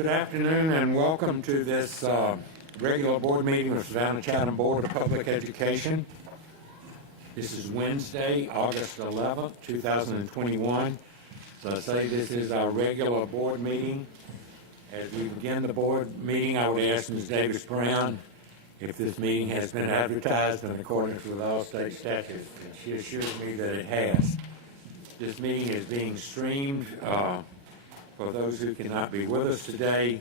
Good afternoon and welcome to this regular board meeting of Savannah Chatham Board of Public Education. This is Wednesday, August 11th, 2021. So I say this is our regular board meeting. As we begin the board meeting, I would ask Ms. Davis-Brown if this meeting has been advertised in accordance with all state statutes, and she assured me that it has. This meeting is being streamed. For those who cannot be with us today,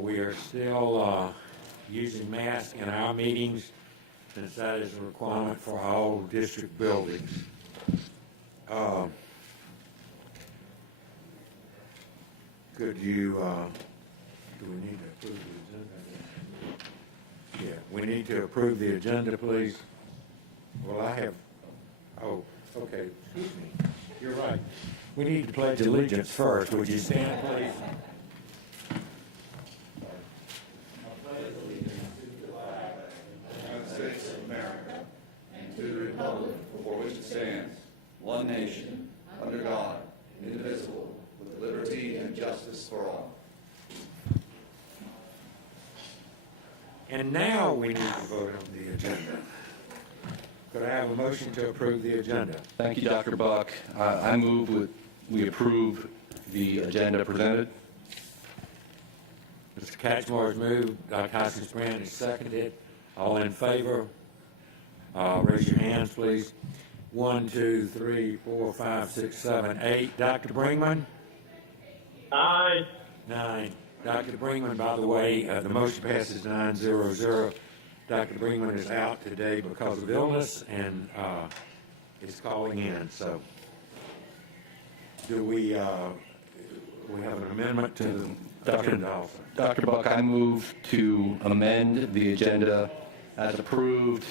we are still using masks in our meetings since that is a requirement for all district buildings. Could you, do we need to approve the agenda? Yeah, we need to approve the agenda, please. Well, I have, oh, okay, excuse me. You're right. We need to pledge allegiance first. Would you stand, please? I pledge allegiance to the flag of the United States of America and to the republic for which it stands, one nation, under God, indivisible, with liberty and justice for all. And now we need to vote on the agenda. Could I have a motion to approve the agenda? Thank you, Dr. Buck. I move we approve the agenda presented. Mr. Catchmore has moved. Dr. Hoskins-Brand has seconded. All in favor? Raise your hands, please. 1, 2, 3, 4, 5, 6, 7, 8. Dr. Brinkman? Aye. 9. Dr. Brinkman, by the way, the motion passes 9-0-0. Dr. Brinkman is out today because of illness and is calling in. So, do we have an amendment to the agenda also? Dr. Buck, I move to amend the agenda as approved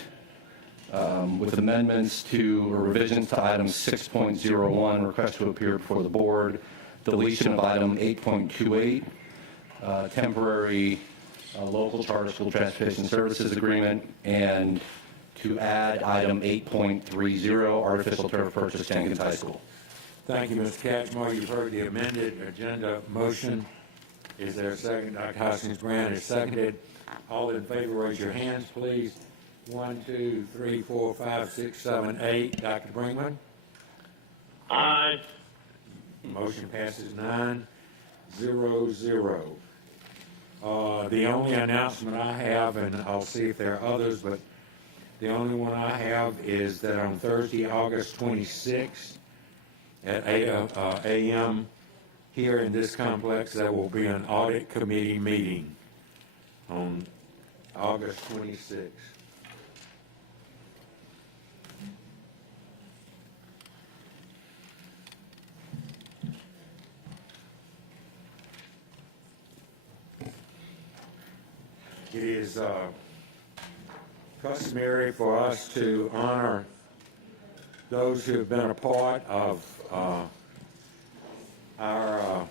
with amendments to or revisions to item 6.01, request to appear before the board, deletion of item 8.28, temporary local charter school transportation services agreement, and to add item 8.30, artificial turf purchase, Jenkins High School. Thank you, Mr. Catchmore. You've heard the amended agenda motion. Is there a second? Dr. Hoskins-Brand is seconded. All in favor, raise your hands, please. 1, 2, 3, 4, 5, 6, 7, 8. Dr. Brinkman? Aye. Motion passes 9-0-0. The only announcement I have, and I'll see if there are others, but the only one I have is that on Thursday, August 26th at 8 a.m. here in this complex, there will be an Audit Committee meeting on August 26th. It is customary for us to honor those who have been a part of our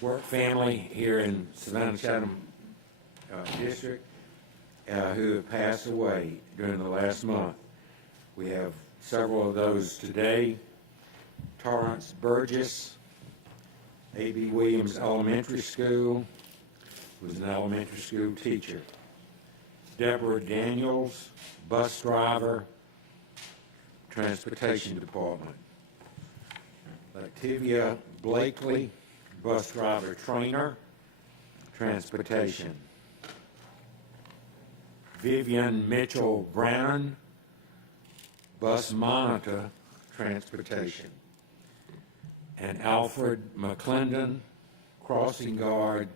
work family here in Savannah Chatham District who have passed away during the last month. We have several of those today. Torrance Burgess, A.B. Williams Elementary School, was an elementary school teacher. Deborah Daniels, bus driver, Transportation Department. Lactivia Blakely, bus driver trainer, Transportation. Vivian Mitchell Brown, bus monitor, Transportation. And Alfred McClendon, crossing guard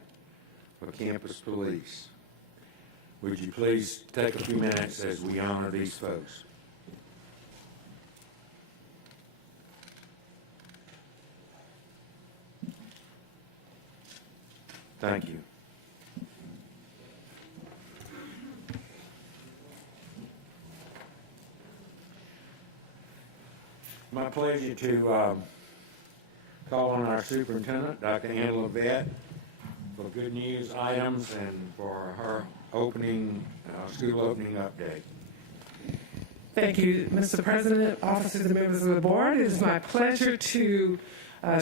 for campus police. Would you please take a few minutes as we honor these folks? Thank you. My pleasure to call on our superintendent, Dr. Ann Levette, for good news items and for her school opening update. Thank you, Mr. President, officers and members of the board. It is my pleasure to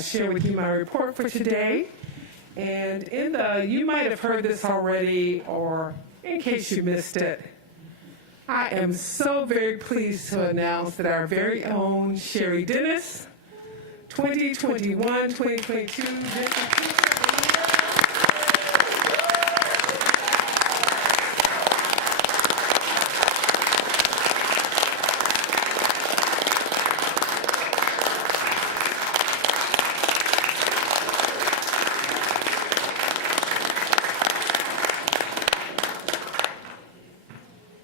share with you my report for today. And you might have heard this already, or in case you missed it, I am so very pleased to announce that our very own Sherry Dennis, 2021-2022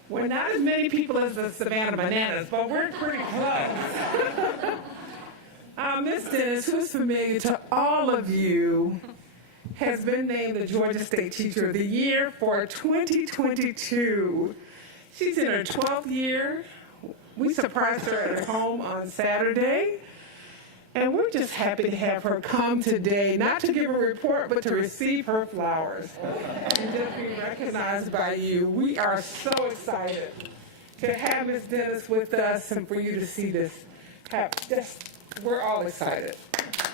We're not as many people as the Savannah Bananas, but we're pretty close. Ms. Dennis, who's familiar to all of you, has been named the Georgia State Teacher of the Year for 2022. She's in her 12th year. We surprised her at home on Saturday. And we're just happy to have her come today, not to give a report, but to receive her flowers and just be recognized by you. We are so excited to have Ms. Dennis with us and for you to see this. We're all excited.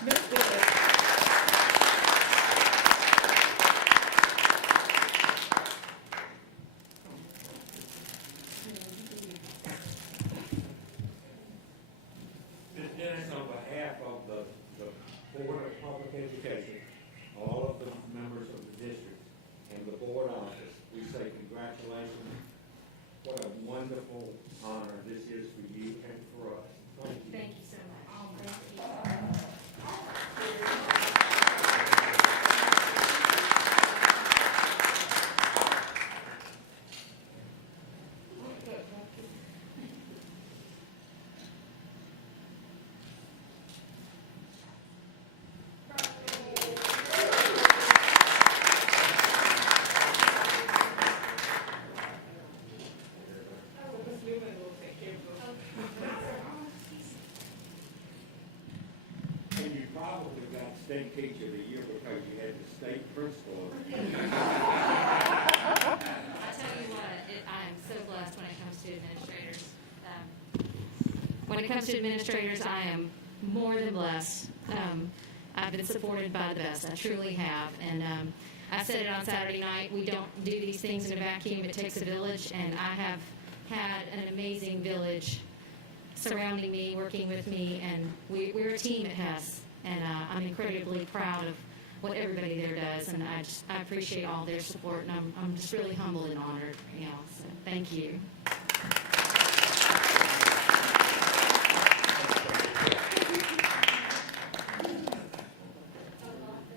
Ms. Dennis. Ms. Dennis, on behalf of the Board of Public Education, all of the members of the district, and the board office, we say congratulations. What a wonderful honor this is for you and for us. Thank you. Thank you so much. Thank you. And you probably got State Teacher of the Year because you had the state principal. I tell you what, I am so blessed when it comes to administrators. When it comes to administrators, I am more than blessed. I've been supported by the best. I truly have. And I said it on Saturday night, we don't do these things in a vacuum. It takes a village, and I have had an amazing village surrounding me, working with me, and we're a team at Hess, and I'm incredibly proud of what everybody there does, and I appreciate all their support, and I'm just really humbled and honored, so thank you.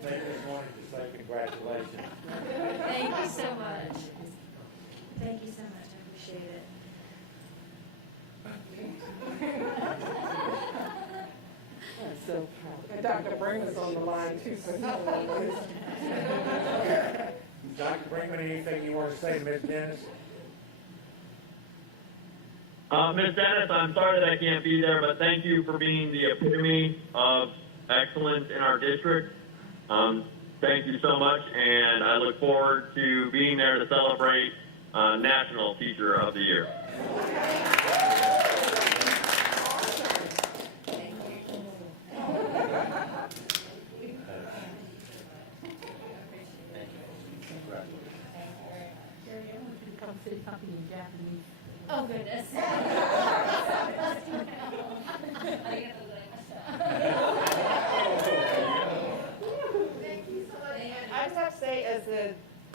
They just wanted to say congratulations. Thank you so much. Thank you so much. I appreciate it. So proud. And Dr. Brinkman's on the line too, so Dr. Brinkman, anything you want to say to Ms. Dennis? Ms. Dennis, I'm sorry that I can't be there, but thank you for being the epitome of excellence in our district. Thank you so much, and I look forward to being there to celebrate National Teacher of the Year. Oh, goodness. I just have to say, as the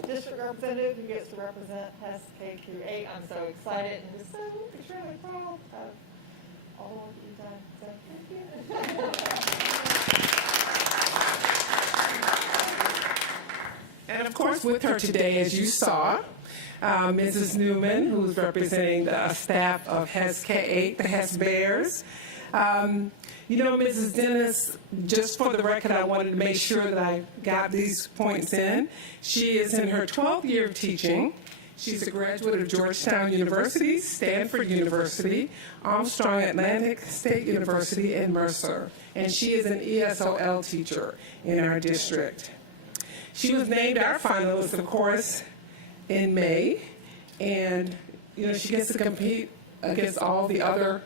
district representative who gets to represent Hess K through 8, I'm so excited and just so extremely proud of all of you done. So thank you. And of course, with her today, as you saw, Mrs. Newman, who's representing the staff of Hess K-8, the Hess Bears. Mrs. Dennis, just for the record, I wanted to make sure that I got these points in. She is in her 12th year of teaching. She's a graduate of Georgetown University, Stanford University, Armstrong Atlantic State University, and Mercer. And she is an ESOL teacher in our district. She was named our finalist, of course, in May, and she gets to compete against all the other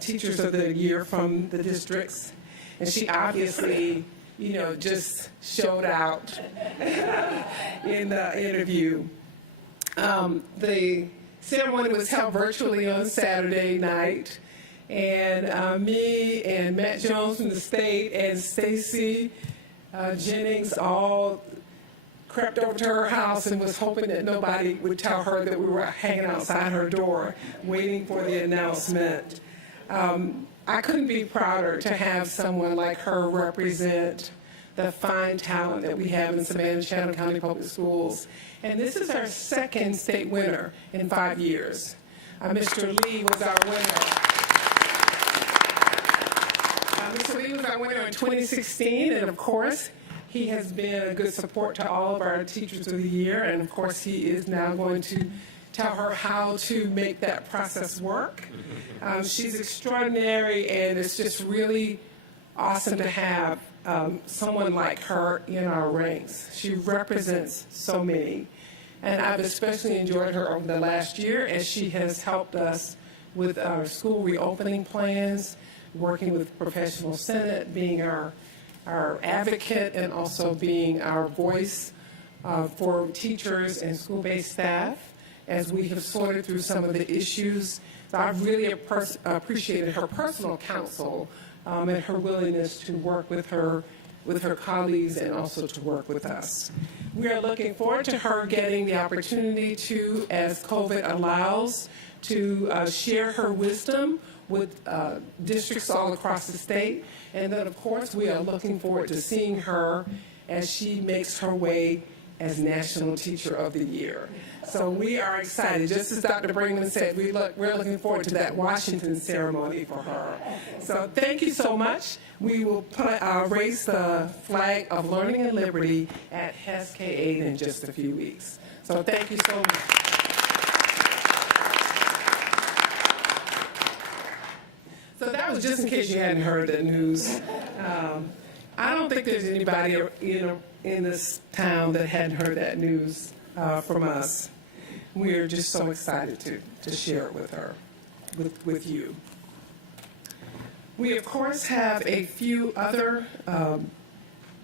teachers of the year from the districts, and she obviously just showed out in the interview. The ceremony was held virtually on Saturday night, and me and Matt Jones from the state and Stacy Jennings all crept over to her house and was hoping that nobody would tell her that we were hanging outside her door waiting for the announcement. I couldn't be prouder to have someone like her represent the fine talent that we have in Savannah Chatham County Public Schools. And this is our second state winner in 5 years. Mr. Lee was our winner. Mr. Lee was our winner in 2016, and of course, he has been a good support to all of our Teachers of the Year, and of course, he is now going to tell her how to make that process work. She's extraordinary, and it's just really awesome to have someone like her in our ranks. She represents so many, and I've especially enjoyed her over the last year as she has helped us with our school reopening plans, working with Professional Senate, being our advocate, and also being our voice for teachers and school-based staff as we have sorted through some of the issues. So I've really appreciated her personal counsel and her willingness to work with her colleagues and also to work with us. We are looking forward to her getting the opportunity to, as COVID allows, to share her wisdom with districts all across the state. And then, of course, we are looking forward to seeing her as she makes her way as National Teacher of the Year. So we are excited. Just as Dr. Brinkman said, we're looking forward to that Washington ceremony for her. So thank you so much. We will raise the flag of learning and liberty at HES K-8 in just a few weeks. So thank you so much. So that was just in case you hadn't heard the news. I don't think there's anybody in this town that hadn't heard that news from us. We're just so excited to share it with her, with you. We, of course, have a few other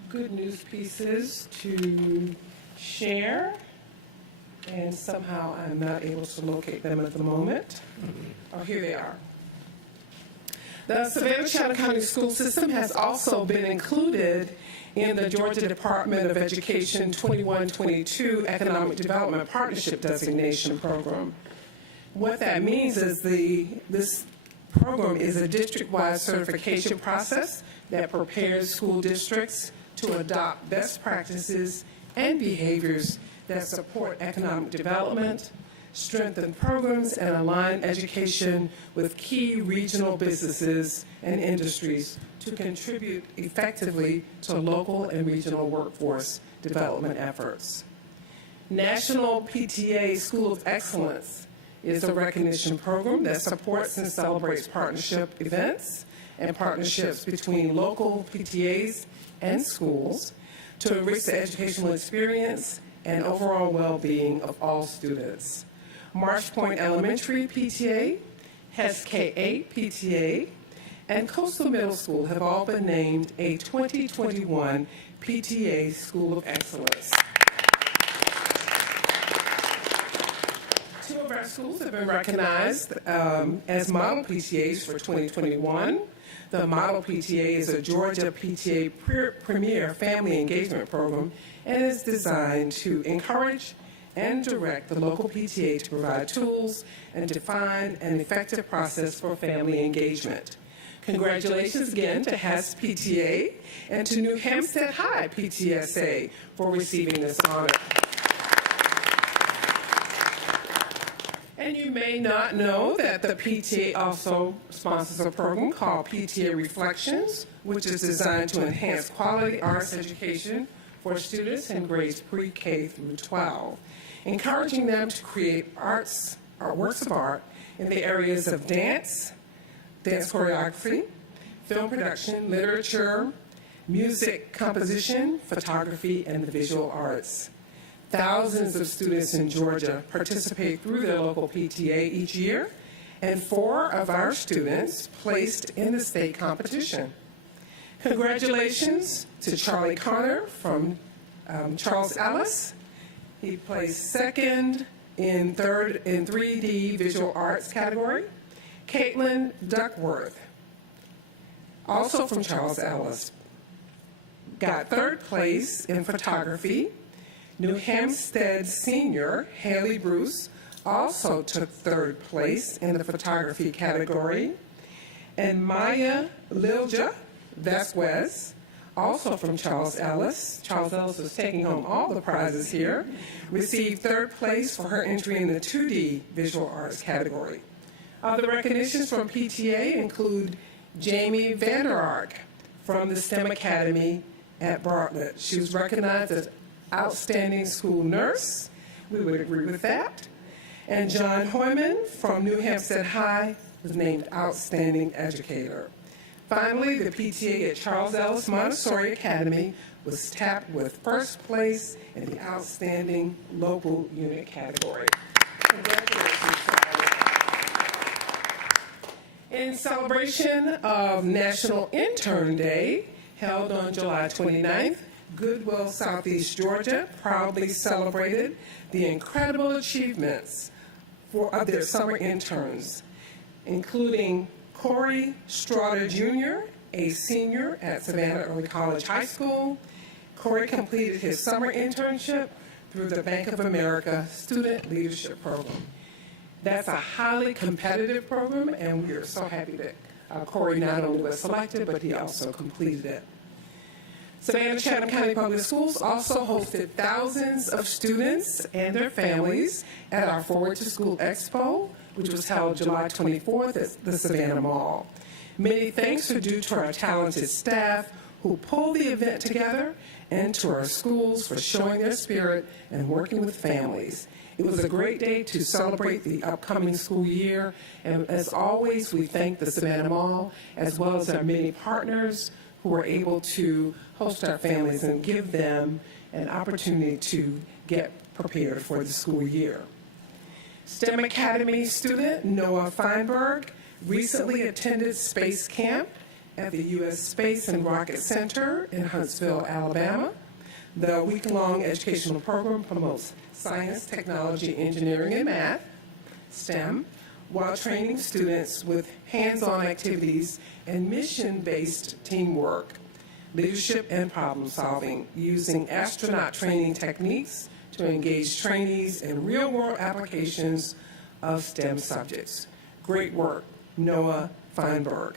good news pieces to share, and somehow I'm not able to locate them at the moment. Oh, here they are. The Savannah Chatham County School System has also been included in the Georgia Department of Education 21-22 Economic Development Partnership Designation Program. What that means is this program is a district-wide certification process that prepares school districts to adopt best practices and behaviors that support economic development, strengthen programs, and align education with key regional businesses and industries to contribute effectively to local and regional workforce development efforts. National Pta School of Excellence is a recognition program that supports and celebrates partnership events and partnerships between local PTAs and schools to enrich the educational experience and overall well-being of all students. Marsh Point Elementary PTA, HES K-8 PTA, and Coastal Middle School have all been named a 2021 Pta School of Excellence. Two of our schools have been recognized as model PTAs for 2021. The model PTA is a Georgia PTA Premier Family Engagement Program and is designed to encourage and direct the local PTA to provide tools and define an effective process for family engagement. Congratulations again to HES PTA and to New Hampstead High PTSA for receiving this honor. And you may not know that the PTA also sponsors a program called Pta Reflections, which is designed to enhance quality arts education for students in grades pre-K through 12, encouraging them to create works of art in the areas of dance choreography, film production, literature, music composition, photography, and the visual arts. Thousands of students in Georgia participate through their local PTA each year, and 4 of our students placed in the state competition. Congratulations to Charlie Connor from Charles Ellis. He placed second in 3D Visual Arts category. Caitlin Duckworth, also from Charles Ellis, got third place in photography. New Hampstead senior Haley Bruce also took third place in the photography category. And Maya Lilja Vasquez, also from Charles Ellis was taking home all the prizes here, received third place for her entry in the 2D Visual Arts category. Other recognitions from PTA include Jamie Vander Ark from the STEM Academy at Bartlett. She was recognized as Outstanding School Nurse. We would agree with that. And John Hoyman from New Hampstead High was named Outstanding Educator. Finally, the PTA at Charles Ellis Montessori Academy was tapped with first place in the Outstanding Local Unit category. Congratulations, Charlie. In celebration of National Intern Day, held on July 29th, Goodwill Southeast Georgia proudly celebrated the incredible achievements of their summer interns, including Corey Straughter Jr., a senior at Savannah Early College High School. Corey completed his summer internship through the Bank of America Student Leadership Program. That's a highly competitive program, and we are so happy that Corey not only was selected, but he also completed it. Savannah-Chatham County Public Schools also hosted thousands of students and their families at our Forward to School Expo, which was held July 24th at the Savannah Mall. Many thanks are due to our talented staff who pulled the event together, and to our schools for showing their spirit and working with families. It was a great day to celebrate the upcoming school year, and as always, we thank the Savannah Mall as well as our many partners who were able to host our families and give them an opportunity to get prepared for the school year. STEM Academy student Noah Feinberg recently attended Space Camp at the U.S. Space and Rocket Center in Huntsville, Alabama. The week-long educational program promotes science, technology, engineering, and math, STEM, while training students with hands-on activities and mission-based teamwork, leadership, and problem-solving, using astronaut training techniques to engage trainees in real-world applications of STEM subjects. Great work, Noah Feinberg.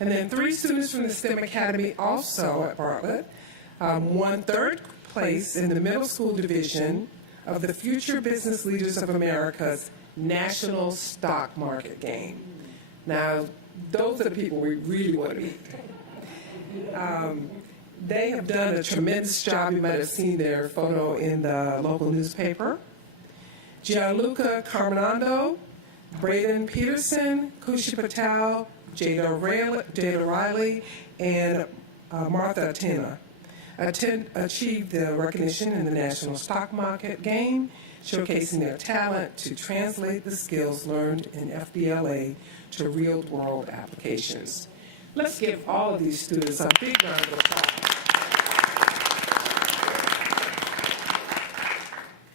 And then 3 students from the STEM Academy also at Bartlett won third place in the middle school division of the Future Business Leaders of America's National Stock Market Game. Now, those are the people we really want to meet. They have done a tremendous job. You might have seen their photo in the local newspaper. Gianluca Carminando, Braden Peterson, Kushi Patel, Jada Riley, and Martha Atena achieved the recognition in the National Stock Market Game, showcasing their talent to translate the skills learned in FBLA to real-world applications. Let's give all of these students a big round of applause.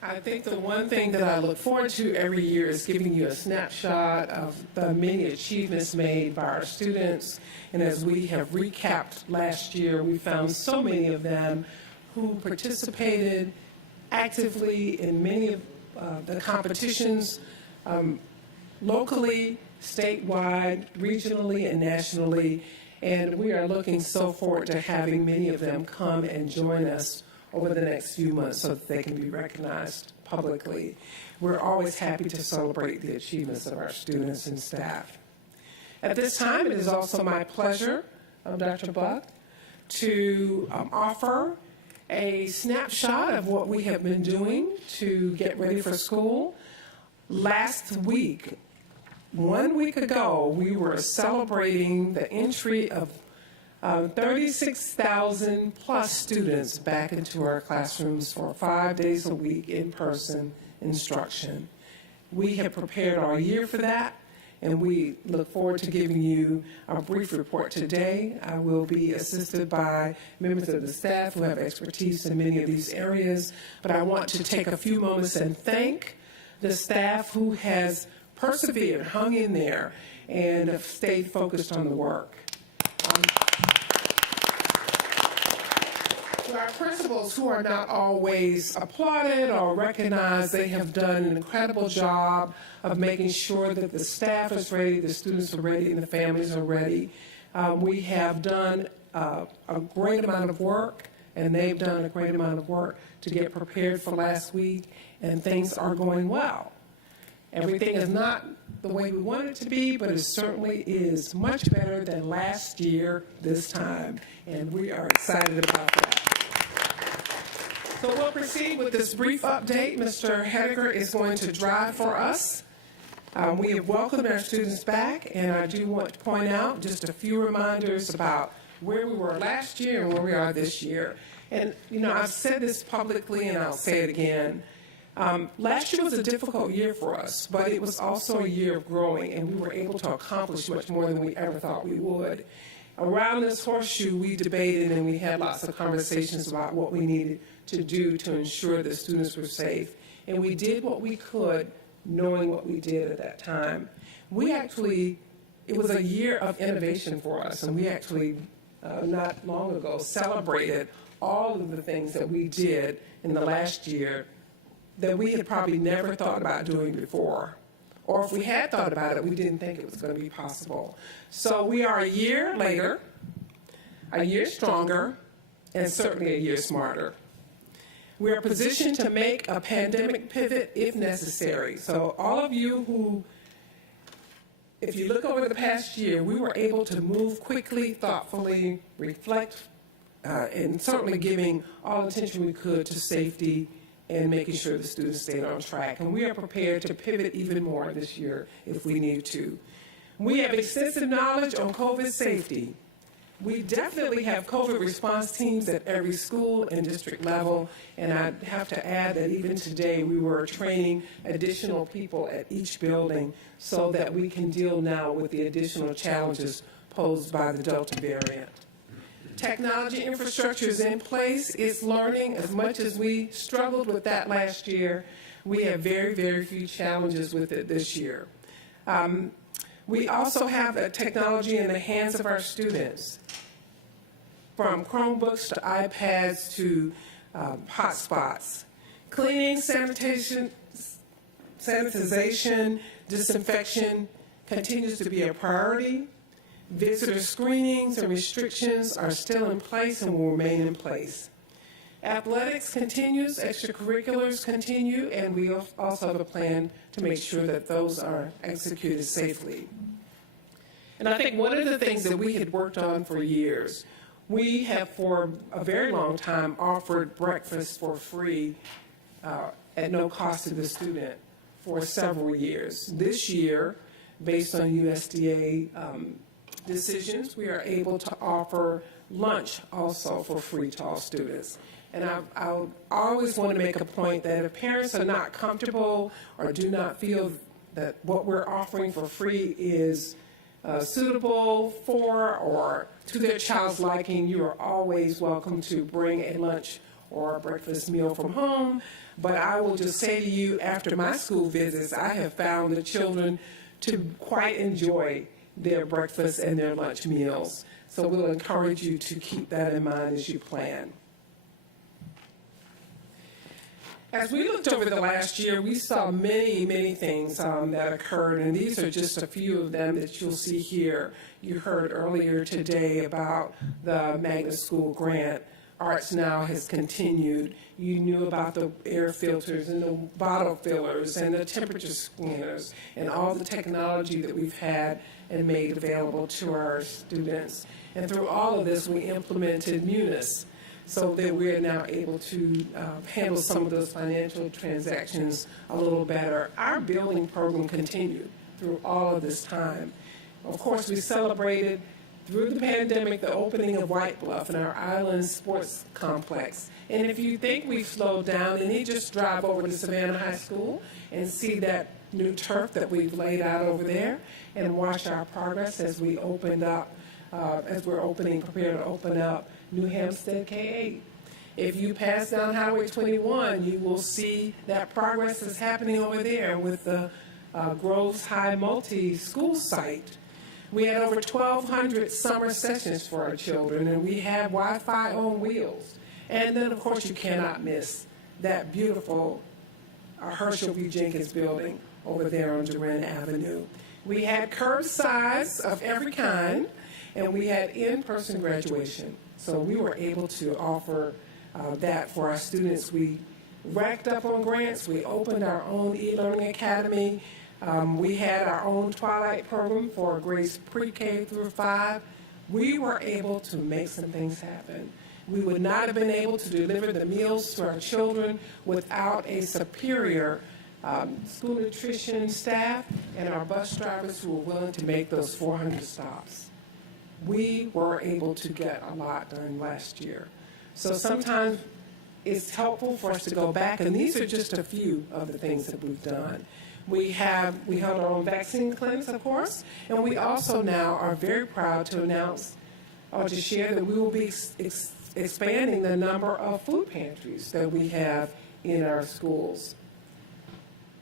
I think the one thing that I look forward to every year is giving you a snapshot of the many achievements made by our students. And as we have recapped last year, we found so many of them who participated actively in many of the competitions locally, statewide, regionally, and nationally. And we are looking so forward to having many of them come and join us over the next few months so that they can be recognized publicly. We're always happy to celebrate the achievements of our students and staff. At this time, it is also my pleasure, Dr. Buck, to offer a snapshot of what we have been doing to get ready for school. Last week, 1 week ago, we were celebrating the entry of 36,000 plus students back into our classrooms for 5 days a week in-person instruction. We have prepared all year for that, and we look forward to giving you a brief report today. I will be assisted by members of the staff who have expertise in many of these areas, but I want to take a few moments and thank the staff who has persevered, hung in there, and have stayed focused on the work. To our principals who are not always applauded or recognized, they have done an incredible job of making sure that the staff is ready, the students are ready, and the families are ready. We have done a great amount of work, and they've done a great amount of work to get prepared for last week, and things are going well. Everything is not the way we want it to be, but it certainly is much better than last year this time, and we are excited about that. So we'll proceed with this brief update. Mr. Hediger is going to drive for us. We have welcomed our students back, and I do want to point out just a few reminders about where we were last year and where we are this year. And, you know, I've said this publicly, and I'll say it again. Last year was a difficult year for us, but it was also a year of growing, and we were able to accomplish much more than we ever thought we would. Around this horseshoe, we debated and we had lots of conversations about what we needed to do to ensure that students were safe. And we did what we could, knowing what we did at that time. It was a year of innovation for us, and we actually, not long ago, celebrated all of the things that we did in the last year that we had probably never thought about doing before. Or if we had thought about it, we didn't think it was going to be possible. So we are a year later, a year stronger, and certainly a year smarter. We are positioned to make a pandemic pivot if necessary. So all of you who, if you look over the past year, we were able to move quickly, thoughtfully, reflect, and certainly giving all attention we could to safety and making sure the students stayed on track. And we are prepared to pivot even more this year if we need to. We have extensive knowledge on COVID safety. We definitely have COVID response teams at every school and district level, and I have to add that even today we were training additional people at each building so that we can deal now with the additional challenges posed by the Delta variant. Technology infrastructure is in place. It's learning. As much as we struggled with that last year, we have very, very few challenges with it this year. We also have that technology in the hands of our students, from Chromebooks to iPads to hotspots. Cleaning, sanitization, disinfection continues to be a priority. Visitor screenings and restrictions are still in place and will remain in place. Athletics continues, extracurriculars continue, and we also have a plan to make sure that those are executed safely. And I think one of the things that we had worked on for years, we have for a very long time offered breakfast for free at no cost to the student for several years. This year, based on USDA decisions, we are able to offer lunch also for free to all students. And I always want to make a point that if parents are not comfortable or do not feel that what we're offering for free is suitable for or to their child's liking, you are always welcome to bring a lunch or a breakfast meal from home. But I will just say to you, after my school visits, I have found the children to quite enjoy their breakfast and their lunch meals. So we'll encourage you to keep that in mind as you plan. As we looked over the last year, we saw many, many things that occurred, and these are just a few of them that you'll see here. You heard earlier today about the Magnet School grant. Arts Now has continued. You knew about the air filters and the bottle fillers and the temperature scanners and all the technology that we've had and made available to our students. And through all of this, we implemented Munis so that we're now able to handle some of those financial transactions a little better. Our building program continued through all of this time. Of course, we celebrated through the pandemic, the opening of White Bluff and our Island Sports Complex. And if you think we've slowed down, and you just drive over to Savannah High School and see that new turf that we've laid out over there and watch our progress as we opened up, as we're prepared to open up New Hampstead K-8. If you pass down Highway 21, you will see that progress is happening over there with the Groves High multi-school site. We had over 1,200 summer sessions for our children, and we have Wi-Fi on wheels. And then, of course, you cannot miss that beautiful Herschel B. Jenkins building over there on Duran Avenue. We had curbsides of every kind, and we had in-person graduation. So we were able to offer that for our students. We racked up on grants. We opened our own e-learning academy. We had our own Twilight program for grades pre-K through 5. We were able to make some things happen. We would not have been able to deliver the meals to our children without a superior school nutrition staff and our bus drivers who were willing to make those 400 stops. We were able to get a lot done last year. So sometimes it's helpful for us to go back, and these are just a few of the things that we've done. We held our own vaccine clinics, of course, and we also now are very proud to announce or to share that we will be expanding the number of food pantries that we have in our schools.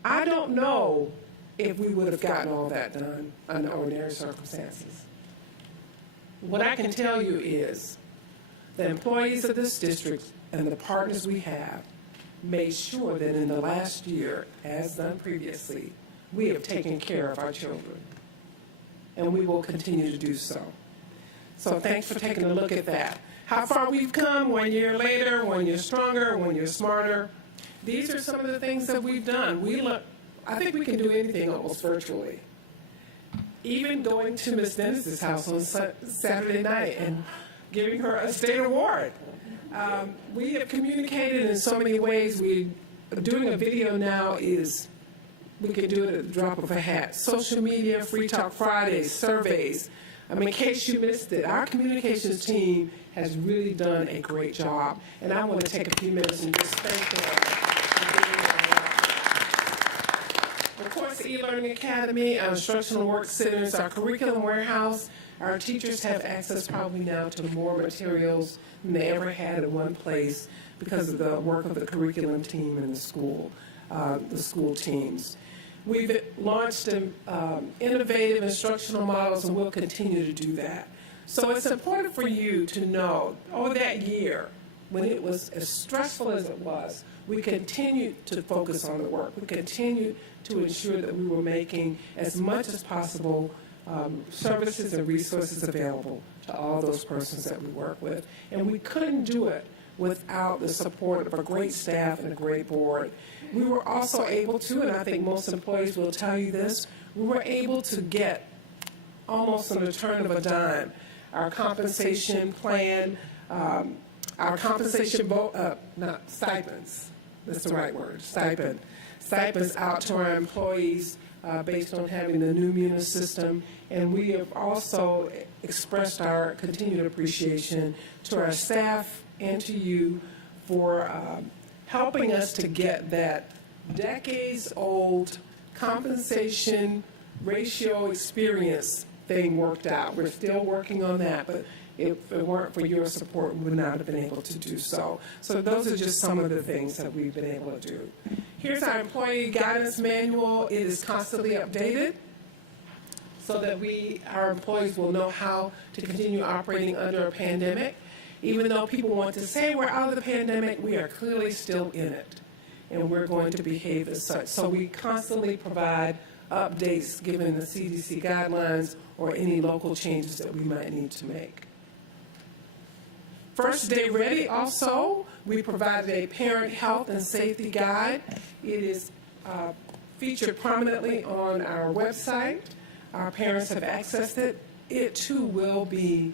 I don't know if we would have gotten all that done under ordinary circumstances. What I can tell you is the employees of this district and the partners we have made sure that in the last year, as done previously, we have taken care of our children, and we will continue to do so. So thanks for taking a look at that. How far we've come 1 year later, 1 year stronger, 1 year smarter. These are some of the things that we've done. I think we can do anything almost virtually. Even going to Ms. Dennis's house on Saturday night and giving her a state award. We have communicated in so many ways. Doing a video now we can do it at the drop of a hat. Social media, Free Talk Fridays, surveys. In case you missed it, our communications team has really done a great job. And I want to take a few minutes and just thank them. Of course, the e-learning academy, our instructional work centers, our curriculum warehouse. Our teachers have access probably now to more materials than they ever had in one place because of the work of the curriculum team and the school teams. We've launched innovative instructional models, and we'll continue to do that. So it's important for you to know, over that year, when it was as stressful as it was, we continued to focus on the work. We continued to ensure that we were making as much as possible services and resources available to all those persons that we work with. And we couldn't do it without the support of a great staff and a great board. We were also able to, and I think most employees will tell you this, we were able to get almost on the turn of a dime our compensation plan, our compensation, not stipends, that's the right word, stipends out to our employees based on having the new Munis system. And we have also expressed our continued appreciation to our staff and to you for helping us to get that decades-old compensation ratio experience thing worked out. We're still working on that, but if it weren't for your support, we would not have been able to do so. So those are just some of the things that we've been able to do. Here's our employee guidance manual. It is constantly updated so that our employees will know how to continue operating under a pandemic. Even though people want to say we're out of the pandemic, we are clearly still in it, and we're going to behave as such. So we constantly provide updates given the CDC guidelines or any local changes that we might need to make. First Day Ready also, we provided a parent health and safety guide. It is featured prominently on our website. Our parents have accessed it. It too will be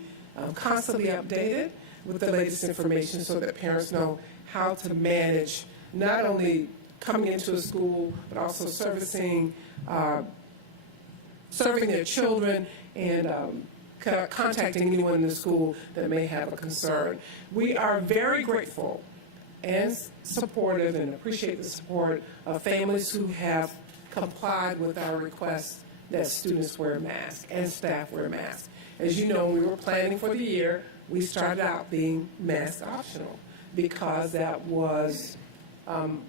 constantly updated with the latest information so that parents know how to manage not only coming into a school, but also serving their children and contacting anyone in the school that may have a concern. We are very grateful and supportive and appreciate the support of families who have complied with our request that students wear masks and staff wear masks. As you know, when we were planning for the year, we started out being mask optional because that was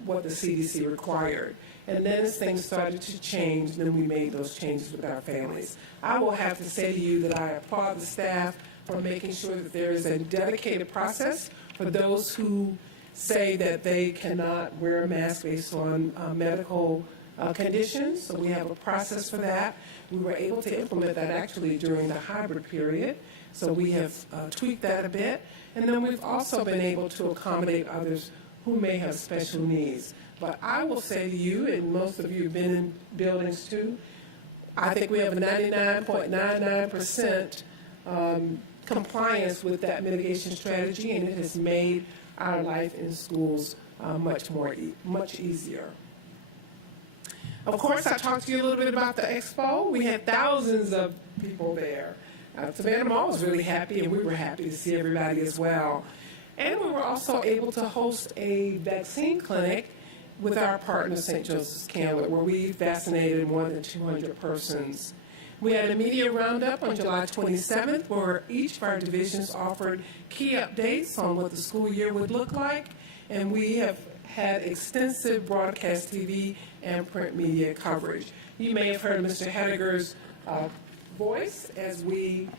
what the CDC required. And then as things started to change, then we made those changes with our families. I will have to say to you that I applaud the staff for making sure that there is a dedicated process for those who say that they cannot wear a mask based on medical conditions. So we have a process for that. We were able to implement that actually during the hybrid period. So we have tweaked that a bit. And then we've also been able to accommodate others who may have special needs. But I will say to you, and most of you have been in buildings too, I think we have a 99.99% compliance with that mitigation strategy, and it has made our life in schools much easier. Of course, I talked to you a little bit about the expo. We had thousands of people there. Savannah Mall was really happy, and we were happy to see everybody as well. And we were also able to host a vaccine clinic with our partner, St. Joseph's Candler, where we vaccinated more than 200 persons. We had a media roundup on July 27th, where each of our divisions offered key updates on what the school year would look like, and we have had extensive broadcast TV and print media coverage. You may have heard Mr. Hediger's voice as we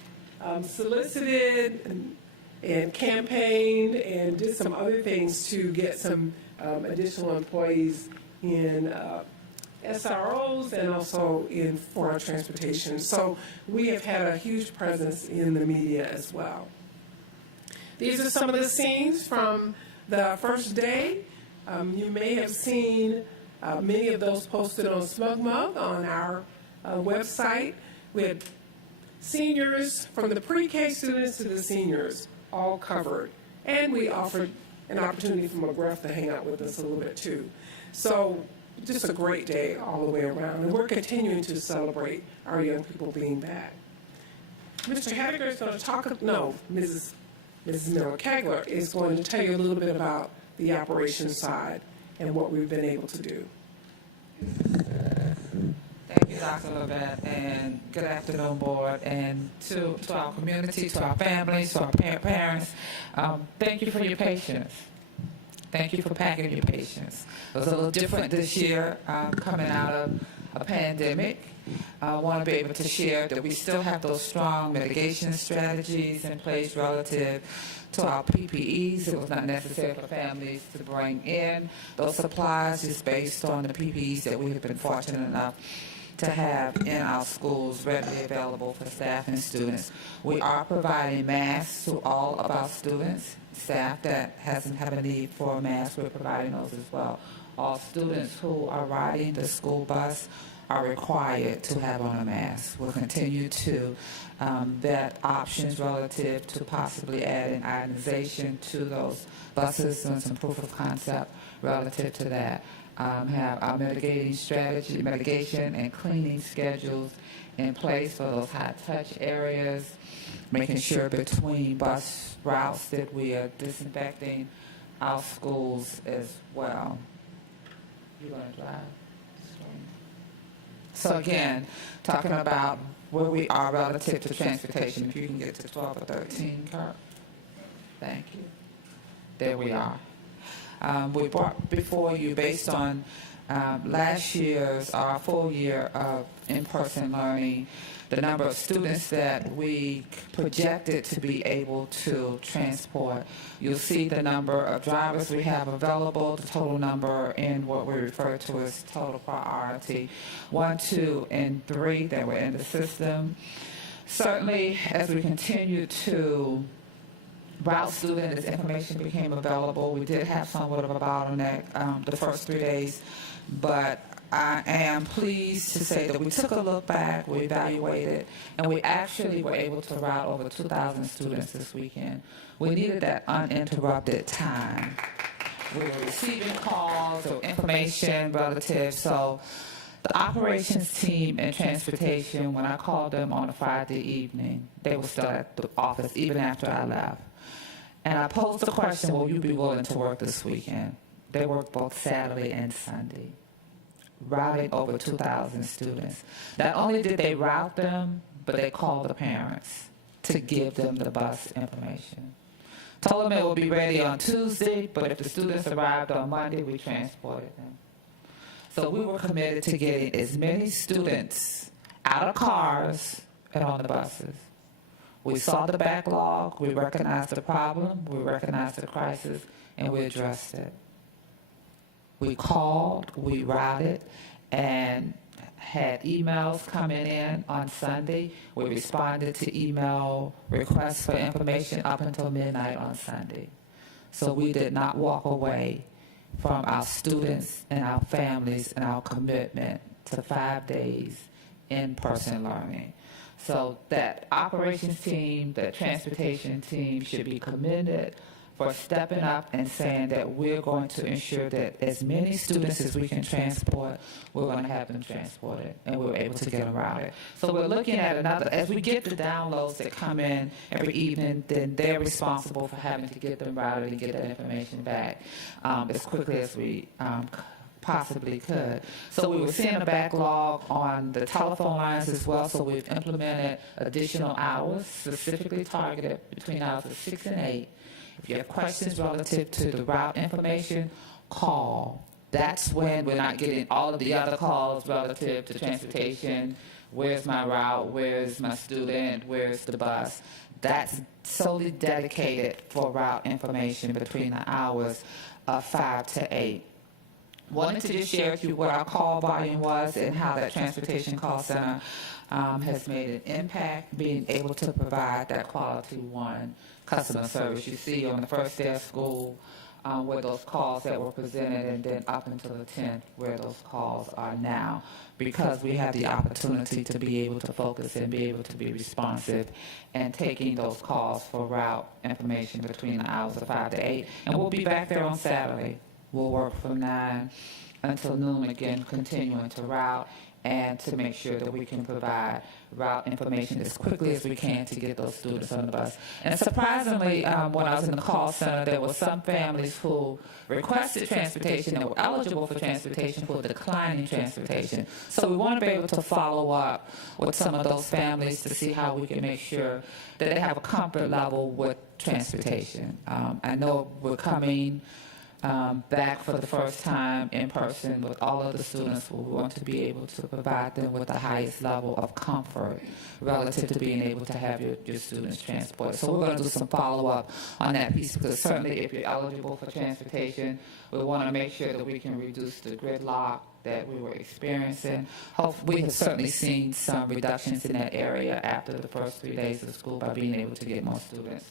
solicited and campaigned and did some other things to get some additional employees in SROs and also for our transportation. So we have had a huge presence in the media as well. These are some of the scenes from the first day. You may have seen many of those posted on SmugMug on our website. We had seniors, from the pre-K students to the seniors, all covered. And we offered an opportunity for McGruff to hang out with us a little bit too. So just a great day all the way around. And we're continuing to celebrate our young people being back. Mr. Hediger is going to talk, Mrs. Miller-Kegler is going to tell you a little bit about the operations side and what we've been able to do. Thank you, Dr. Levette, and good afternoon, board, and to our community, to our families, to our parents. Thank you for your patience. Thank you for packing your patience. It was a little different this year, coming out of a pandemic. I want to be able to share that we still have those strong mitigation strategies in place relative to our PPEs. It was not necessary for families to bring in those supplies just based on the PPEs that we have been fortunate enough to have in our schools readily available for staff and students. We are providing masks to all of our students. Staff that hasn't have a need for a mask, we're providing those as well. All students who are riding the school bus are required to have on a mask. We'll continue to vet options relative to possibly adding itemization to those buses and some proof of concept relative to that. Have our mitigation and cleaning schedules in place for those high-touch areas, making sure between bus routes that we are disinfecting our schools as well. You going to drive? So again, talking about where we are relative to transportation. If you can get to 12 or 13, Kirk. Thank you. There we are. We brought before you, based on last year's, our full year of in-person learning, the number of students that we projected to be able to transport. You'll see the number of drivers we have available, the total number in what we refer to as total priority, 1, 2, and 3 that were in the system. Certainly, as we continue to route students, as information became available, we did have somewhat of a bottleneck the first 3 days, but I am pleased to say that we took a look back, we evaluated, and we actually were able to route over 2,000 students this weekend. We needed that uninterrupted time. We were receiving calls or information relative, so The operations team and transportation, when I called them on a Friday evening, they were still at the office even after I left. And I posed the question, will you be willing to work this weekend? They work both Saturday and Sunday, routing over 2,000 students. Not only did they route them, but they called the parents to give them the bus information. Told them it would be ready on Tuesday, but if the students arrived on Monday, we transported them. So we were committed to getting as many students out of cars and on the buses. We saw the backlog, we recognized the problem, we recognized the crisis, and we addressed it. We called, we routed, and had emails coming in on Sunday. We responded to email requests for information up until midnight on Sunday. So we did not walk away from our students and our families and our commitment to 5 days in-person learning. So that operations team, that transportation team should be commended for stepping up and saying that we're going to ensure that as many students as we can transport, we're going to have them transported, and we're able to get them routed. So we're looking at another, as we get the downloads that come in every evening, then they're responsible for having to get them routed and get that information back as quickly as we possibly could. So we were seeing a backlog on the telephone lines as well, so we've implemented additional hours specifically targeted between hours of 6 and 8. If you have questions relative to the route information, call. That's when we're not getting all of the other calls relative to transportation. Where's my route? Where's my student? Where's the bus? That's solely dedicated for route information between the hours of 5 to 8. Wanted to just share with you what our call volume was and how that transportation call center has made an impact, being able to provide that quality one customer service. You see on the first day of school where those calls that were presented, and then up until the 10th where those calls are now, because we have the opportunity to be able to focus and be able to be responsive and taking those calls for route information between the hours of 5 to 8. And we'll be back there on Saturday. We'll work from 9 until noon again, continuing to route and to make sure that we can provide route information as quickly as we can to get those students on the bus. And surprisingly, when I was in the call center, there were some families who requested transportation and were eligible for transportation who were declining transportation. So we want to be able to follow up with some of those families to see how we can make sure that they have a comfort level with transportation. I know we're coming back for the first time in person with all of the students. We want to be able to provide them with the highest level of comfort relative to being able to have your students transported. So we're going to do some follow-up on that piece, because certainly if you're eligible for transportation, we want to make sure that we can reduce the gridlock that we were experiencing. We have certainly seen some reductions in that area after the first 3 days of school by being able to get more students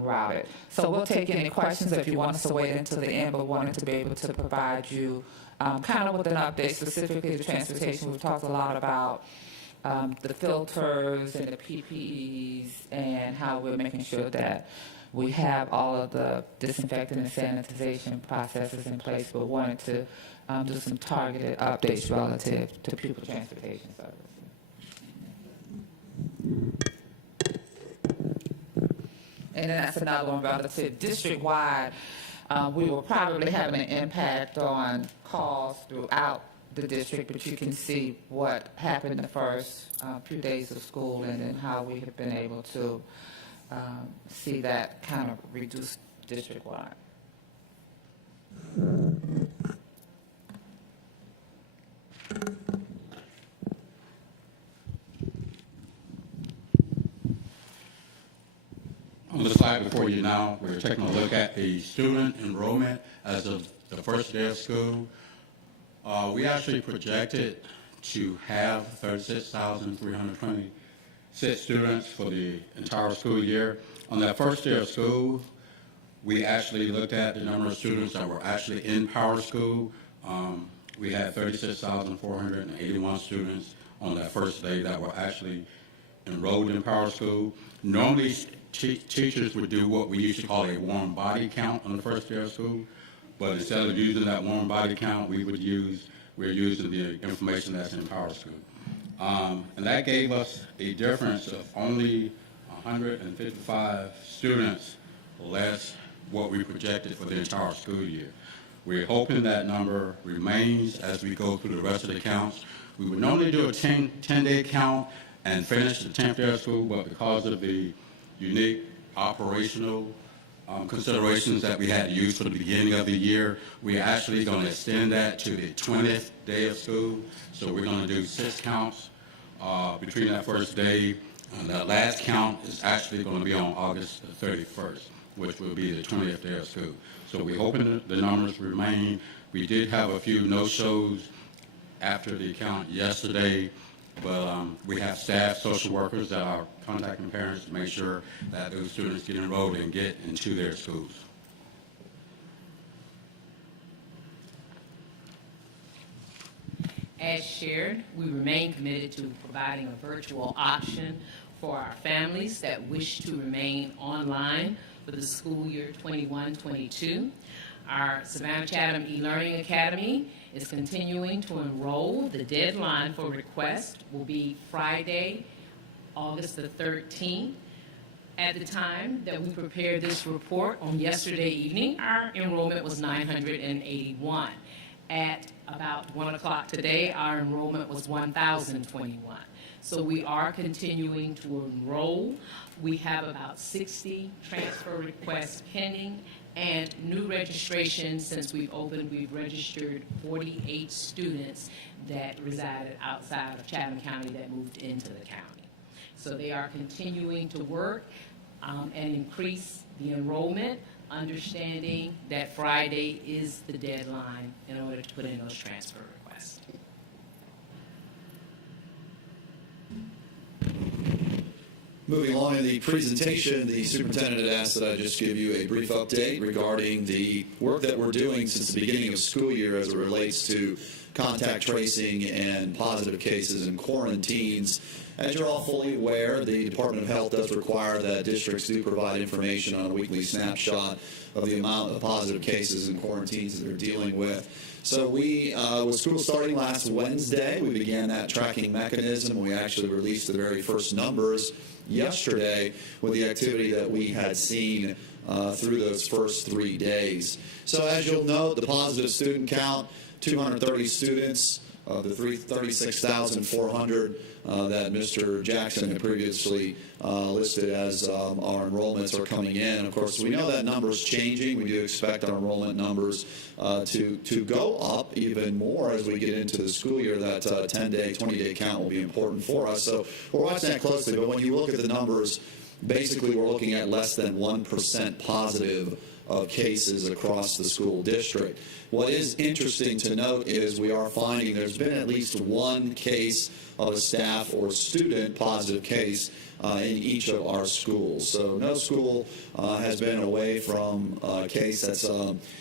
routed. So we'll take any questions if you want us to wait until the end, but wanted to be able to provide you kind of with an update specifically to transportation. We've talked a lot about the filters and the PPEs and how we're making sure that we have all of the disinfectant and sanitization processes in place, but wanted to do some targeted updates relative to pupil transportation services. And then that's another one relative district-wide. We will probably have an impact on calls throughout the district, but you can see what happened the first few days of school and then how we have been able to see that kind of reduce district-wide. On the slide before you now, we're taking a look at the student enrollment as of the first day of school. We actually projected to have 36,326 students for the entire school year. On that first day of school, we actually looked at the number of students that were actually in Power School. We had 36,481 students on that first day that were actually enrolled in Power School. Normally, teachers would do what we used to call a warm body count on the first day of school, but instead of using that warm body count, we would use we're using the information that's in PowerSchool. And that gave us a difference of only 155 students less what we projected for the entire school year. We're hoping that number remains as we go through the rest of the counts. We would normally do a 10-day count and finish the 10th day of school, but because of the unique operational considerations that we had to use for the beginning of the year, we're actually going to extend that to the 20th day of school. So we're going to do 6 counts between that first day. And that last count is actually going to be on August the 31st, which will be the 20th day of school. So we're hoping the numbers remain. We did have a few no-shows after the count yesterday, but we have staff, social workers that are contacting parents to make sure that those students get enrolled and get into their schools. As shared, we remain committed to providing a virtual option for our families that wish to remain online for the school year 21-22. Our Savannah Chatham eLearning Academy is continuing to enroll. The deadline for request will be Friday, August the 13th. At the time that we prepared this report on yesterday evening, our enrollment was 981. At about 1 o'clock today, our enrollment was 1,021. So we are continuing to enroll. We have about 60 transfer requests pending, and new registration. Since we've opened, we've registered 48 students that resided outside of Chatham County that moved into the county. So they are continuing to work and increase the enrollment, understanding that Friday is the deadline in order to put in those transfer requests. Moving along in the presentation, the superintendent had asked that I just give you a brief update regarding the work that we're doing since the beginning of school year as it relates to contact tracing and positive cases and quarantines. As you're all fully aware, the Department of Health does require that districts do provide information on a weekly snapshot of the amount of positive cases and quarantines that they're dealing with. So we, with school starting last Wednesday, we began that tracking mechanism. We actually released the very first numbers yesterday with the activity that we had seen through those first 3 days. So as you'll note, the positive student count, 230 students, the 36,400 that Mr. Jackson had previously listed as our enrollments are coming in. Of course, we know that number is changing. We do expect our enrollment numbers to go up even more as we get into the school year. That 10-day, 20-day count will be important for us. So we're watching that closely. But when you look at the numbers, basically we're looking at less than 1% positive of cases across the school district. What is interesting to note is we are finding there's been at least one case of a staff or student positive case in each of our schools. So no school has been away from a case that's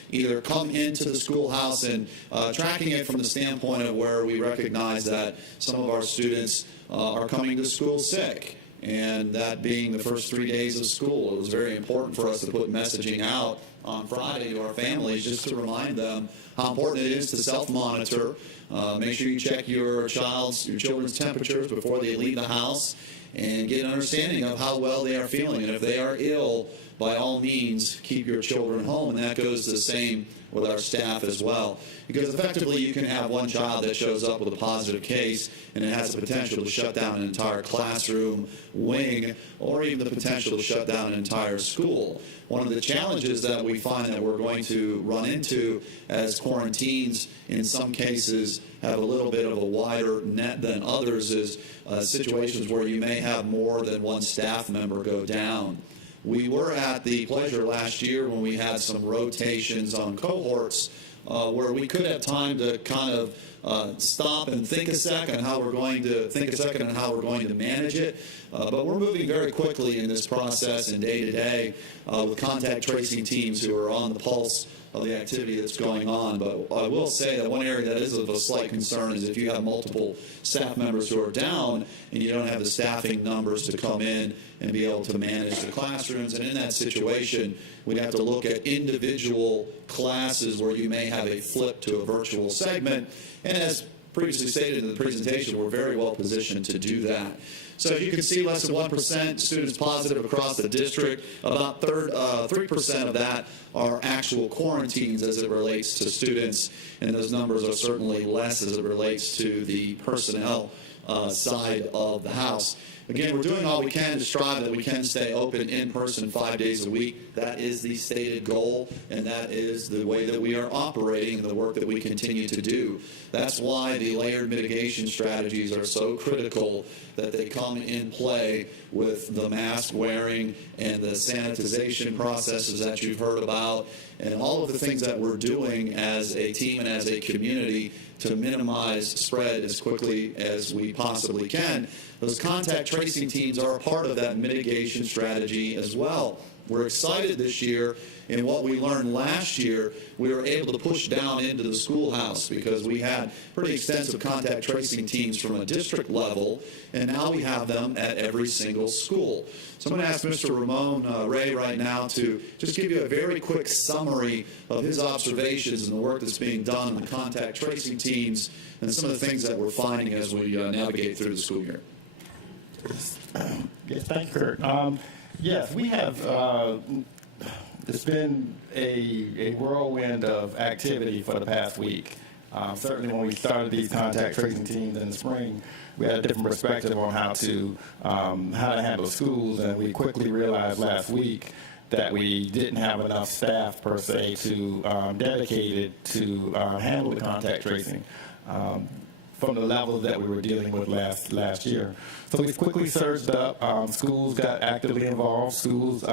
either come into the schoolhouse, and tracking it from the standpoint of where we recognize that some of our students are coming to school sick. And that being the first 3 days of school, it was very important for us to put messaging out on Friday to our families just to remind them how important it is to self-monitor. Make sure you check your children's temperatures before they leave the house and get an understanding of how well they are feeling. And if they are ill, by all means, keep your children home. And that goes the same with our staff as well. Because effectively, you can have one child that shows up with a positive case, and it has the potential to shut down an entire classroom, wing, or even the potential to shut down an entire school. One of the challenges that we find that we're going to run into as quarantines in some cases have a little bit of a wider net than others is situations where you may have more than one staff member go down. We were at the pleasure last year when we had some rotations on cohorts where we could have time to kind of stop and think a second on how we're going to manage it. But we're moving very quickly in this process and day to day with contact tracing teams who are on the pulse of the activity that's going on. But I will say that one area that is of a slight concern is if you have multiple staff members who are down and you don't have the staffing numbers to come in and be able to manage the classrooms. And in that situation, we'd have to look at individual classes where you may have a flip to a virtual segment. And as previously stated in the presentation, we're very well positioned to do that. So you can see less than 1% students positive across the district. About 3% of that are actual quarantines as it relates to students, and those numbers are certainly less as it relates to the personnel side of the house. Again, we're doing all we can to strive that we can stay open in person 5 days a week. That is the stated goal, and that is the way that we are operating and the work that we continue to do. That's why the layered mitigation strategies are so critical, that they come in play with the mask wearing and the sanitization processes that you've heard about, and all of the things that we're doing as a team and as a community to minimize spread as quickly as we possibly can. Those contact tracing teams are a part of that mitigation strategy as well. We're excited this year in what we learned last year. We were able to push down into the schoolhouse because we had pretty extensive contact tracing teams from a district level, and now we have them at every single school. So I'm going to ask Mr. Ramon Ray right now to just give you a very quick summary of his observations and the work that's being done on the contact tracing teams and some of the things that we're finding as we navigate through the school year. Yes, thank you, Kurt. Yes, we have, it's been a whirlwind of activity for the past week. Certainly when we started these contact tracing teams in the spring, we had a different perspective on how to handle schools, and we quickly realized last week that we didn't have enough staff per se to dedicated to handle the contact tracing from the levels that we were dealing with last year. So we quickly surged up. Schools got actively involved. Schools,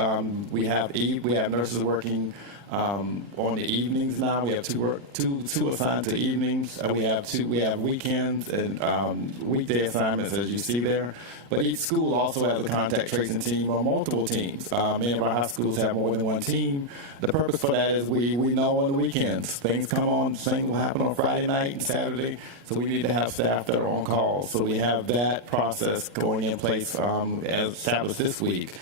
we have nurses working on the evenings now. We have two assigned to evenings. We have weekends and weekday assignments, as you see there. But each school also has a contact tracing team or multiple teams. Many of our high schools have more than one team. The purpose for that is we know on the weekends things come on, things will happen on Friday night and Saturday, so we need to have staff that are on call. So we have that process going in place as established this week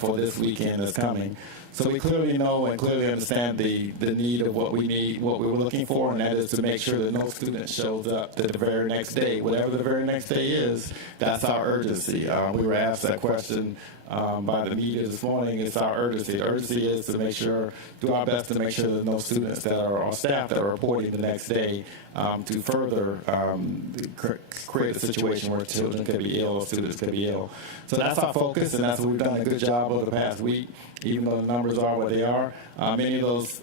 for this weekend that's coming. So we clearly know and clearly understand the need of what we need, what we were looking for, and that is to make sure that no student shows up the very next day. Whatever the very next day is, that's our urgency. We were asked that question by the media this morning. It's our urgency. The urgency is to make sure, do our best to make sure that no students that are, or staff that are reporting the next day to further create a situation where children could be ill or students could be ill. So that's our focus, and that's what we've done a good job over the past week, even though the numbers are what they are. Many of those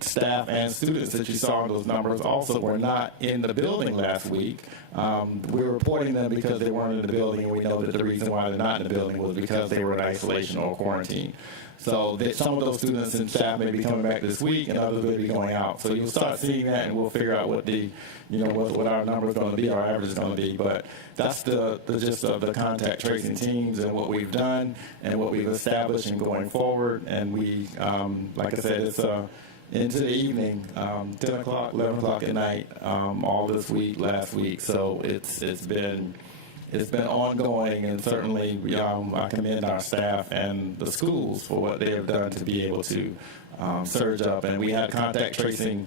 staff and students that you saw in those numbers also were not in the building last week. We're reporting them because they weren't in the building, and we know that the reason why they're not in the building was because they were in isolation or quarantine. So some of those students and staff may be coming back this week, and others will be going out. So you'll start seeing that, and we'll figure out what the, what our number is going to be, our average is going to be. But that's the gist of the contact tracing teams and what we've done and what we've established and going forward. And we, like I said, it's into the evening, 10 o'clock, 11 o'clock at night, all this week, last week. So it's been ongoing, and certainly I commend our staff and the schools for what they have done to be able to surge up. And we had contact tracing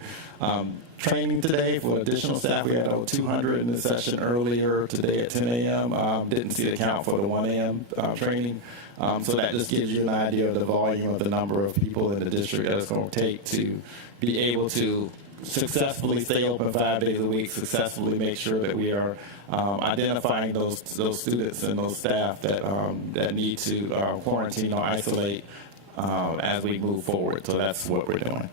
training today for additional staff. We had over 200 in the session earlier today at 10 a.m. Didn't see the count for the 1 a.m. Training. So that just gives you an idea of the volume of the number of people in the district that it's going to take to be able to successfully stay open 5 days a week, successfully make sure that we are identifying those students and those staff that need to quarantine or isolate as we move forward. So that's what we're doing.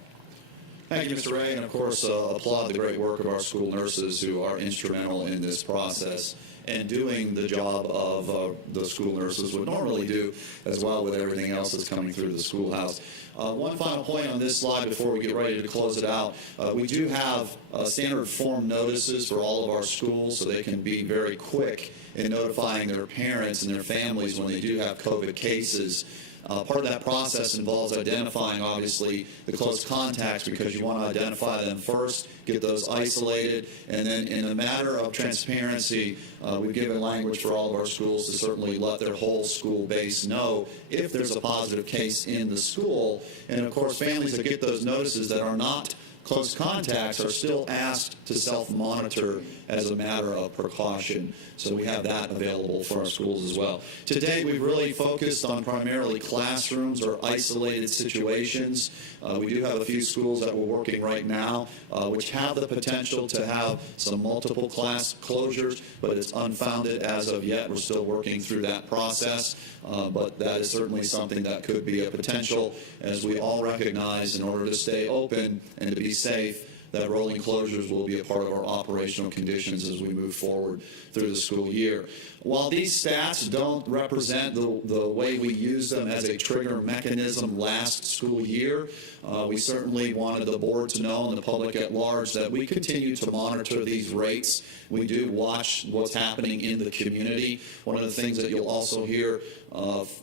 Thank you, Mr. Ray, and of course applaud the great work of our school nurses who are instrumental in this process and doing the job of the school nurses would normally do, as well with everything else that's coming through the schoolhouse. One final point on this slide before we get ready to close it out. We do have standard form notices for all of our schools, so they can be very quick in notifying their parents and their families when they do have COVID cases. Part of that process involves identifying, obviously, the close contacts, because you want to identify them first, get those isolated, and then in a matter of transparency, we've given language for all of our schools to certainly let their whole school base know if there's a positive case in the school. And of course, families that get those notices that are not close contacts are still asked to self-monitor as a matter of precaution. So we have that available for our schools as well. Today, we've really focused on primarily classrooms or isolated situations. We do have a few schools that we're working right now, which have the potential to have some multiple class closures, but it's unfounded as of yet. We're still working through that process, but that is certainly something that could be a potential, as we all recognize, in order to stay open and to be safe, that rolling closures will be a part of our operational conditions as we move forward through the school year. While these stats don't represent the way we use them as a trigger mechanism last school year, we certainly wanted the board to know and the public at large that we continue to monitor these rates. We do watch what's happening in the community. One of the things that you'll also hear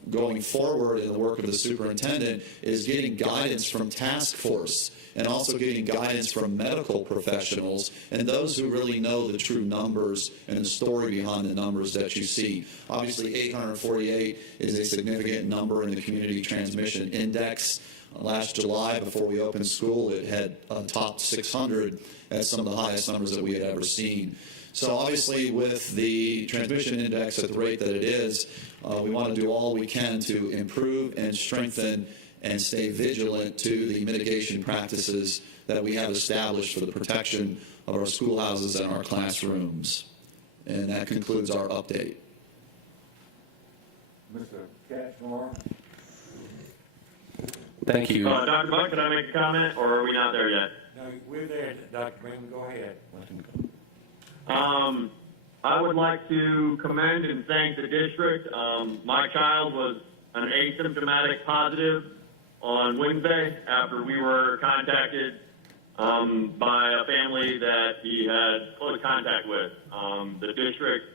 going forward in the work of the superintendent is getting guidance from task force, and also getting guidance from medical professionals and those who really know the true numbers and the story behind the numbers that you see. Obviously, 848 is a significant number in the community transmission index. Last July, before we opened school, it had topped 600 as some of the highest numbers that we had ever seen. So obviously, with the transmission index at the rate that it is, we want to do all we can to improve and strengthen and stay vigilant to the mitigation practices that we have established for the protection of our schoolhouses and our classrooms. And that concludes our update. Mr. Catchmore? Thank you. Dr. Buck, can I make a comment, or are we not there yet? No, we're there, Dr. Freeman, go ahead. Let him go. I would like to commend and thank the district. My child was an asymptomatic positive on Wednesday after we were contacted by a family that he had close contact with. The district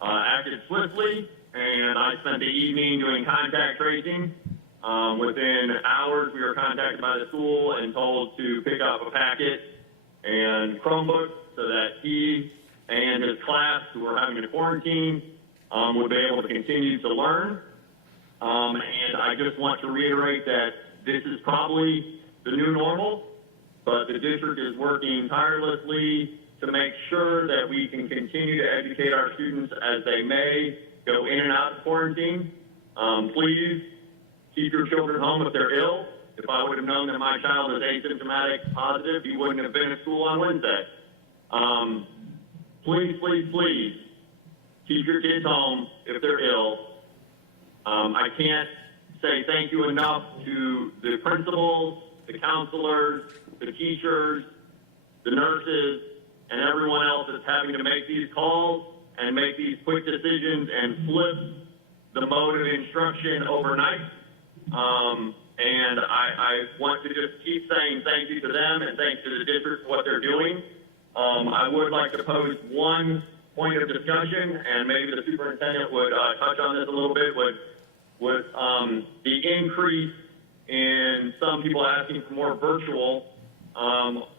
acted swiftly, and I spent the evening doing contact tracing. Within hours, we were contacted by the school and told to pick up a packet and Chromebook so that he and his class, who were having to quarantine, would be able to continue to learn. And I just want to reiterate that this is probably the new normal, but the district is working tirelessly to make sure that we can continue to educate our students as they may go in and out of quarantine. Please keep your children home if they're ill. If I would have known that my child is asymptomatic positive, he wouldn't have been at school on Wednesday. Please, please, please keep your kids home if they're ill. I can't say thank you enough to the principals, the counselors, the teachers, the nurses, and everyone else that's having to make these calls and make these quick decisions and flip the mode of instruction overnight. And I want to just keep saying thank you to them and thanks to the district for what they're doing. I would like to pose one point of discussion, and maybe the superintendent would touch on this a little bit, with the increase in some people asking for more virtual.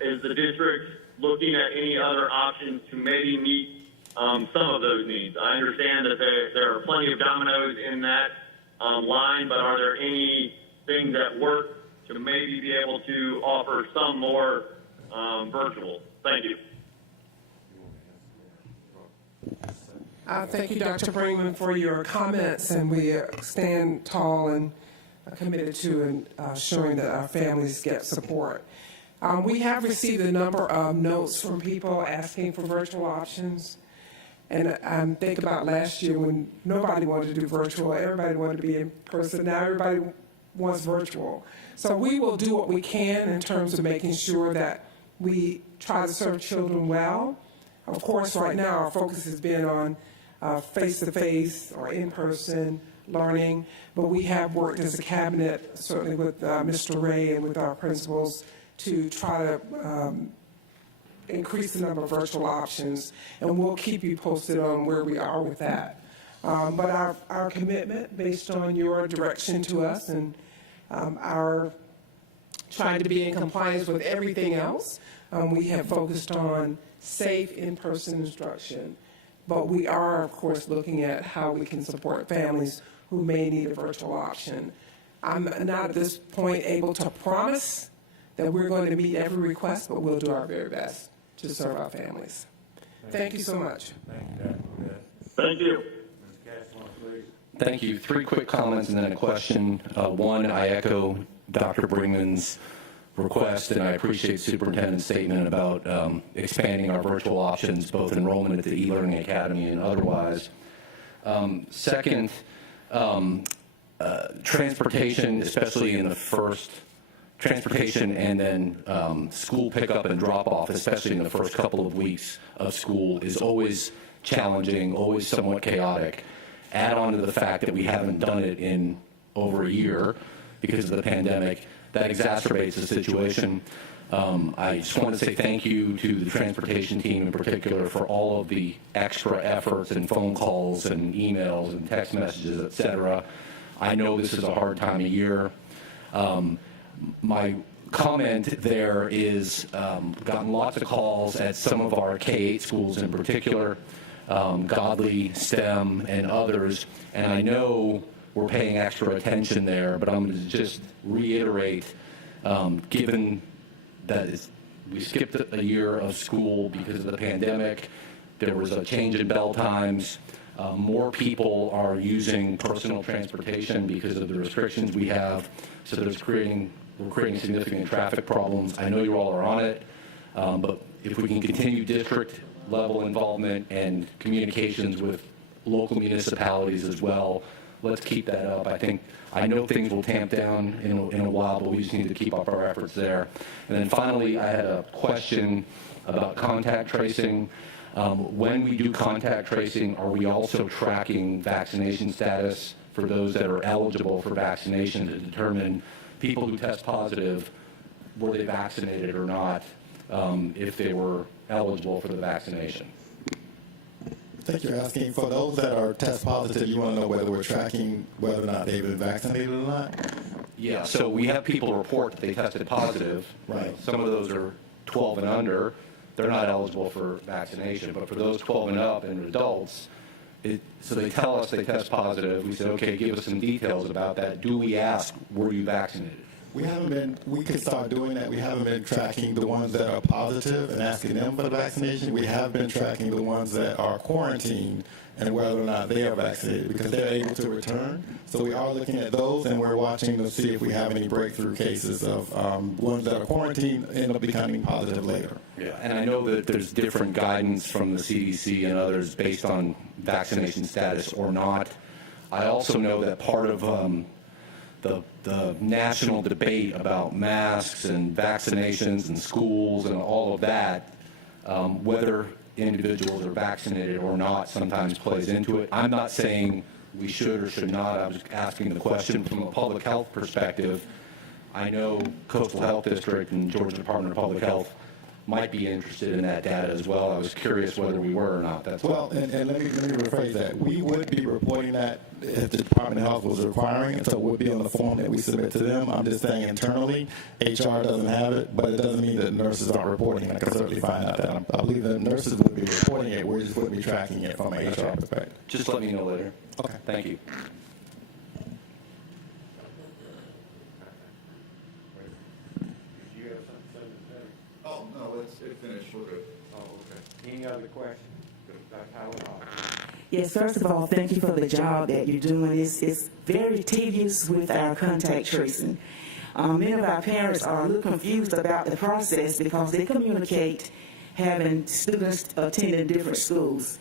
Is the district looking at any other options to maybe meet some of those needs? I understand that there are plenty of dominoes in that line, but are there any things that work to maybe be able to offer some more virtual? Thank you. Thank you, Dr. Brinkman, for your comments, and we stand tall and committed to showing that our families get support. We have received a number of notes from people asking for virtual options. And think about last year when nobody wanted to do virtual, everybody wanted to be in person. Now everybody wants virtual. So we will do what we can in terms of making sure that we try to serve children well. Of course, right now our focus has been on face-to-face or in-person learning, but we have worked as a cabinet, certainly with Mr. Ray and with our principals, to try to increase the number of virtual options, and we'll keep you posted on where we are with that. But our commitment, based on your direction to us and our trying to be in compliance with everything else, we have focused on safe in-person instruction. But we are, of course, looking at how we can support families who may need a virtual option. I'm not at this point able to promise that we're going to meet every request, but we'll do our very best to serve our families. Thank you so much. Thank you. Thank you. 3 quick comments and then a question. One, I echo Dr. Bringman's request, and I appreciate Superintendent's statement about expanding our virtual options, both enrollment at the e-learning academy and otherwise. Second, transportation, especially in the first transportation and then school pickup and drop-off, especially in the first couple of weeks of school, is always challenging, always somewhat chaotic. Add on to the fact that we haven't done it in over a year because of the pandemic. That exacerbates the situation. I just want to say thank you to the transportation team in particular for all of the extra efforts and phone calls and emails and text messages, et cetera. I know this is a hard time of year. My comment there is gotten lots of calls at some of our K-8 schools in particular, Godly, STEM, and others, and I know we're paying extra attention there, but I'm going to just reiterate, given that we skipped a year of school because of the pandemic, there was a change in bell times, more people are using personal transportation because of the restrictions we have, so we're creating significant traffic problems. I know you all are on it, but if we can continue district level involvement and communications with local municipalities as well, let's keep that up. I know things will tamp down in a while, but we just need to keep up our efforts there. And then finally, I had a question about contact tracing. When we do contact tracing, are we also tracking vaccination status for those that are eligible for vaccination to determine people who test positive, were they vaccinated or not, if they were eligible for the vaccination? I think you're asking for those that are test positive, you want to know whether we're tracking whether or not they've been vaccinated or not? Yeah, so we have people report that they tested positive. Right. Some of those are 12 and under. They're not eligible for vaccination. But for those 12 and up and adults, so they tell us they test positive. We say, okay, give us some details about that. Do we ask, were you vaccinated? We could start doing that. We haven't been tracking the ones that are positive and asking them for the vaccination. We have been tracking the ones that are quarantined and whether or not they are vaccinated because they're able to return. So we are looking at those and we're watching to see if we have any breakthrough cases of ones that are quarantined end up becoming positive later. Yeah, and I know that there's different guidance from the CDC and others based on vaccination status or not. I also know that part of the national debate about masks and vaccinations and schools and all of that, whether individuals are vaccinated or not sometimes plays into it. I'm not saying we should or should not. I was asking the question from a public health perspective. I know Coastal Health District and Georgia Department of Public Health might be interested in that data as well. I was curious whether we were or not. That's well, and let me rephrase that. We would be reporting that if the Department of Health was requiring it, so it would be on the form that we submit to them. I'm just saying internally, HR doesn't have it, but it doesn't mean that nurses aren't reporting it. I can certainly find out that. I believe that nurses would be reporting it. We just wouldn't be tracking it from an HR perspective. Just let me know later. Okay. Thank you. Oh, no, it's finished. We're good. Oh, okay. Any other questions? Dr. Howard? Yes, first of all, thank you for the job that you're doing. It's very tedious with our contact tracing. Many of our parents are a little confused about the process because they communicate having students attending different schools.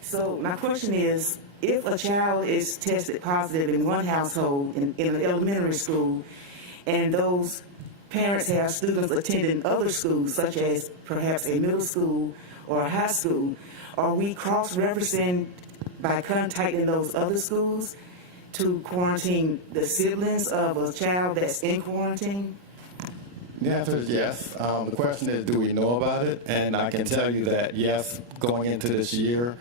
So my question is, if a child is tested positive in one household in an elementary school, and those parents have students attending other schools, such as perhaps a middle school or a high school, are we cross-referencing by contacting those other schools to quarantine the siblings of a child that's in quarantine? The answer is yes. The question is, do we know about it? And I can tell you that, yes, going into this year,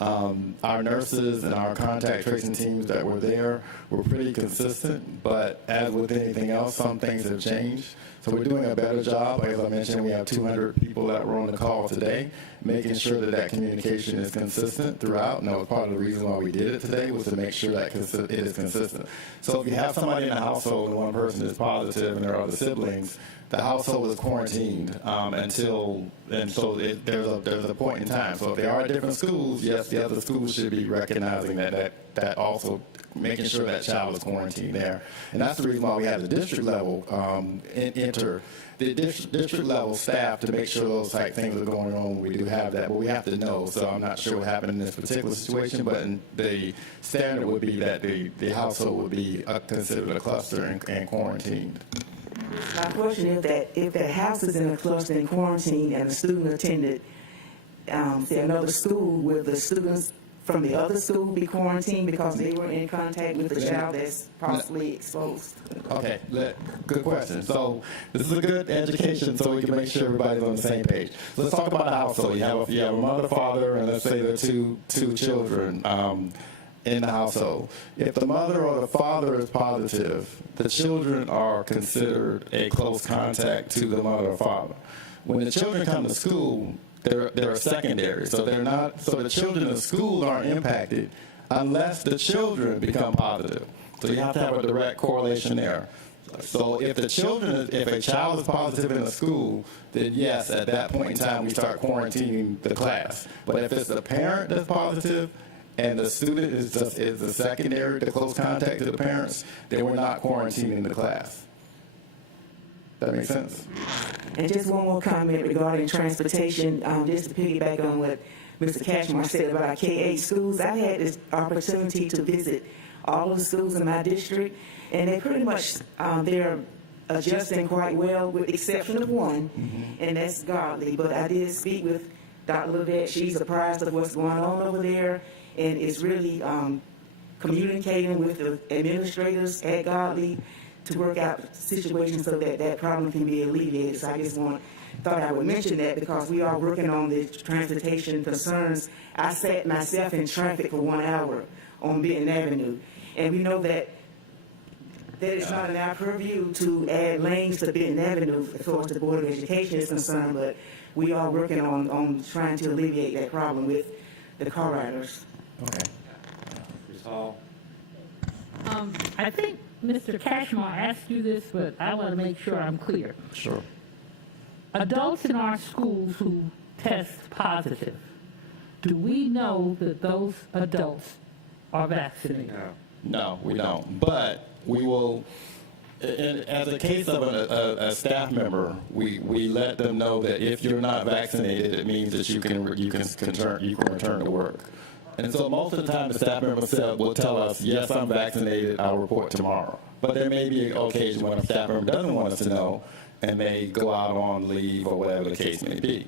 Our nurses and our contact tracing teams that were there were pretty consistent, but as with anything else, some things have changed. So we're doing a better job. As I mentioned, we have 200 people that were on the call today, making sure that that communication is consistent throughout. And that was part of the reason why we did it today, was to make sure that it is consistent. So if you have somebody in the household and one person is positive and there are other siblings, the household is quarantined there's a point in time. So if they are at different schools, yes, the other schools should be recognizing that also making sure that child is quarantined there. And that's the reason why we have the district level district level staff to make sure those type things are going on. We do have that, but we have to know. So I'm not sure what happened in this particular situation, but the standard would be that the household would be considered a cluster and quarantined. My question is that if the house is in a cluster and quarantine and a student attended, say another school, will the students from the other school be quarantined because they were in contact with the child that's possibly exposed? Okay, good question. So this is a good education so we can make sure everybody's on the same page. Let's talk about the household. You have a mother, father, and let's say there are two children in the household. If the mother or the father is positive, the children are considered a close contact to the mother or father. When the children come to school, they're secondary, so they're not. So the children in school aren't impacted unless the children become positive. So you have to have a direct correlation there. So if a child is positive in a school, then yes, at that point in time we start quarantining the class. But if it's the parent that's positive and the student is the secondary, the close contact to the parents, then we're not quarantining the class. That makes sense? And just one more comment regarding transportation, just to piggyback on what Mr. Cashmore said about our K-8 schools. I had this opportunity to visit all of the schools in my district, and they pretty much, they're adjusting quite well, with the exception of one, and that's Godly. But I did speak with Dr. Levette. She's apprised of what's going on over there, and is really communicating with the administrators at Godly to work out situations so that that problem can be alleviated. So I just thought I would mention that because we are working on the transportation concerns. I sat myself in traffic for 1 hour on Benton Avenue, and we know that it's not in our purview to add lanes to Benton Avenue as far as the Board of Education is concerned, but we are working on trying to alleviate that problem with the car riders. Okay. Ms. Hall? I think Mr. Cashmore asked you this, but I want to make sure I'm clear. Sure. Adults in our schools who test positive, do we know that those adults are vaccinated? No, we don't. But we will, as a case of a staff member, we let them know that if you're not vaccinated, it means that you can return to work. And so most of the time, the staff member will tell us, yes, I'm vaccinated, I'll report tomorrow. But there may be an occasion when a staff member doesn't want us to know and may go out on leave or whatever the case may be.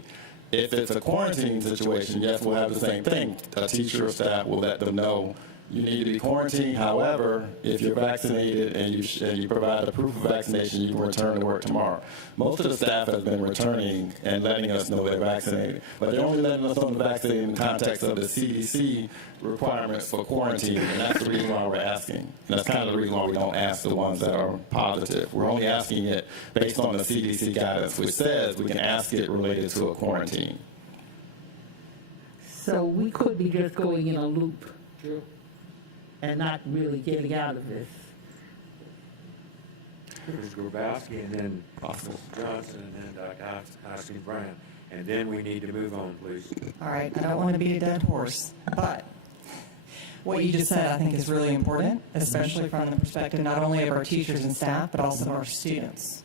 If it's a quarantine situation, yes, we'll have the same thing. A teacher or staff will let them know you need to be quarantined. However, if you're vaccinated and you provide a proof of vaccination, you can return to work tomorrow. Most of the staff has been returning and letting us know they're vaccinated, but they're only letting us know they're vaccinated in the context of the CDC requirements for quarantine, and that's the reason why we're asking. And that's kind of the reason why we don't ask the ones that are positive. We're only asking it based on the CDC guidance, which says we can ask it related to a quarantine. So we could be just going in a loop. True. And not really getting out of this. Ms. Grabowski, and then Mr. Johnson, and then Dr. Hoskin Brown. And then we need to move on, please. All right, I don't want to beat a dead horse, but what you just said I think is really important, especially from the perspective not only of our teachers and staff, but also our students.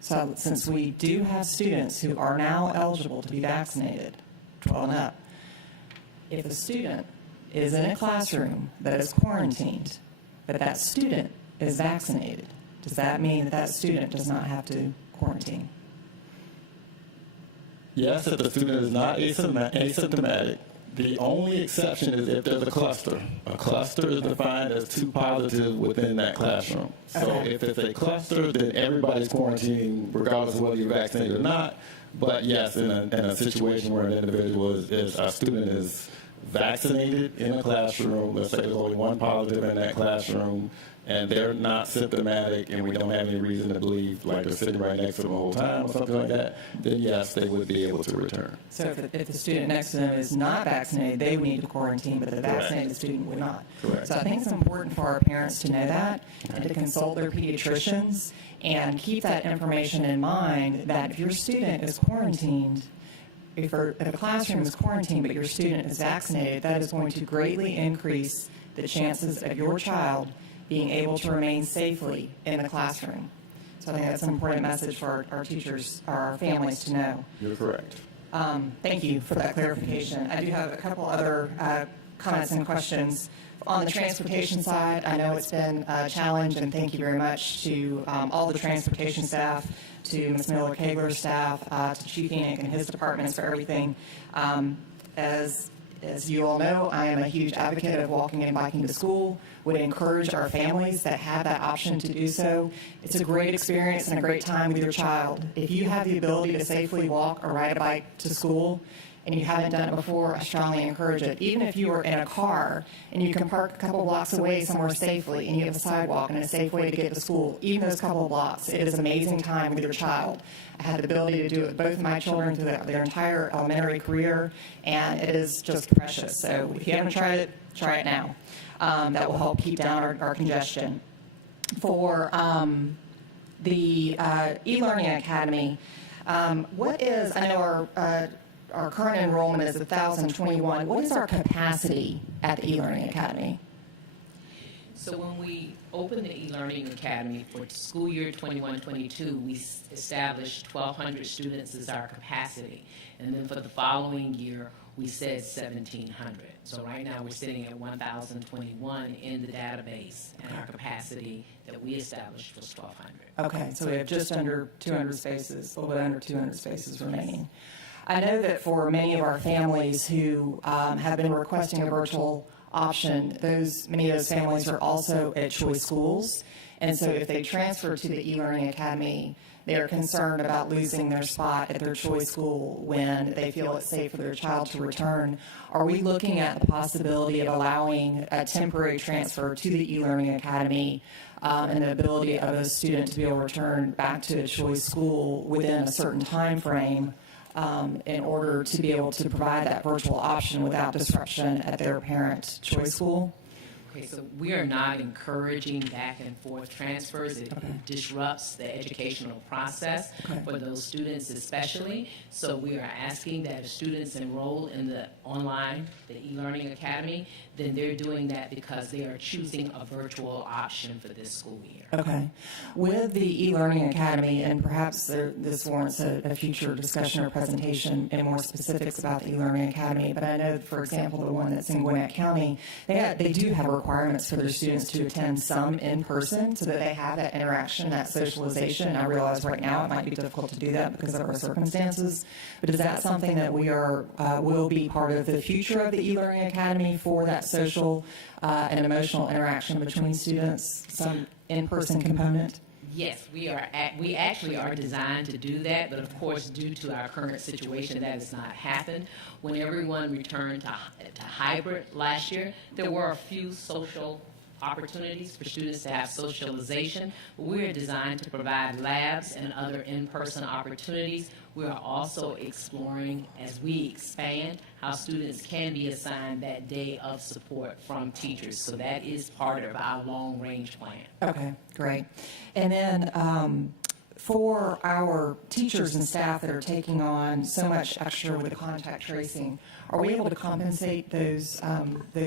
So since we do have students who are now eligible to be vaccinated, 12 and up, if a student is in a classroom that is quarantined, but that student is vaccinated, does that mean that that student does not have to quarantine? Yes, if the student is not asymptomatic. The only exception is if there's a cluster. A cluster is defined as 2 positives within that classroom. So if it's a cluster, then everybody's quarantining regardless of whether you're vaccinated or not. But yes, in a situation where an individual a student is vaccinated in a classroom, let's say there's only one positive in that classroom, and they're not symptomatic, and we don't have any reason to believe like they're sitting right next to them the whole time or something like that, then yes, they would be able to return. So if the student next to them is not vaccinated, they would need to quarantine, but the vaccinated student would not. Correct. So I think it's important for our parents to know that and to consult their pediatricians and keep that information in mind that if your student is quarantined, if a classroom is quarantined but your student is vaccinated, that is going to greatly increase the chances of your child being able to remain safely in the classroom. So I think that's an important message for our teachers, our families to know. You're correct. Thank you for that clarification. I do have a couple other comments and questions. On the transportation side, I know it's been a challenge, and thank you very much to all the transportation staff, to Ms. Miller-Kegler's staff, to Chief Enoch and his departments for everything. As you all know, I am a huge advocate of walking and biking to school, would encourage our families that have that option to do so. It's a great experience and a great time with your child. If you have the ability to safely walk or ride a bike to school, and you haven't done it before, I strongly encourage it. Even if you are in a car and you can park a couple blocks away somewhere safely and you have a sidewalk and a safe way to get to school, even those couple of blocks, it is an amazing time with your child. I had the ability to do it with both of my children through their entire elementary career, and it is just precious. So if you haven't tried it, try it now. That will help keep down our congestion. For the e-learning academy, what is, I know our current enrollment is 1,021. What is our capacity at the e-learning academy? So when we opened the e-learning academy for school year 21-22, we established 1,200 students as our capacity. And then for the following year, we said 1,700. So right now we're sitting at 1,021 in the database, and our capacity that we established was 1,200. Okay, so we have just under 200 spaces, a little bit under 200 spaces remaining. I know that for many of our families who have been requesting a virtual option, many of those families are also at choice schools. And so if they transfer to the e-learning academy, they are concerned about losing their spot at their choice school when they feel it's safe for their child to return. Are we looking at the possibility of allowing a temporary transfer to the e-learning academy and the ability of a student to be able to return back to a choice school within a certain time frame in order to be able to provide that virtual option without disruption at their parent choice school? Okay, so we are not encouraging back and forth transfers. It disrupts the educational process for those students especially. So we are asking that if students enroll in the online, the e-learning academy, then they're doing that because they are choosing a virtual option for this school year. Okay. With the e-learning academy, and perhaps this warrants a future discussion or presentation in more specifics about the e-learning academy, but I know, for example, the one that's in Gwinnett County, they do have requirements for their students to attend some in person so that they have that interaction, that socialization. I realize right now it might be difficult to do that because of our circumstances, but is that something that we will be part of the future of the e-learning academy for that social and emotional interaction between students, some in-person component? Yes, we actually are designed to do that, but of course, due to our current situation, that has not happened. When everyone returned to hybrid last year, there were a few social opportunities for students to have socialization. We're designed to provide labs and other in-person opportunities. We are also exploring, as we expand, how students can be assigned that day of support from teachers. So that is part of our long-range plan. Okay, great. And then for our teachers and staff that are taking on so much extra with the contact tracing, are we able to compensate those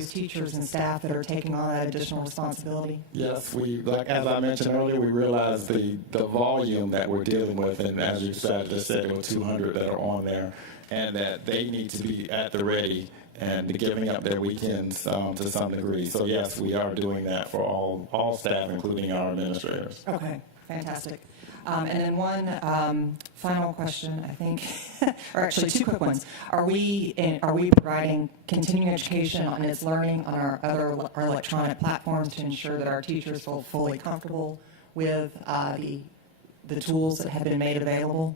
teachers and staff that are taking on that additional responsibility? Yes, as I mentioned earlier, we realize the volume that we're dealing with, and as you just said, there were 200 that are on there, and that they need to be at the ready and giving up their weekends to some degree. So yes, we are doing that for all staff, including our administrators. Okay, fantastic. And then one final question, I think, or actually two quick ones. Are we providing continuing education on its learning on our electronic platforms to ensure that our teachers feel fully comfortable with the tools that have been made available?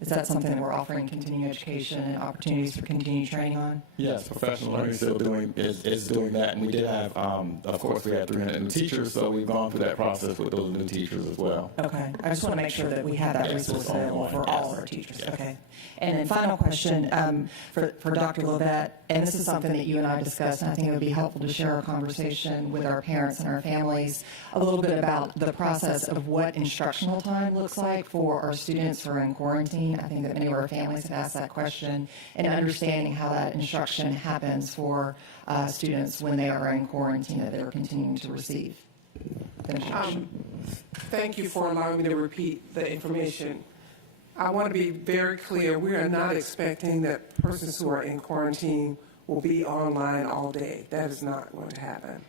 Is that something that we're offering continuing education and opportunities for continued training on? Yes, professional learning still is doing that, and we did have, of course, we had 300 new teachers, so we've gone through that process with those new teachers as well. Okay, I just want to make sure that we have that Yes, resource it's available ongoing, for yes. all of our teachers. Yes. Okay. And then final question for Dr. Levette, and this is something that you and I discussed, and I think it would be helpful to share our conversation with our parents and our families, a little bit about the process of what instructional time looks like for our students who are in quarantine. I think that many of our families have asked that question, and understanding how that instruction happens for students when they are in quarantine that they're continuing to receive the instruction. Thank you for allowing me to repeat the information. I want to be very clear. We are not expecting that persons who are in quarantine will be online all day. That is not going to happen.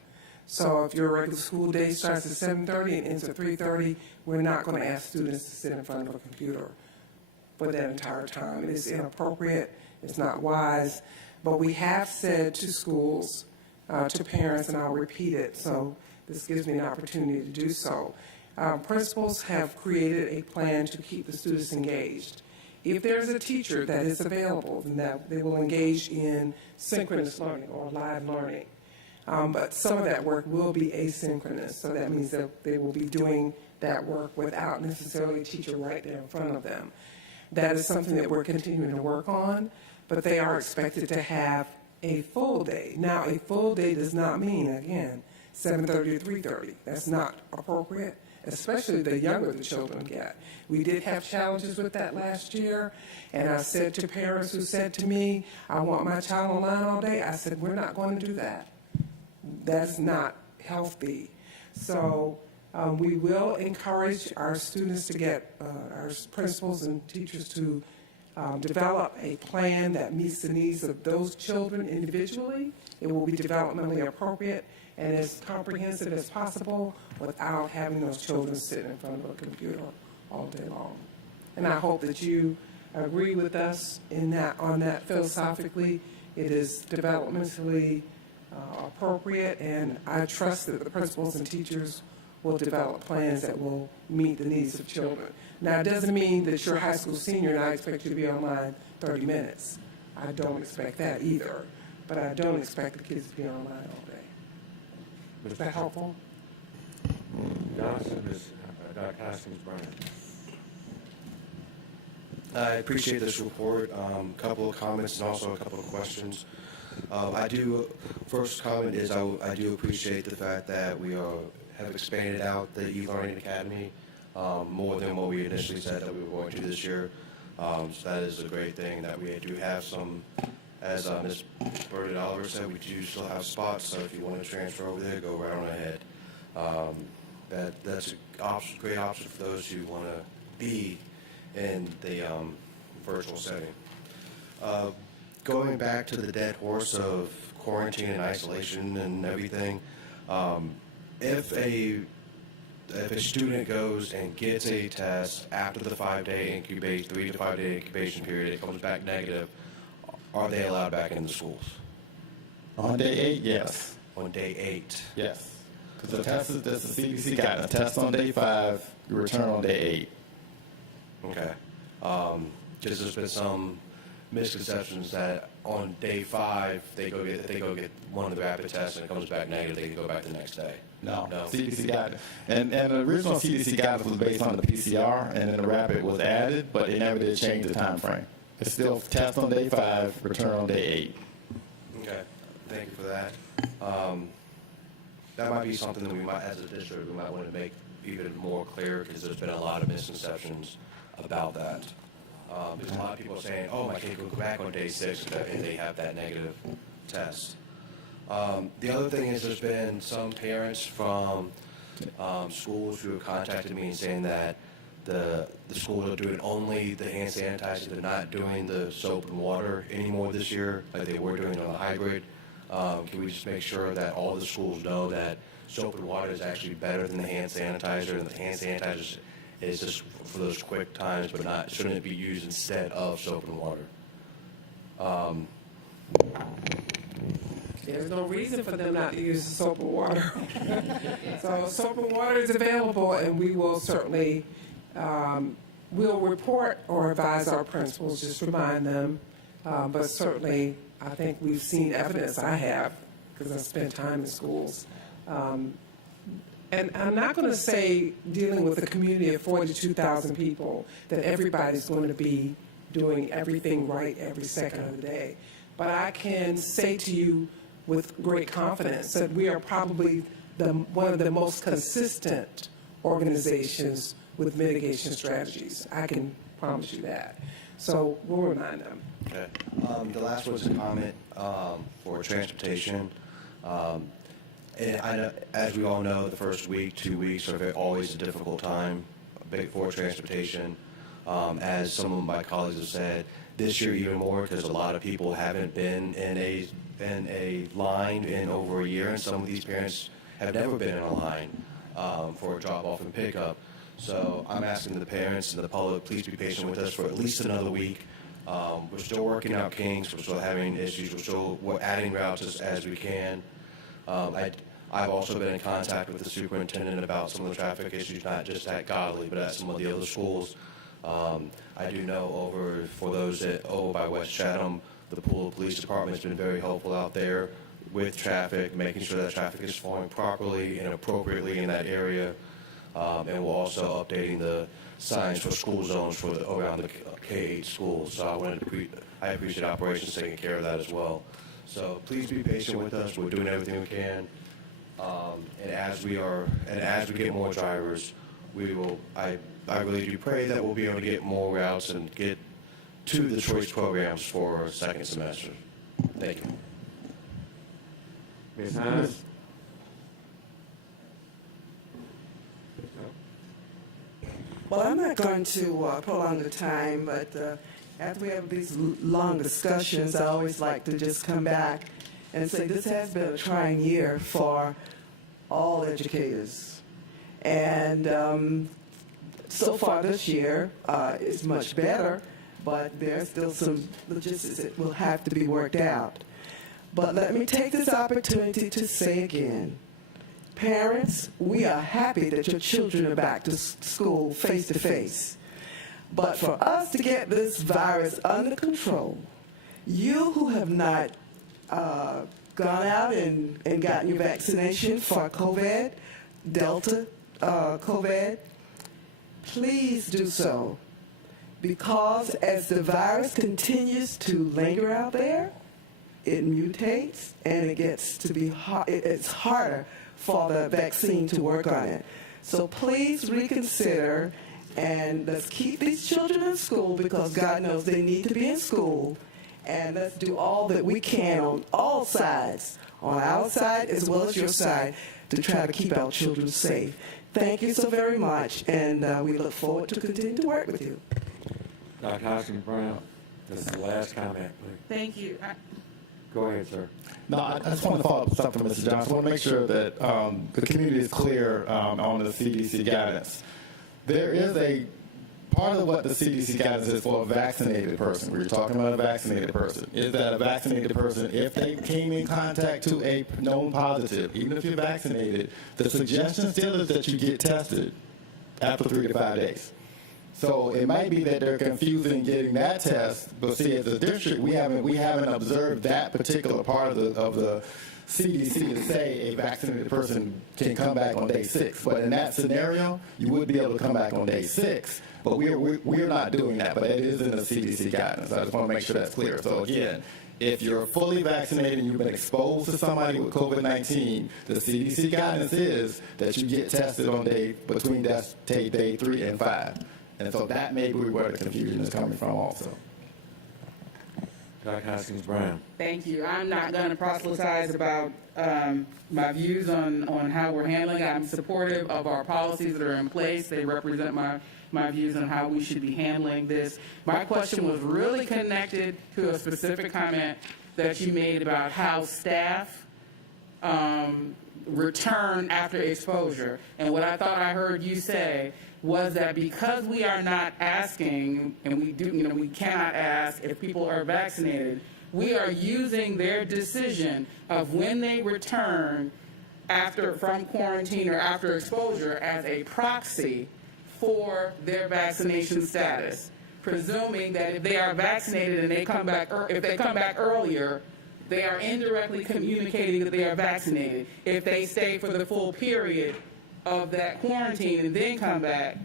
So if your regular school day starts at 7:30 and ends at 3:30, we're not going to ask students to sit in front of a computer for that entire time. It is inappropriate. It's not wise. But we have said to schools, to parents, and I'll repeat it, so this gives me an opportunity to do so. Principals have created a plan to keep the students engaged. If there's a teacher that is available, then that they will engage in synchronous learning or live learning. But some of that work will be asynchronous, so that means that they will be doing that work without necessarily a teacher right there in front of them. That is something that we're continuing to work on, but they are expected to have a full day. Now, a full day does not mean, again, 7:30 to 3:30. That's not appropriate, especially the younger the children get. We did have challenges with that last year, and I said to parents who said to me, I want my child online all day, I said, we're not going to do that. That's not healthy. So we will encourage our students to get, our principals and teachers to develop a plan that meets the needs of those children individually. It will be developmentally appropriate and as comprehensive as possible without having those children sit in front of a computer all day long. And I hope that you agree with us on that philosophically. It is developmentally appropriate, and I trust that the principals and teachers will develop plans that will meet the needs of children. Now, it doesn't mean that you're a high school senior and I expect you to be online 30 minutes. I don't expect that either, but I don't expect the kids to be online all day. Was that helpful? Johnson, Dr. Haskins-Brennan. I appreciate this report. Couple of comments and also a couple of questions. First comment is I do appreciate the fact that we have expanded out the e-learning academy more than what we initially said that we were going to this year. So that is a great thing that we do have some, as Ms. Bernard Oliver said, we do still have spots, so if you want to transfer over there, go right on ahead. That's a great option for those who want to be in the virtual setting. Going back to the dead horse of quarantine and isolation and everything, if a student goes and gets a test after the 3 to 5 day incubation period, it comes back negative, are they allowed back into schools? On day 8, yes. On day 8? Yes. Because the test is, that's the CDC guidelines. Test on day 5, you return on day 8. Okay. Because there's been some misconceptions that on day 5 they go get one of the rapid tests and it comes back negative, they can go back the next day. No. CDC guidance. And the original CDC guidance was based on the PCR, and then the rapid was added, but they never did change the time frame. It's still test on day 5, return on day 8. Okay. Thank you for that. That might be something that we might, as a district, we might want to make even more clear because there's been a lot of misconceptions about that. Because a lot of people are saying, oh, my kid will go back on day 6 and they have that negative test. The other thing is there's been some parents from schools who have contacted me and saying that the schools are doing only the hand sanitizer. They're not doing the soap and water anymore this year like they were doing on a hybrid. Can we just make sure that all the schools know that soap and water is actually better than the hand sanitizer, and the hand sanitizer is just for those quick times, but shouldn't it be used instead of soap and water? There's no reason for them not to use the soap and water. So soap and water is available, and we will certainly we'll report or advise our principals, just remind them. But certainly, I think we've seen evidence, I have, because I spent time in schools. And I'm not going to say, dealing with a community of 42,000 people, that everybody's going to be doing everything right every second of the day. But I can say to you with great confidence that we are probably one of the most consistent organizations with mitigation strategies. I can promise you that. So we'll remind them. Okay. The last was a comment for transportation. And I know, as we all know, the first week, 2 weeks are always a difficult time for transportation. As some of my colleagues have said, this year even more because a lot of people haven't been in a line in over a year, and some of these parents have never been in a line for a drop-off and pickup. So I'm asking the parents and the public, please be patient with us for at least another week. We're still working out kinks. We're still having issues. We're adding routes as we can. I've also been in contact with the superintendent about some of the traffic issues, not just at Godley, but at some of the other schools. I do know for those over by West Chatham, the Pool Police Department has been very helpful out there with traffic, making sure that traffic is flowing properly and appropriately in that area. And we're also updating the signs for school zones around the K-8 schools. So I appreciate operations taking care of that as well. So please be patient with us. We're doing everything we can. And as we get more drivers, I really do pray that we'll be able to get more routes and get to the choice programs for second semester. Thank you. Ms. Hines? Well, I'm not going to prolong the time, but after we have these long discussions, I always like to just come back and say this has been a trying year for all educators. And so far this year is much better, but there's still some logistics that will have to be worked out. But let me take this opportunity to say again, parents, we are happy that your children are back to school face to face. But for us to get this virus under control, you who have not gone out and gotten your vaccination for COVID, Delta COVID, please do so. Because as the virus continues to linger out there, it mutates and it gets to be it's harder for the vaccine to work on it. So please reconsider and let's keep these children in school because God knows they need to be in school. And let's do all that we can on all sides, on our side as well as your side, to try to keep our children safe. Thank you so very much, and we look forward to continue to work with you. Dr. Hoskins-Brown, this is the last comment, please. Thank you. Go ahead, sir. No, I just want to follow up with something, Mr. Johnson. I want to make sure that the community is clear on the CDC guidance. There is a part of what the CDC guidance is for a vaccinated person. We're talking about a vaccinated person. Is that a vaccinated person, if they came in contact to a known positive, even if you're vaccinated, the suggestion still is that you get tested after 3 to 5 days. So it might be that they're confused in getting that test, but see, as a district, we haven't observed that particular part of the CDC to say a vaccinated person can come back on day 6. But in that scenario, you would be able to come back on day 6. But we're not doing that, but it is in the CDC guidance. I just want to make sure that's clear. So again, if you're fully vaccinated and you've been exposed to somebody with COVID-19, the CDC guidance is that you get tested on between day 3 and 5. And so that may be where the confusion is coming from also. Dr. Hoskins-Brown. Thank you. I'm not going to proselytize about my views on how we're handling it. I'm supportive of our policies that are in place. They represent my views on how we should be handling this. My question was really connected to a specific comment that you made about how staff return after exposure. And what I thought I heard you say was that because we are not asking, and we cannot ask if people are vaccinated, we are using their decision of when they return from quarantine or after exposure as a proxy for their vaccination status, presuming that if they are vaccinated and they come back, if they come back earlier, they are indirectly communicating that they are vaccinated. If they stay for the full period of that quarantine and then come back,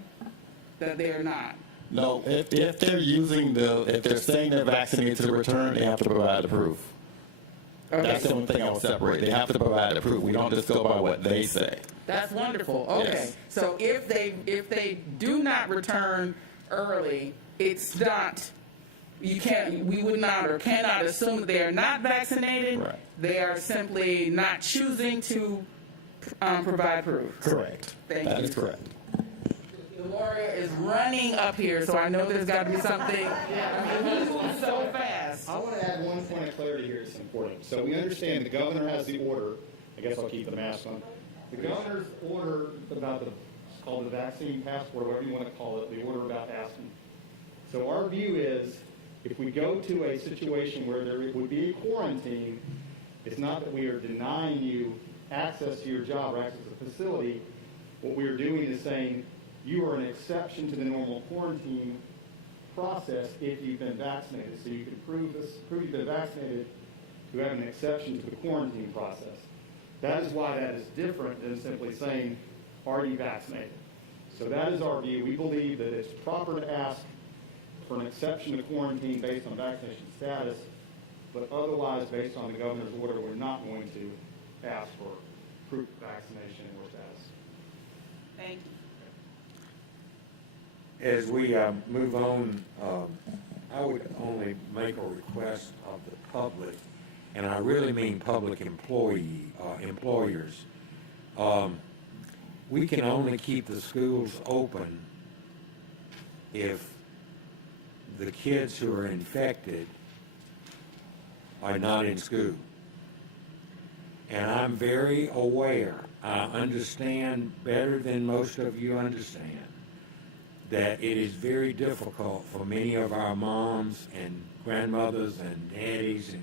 that they are not. No, if they're if they're saying they're vaccinated to return, they have to provide the proof. Okay. That's the only thing I will separate. They have to provide the proof. We don't just go by what they say. That's wonderful. Okay. Yes. So if they do not return early, it's not, we would not or cannot assume that they are not vaccinated. Right. They are simply not choosing to provide proof. Correct. Thank That you. is correct. Gloria is running up here, so I know there's got to be something. He's moving so fast. I want to add one point of clarity here that's important. So we understand the governor has the order. I guess I'll keep the mask on. The governor's order about it's called the vaccine passport, whatever you want to call it, the order about asking. So our view is, if we go to a situation where there would be a quarantine, it's not that we are denying you access to your job or access to the facility. What we are doing is saying, you are an exception to the normal quarantine process if you've been vaccinated. So you can prove you've been vaccinated to have an exception to the quarantine process. That is why that is different than simply saying, are you vaccinated? So that is our view. We believe that it's proper to ask for an exception to quarantine based on vaccination status, but otherwise, based on the governor's order, we're not going to ask for proof of vaccination or status. Thank you. As we move on, I would only make a request of the public, and I really mean public employers. We can only keep the schools open if the kids who are infected are not in school. And I'm very aware, I understand better than most of you understand, that it is very difficult for many of our moms and grandmothers and daddies and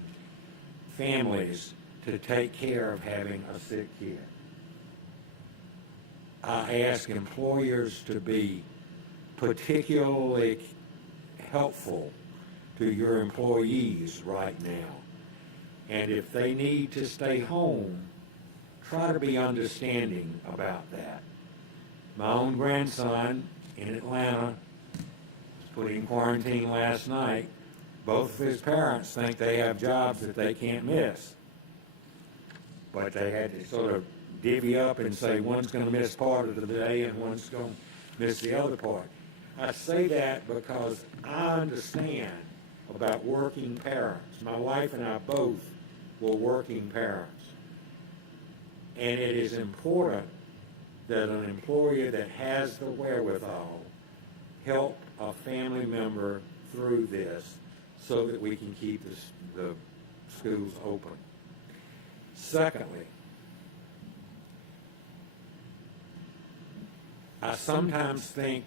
families to take care of having a sick kid. I ask employers to be particularly helpful to your employees right now. And if they need to stay home, try to be understanding about that. My own grandson in Atlanta was put in quarantine last night. Both of his parents think they have jobs that they can't miss. But they had to sort of divvy up and say one's going to miss part of the day and one's going to miss the other part. I say that because I understand about working parents. My wife and I both were working parents. And it is important that an employer that has the wherewithal help a family member through this so that we can keep the schools open. Secondly, I sometimes think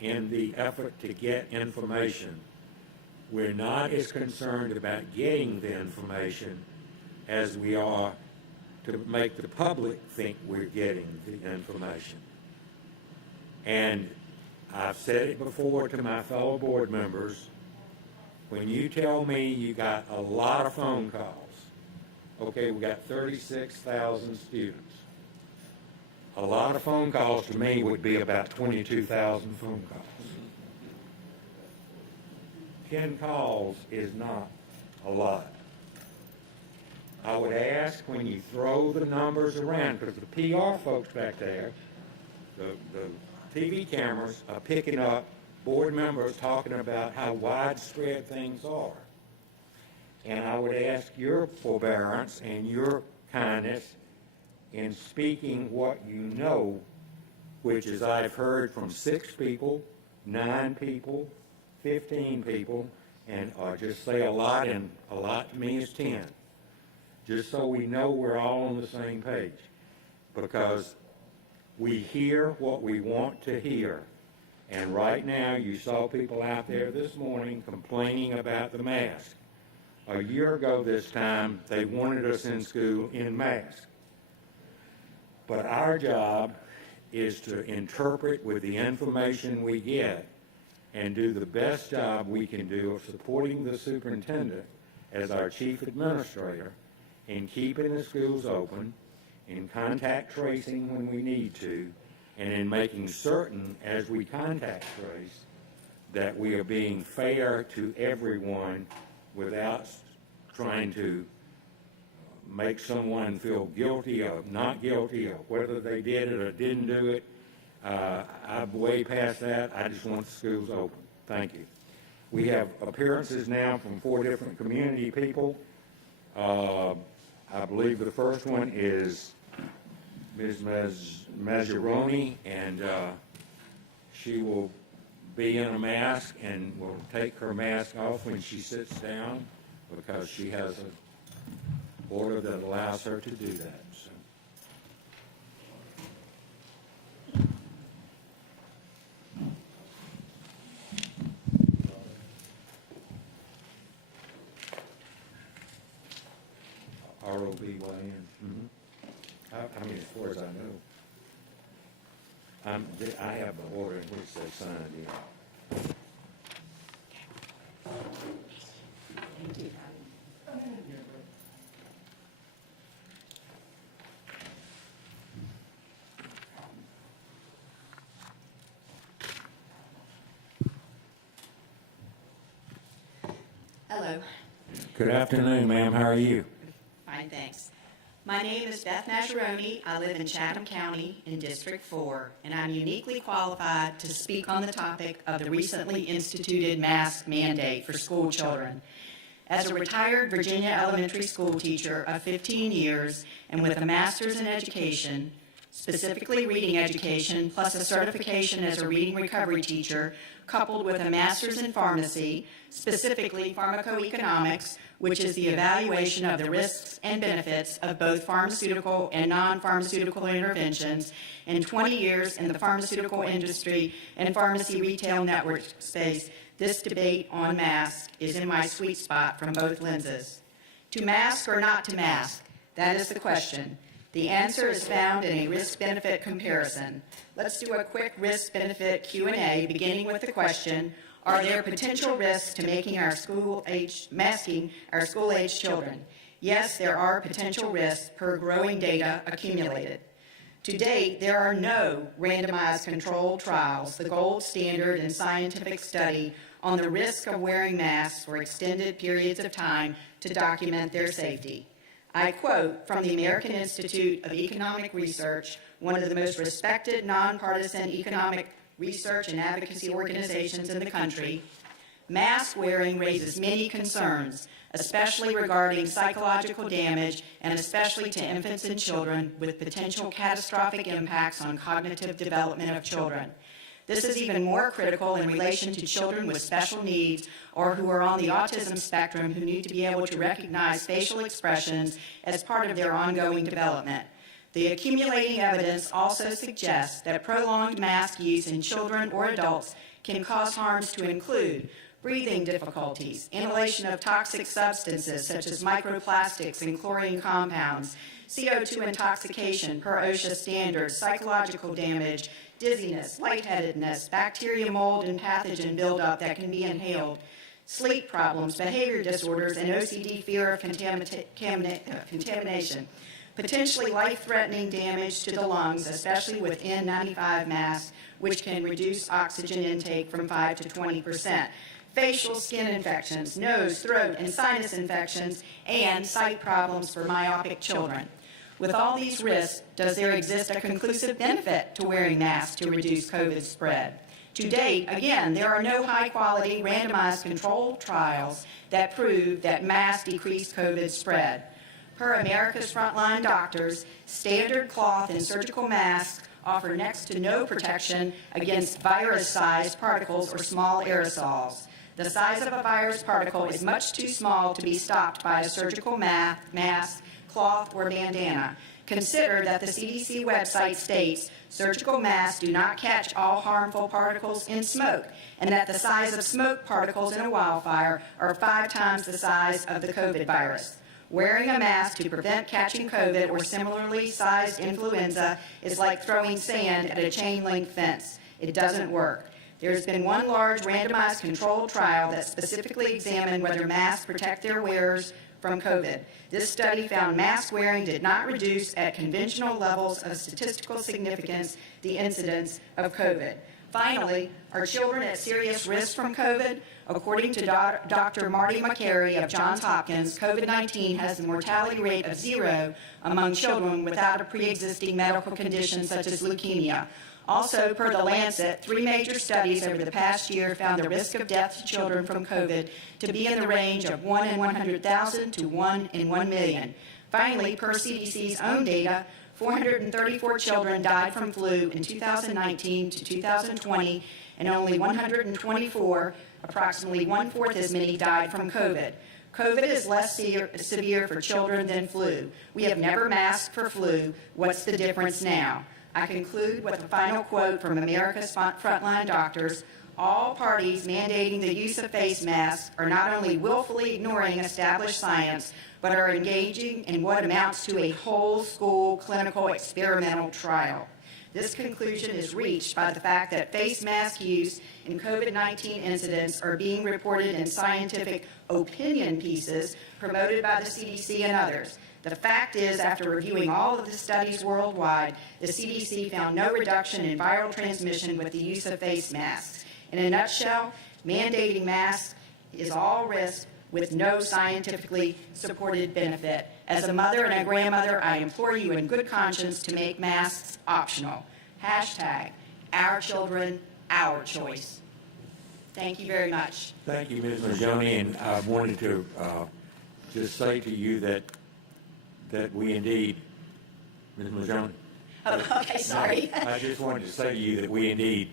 in the effort to get information, we're not as concerned about getting the information as we are to make the public think we're getting the information. And I've said it before to my fellow board members, when you tell me you got a lot of phone calls, okay, we got 36,000 students. A lot of phone calls to me would be about 22,000 phone calls. 10 calls is not a lot. I would ask when you throw the numbers around, because the PR folks back there, the TV cameras are picking up board members talking about how widespread things are. And I would ask your forbearance and your kindness in speaking what you know, which is I've heard from 6 people, 9 people, 15 people, and just say a lot, and a lot to me is 10. Just so we know we're all on the same page. Because we hear what we want to hear. And right now, you saw people out there this morning complaining about the mask. A year ago this time, they wanted us in school in masks. But our job is to interpret with the information we get and do the best job we can do of supporting the superintendent as our chief administrator in keeping the schools open, in contact tracing when we need to, and in making certain as we contact trace that we are being fair to everyone without trying to make someone feel guilty or not guilty or whether they did it or didn't do it. I'm way past that. I just want the schools open. Thank you. We have appearances now from 4 different community people. I believe the first one is Ms. Mazzaroni, and she will be in a mask and will take her mask off when she sits down because she has an order that allows her to do that. So. R-O-B-Y-N. I mean, as far as I know. I have the order in which they signed it. Hello. Good afternoon, ma'am. How are you? Fine, thanks. My name is Beth Mazzaroni. I live in Chatham County in District 4, and I'm uniquely qualified to speak on the topic of the recently instituted mask mandate for school children. As a retired Virginia elementary school teacher of 15 years and with a master's in education, specifically reading education, plus a certification as a reading recovery teacher, coupled with a master's in pharmacy, specifically pharmacoeconomics, which is the evaluation of the risks and benefits of both pharmaceutical and non-pharmaceutical interventions, and 20 years in the pharmaceutical industry and pharmacy retail network space, this debate on masks is in my sweet spot from both lenses. To mask or not to mask? That is the question. The answer is found in a risk-benefit comparison. Let's do a quick risk-benefit Q&A, beginning with the question, are there potential risks to masking our school-age children? Yes, there are potential risks per growing data accumulated. To date, there are no randomized controlled trials, the gold standard in scientific study, on the risk of wearing masks for extended periods of time to document their safety. I quote from the American Institute of Economic Research, one of the most respected nonpartisan economic research and advocacy organizations in the country, mask wearing raises many concerns, especially regarding psychological damage and especially to infants and children with potential catastrophic impacts on cognitive development of children. This is even more critical in relation to children with special needs or who are on the autism spectrum who need to be able to recognize facial expressions as part of their ongoing development. The accumulating evidence also suggests that prolonged mask use in children or adults can cause harms to include breathing difficulties, inhalation of toxic substances such as microplastics and chlorine compounds, CO2 intoxication per OSHA standards, psychological damage, dizziness, lightheadedness, bacteria, mold, and pathogen buildup that can be inhaled, sleep problems, behavior disorders, and OCD fear of contamination, potentially life-threatening damage to the lungs, especially with N95 masks, which can reduce oxygen intake from 5 to 20%, facial skin infections, nose, throat, and sinus infections, and sight problems for myopic children. With all these risks, does there exist a conclusive benefit to wearing masks to reduce COVID spread? To date, again, there are no high-quality randomized controlled trials that prove that masks decrease COVID spread. Per America's Frontline Doctors, standard cloth and surgical masks offer next to no protection against virus-sized particles or small aerosols. The size of a virus particle is much too small to be stopped by a surgical mask, cloth, or bandana. Consider that the CDC website states surgical masks do not catch all harmful particles in smoke, and that the size of smoke particles in a wildfire are 5 times the size of the COVID virus. Wearing a mask to prevent catching COVID or similarly sized influenza is like throwing sand at a chain-link fence. It doesn't work. There has been one large randomized controlled trial that specifically examined whether masks protect their wearers from COVID. This study found mask wearing did not reduce at conventional levels of statistical significance the incidence of COVID. Finally, are children at serious risk from COVID? According to Dr. Marty McCary of Johns Hopkins, COVID-19 has a mortality rate of 0 among children without a pre-existing medical condition such as leukemia. Also, per The Lancet, 3 major studies over the past year found the risk of death to children from COVID to be in the range of 1 in 100,000 to 1 in 1 million. Finally, per CDC's own data, 434 children died from flu in 2019 to 2020, and only 124, approximately 1/4 as many, died from COVID. COVID is less severe for children than flu. We have never masked for flu. What's the difference now? I conclude with a final quote from America's frontline doctors. All parties mandating the use of face masks are not only willfully ignoring established science, but are engaging in what amounts to a whole school clinical experimental trial. This conclusion is reached by the fact that face mask use in COVID-19 incidents are being reported in scientific opinion pieces promoted by the CDC and others. The fact is, after reviewing all of the studies worldwide, the CDC found no reduction in viral transmission with the use of face masks. In a nutshell, mandating masks is all risk with no scientifically supported benefit. As a mother and a grandmother, I implore you in good conscience to make masks optional. Hashtag, our children, our choice. Thank you very much. Thank you, Ms. Majoni, and I wanted to just say to you that we indeed, Ms. Majoni. Oh, okay, sorry. No, I just wanted to say to you that we indeed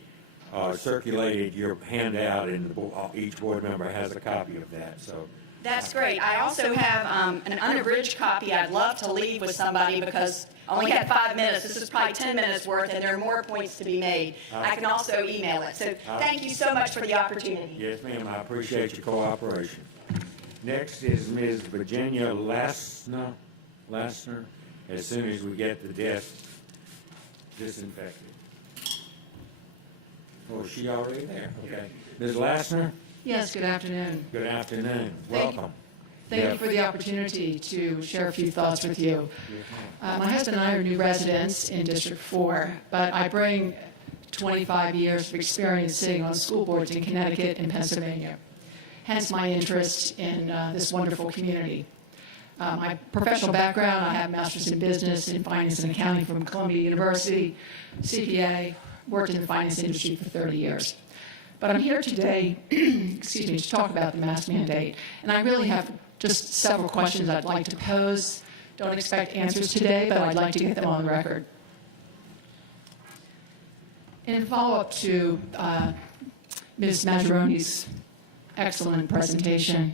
circulated your handout, and each board member has a copy of that. So that's great. I also have an unabridged copy I'd love to leave with somebody because I only had 5 minutes. This is probably 10 minutes worth, and there are more points to be made. I can also email it. So thank you so much for the opportunity. Yes, ma'am. I appreciate your cooperation. Next is Ms. Virginia Lassner, as soon as we get the desk disinfected. Oh, is she already there? Okay. Ms. Lassner? Yes, good afternoon. Good afternoon. Welcome. Thank you for the opportunity to share a few thoughts with you. My husband and I are new residents in District 4, but I bring 25 years of experience sitting on school boards in Connecticut and Pennsylvania. Hence my interest in this wonderful community. My professional background, I have a master's in business and finance and accounting from Columbia University, CPA, worked in the finance industry for 30 years. But I'm here today, to talk about the mask mandate. And I really have just several questions I'd like to pose. Don't expect answers today, but I'd like to get them on the record. In follow-up to Ms. Majoroni's excellent presentation,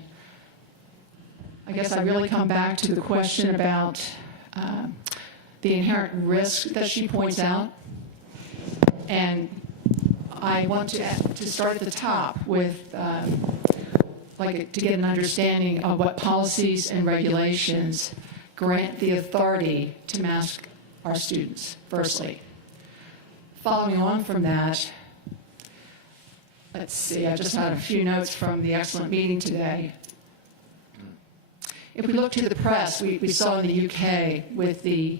I guess I really come back to the question about the inherent risk that she points out. And I want to start at the top with, to get an understanding of what policies and regulations grant the authority to mask our students, firstly. Following on from that, let's see, I just had a few notes from the excellent meeting today. If we look to the press, we saw in the UK with the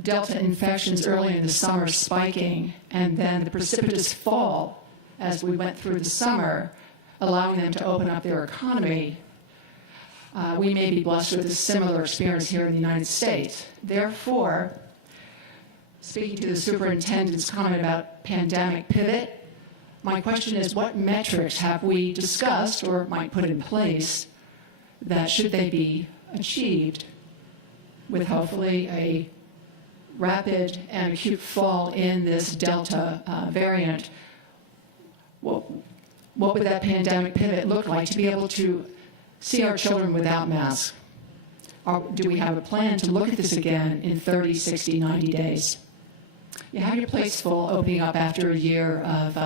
Delta infections early in the summer spiking, and then the precipitous fall as we went through the summer, allowing them to open up their economy. We may be blessed with a similar experience here in the United States. Therefore, speaking to the superintendent's comment about pandemic pivot, my question is, what metrics have we discussed or might put in place that, should they be achieved, with hopefully a rapid and acute fall in this Delta variant, what would that pandemic pivot look like to be able to see our children without masks? Or do we have a plan to look at this again in 30, 60, 90 days? You have your plates full opening up after a year of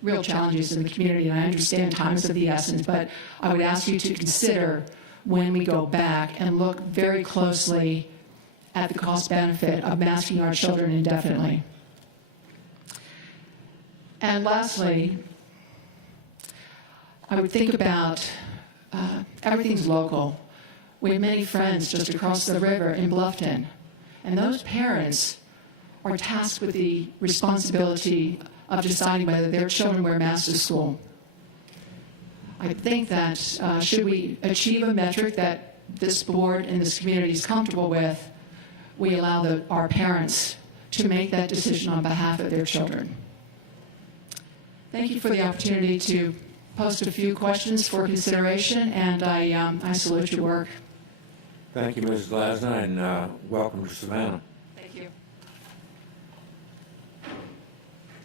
real challenges in the community, and I understand time is of the essence, but I would ask you to consider when we go back and look very closely at the cost benefit of masking our children indefinitely. And lastly, I would think about everything's local. We have many friends just across the river in Bluffton, and those parents are tasked with the responsibility of deciding whether their children wear masks to school. I think that should we achieve a metric that this board and this community is comfortable with, we allow our parents to make that decision on behalf of their children. Thank you for the opportunity to post a few questions for consideration, and I salute your work. Thank you, Mrs. Glasner, and welcome to Savannah. Thank you.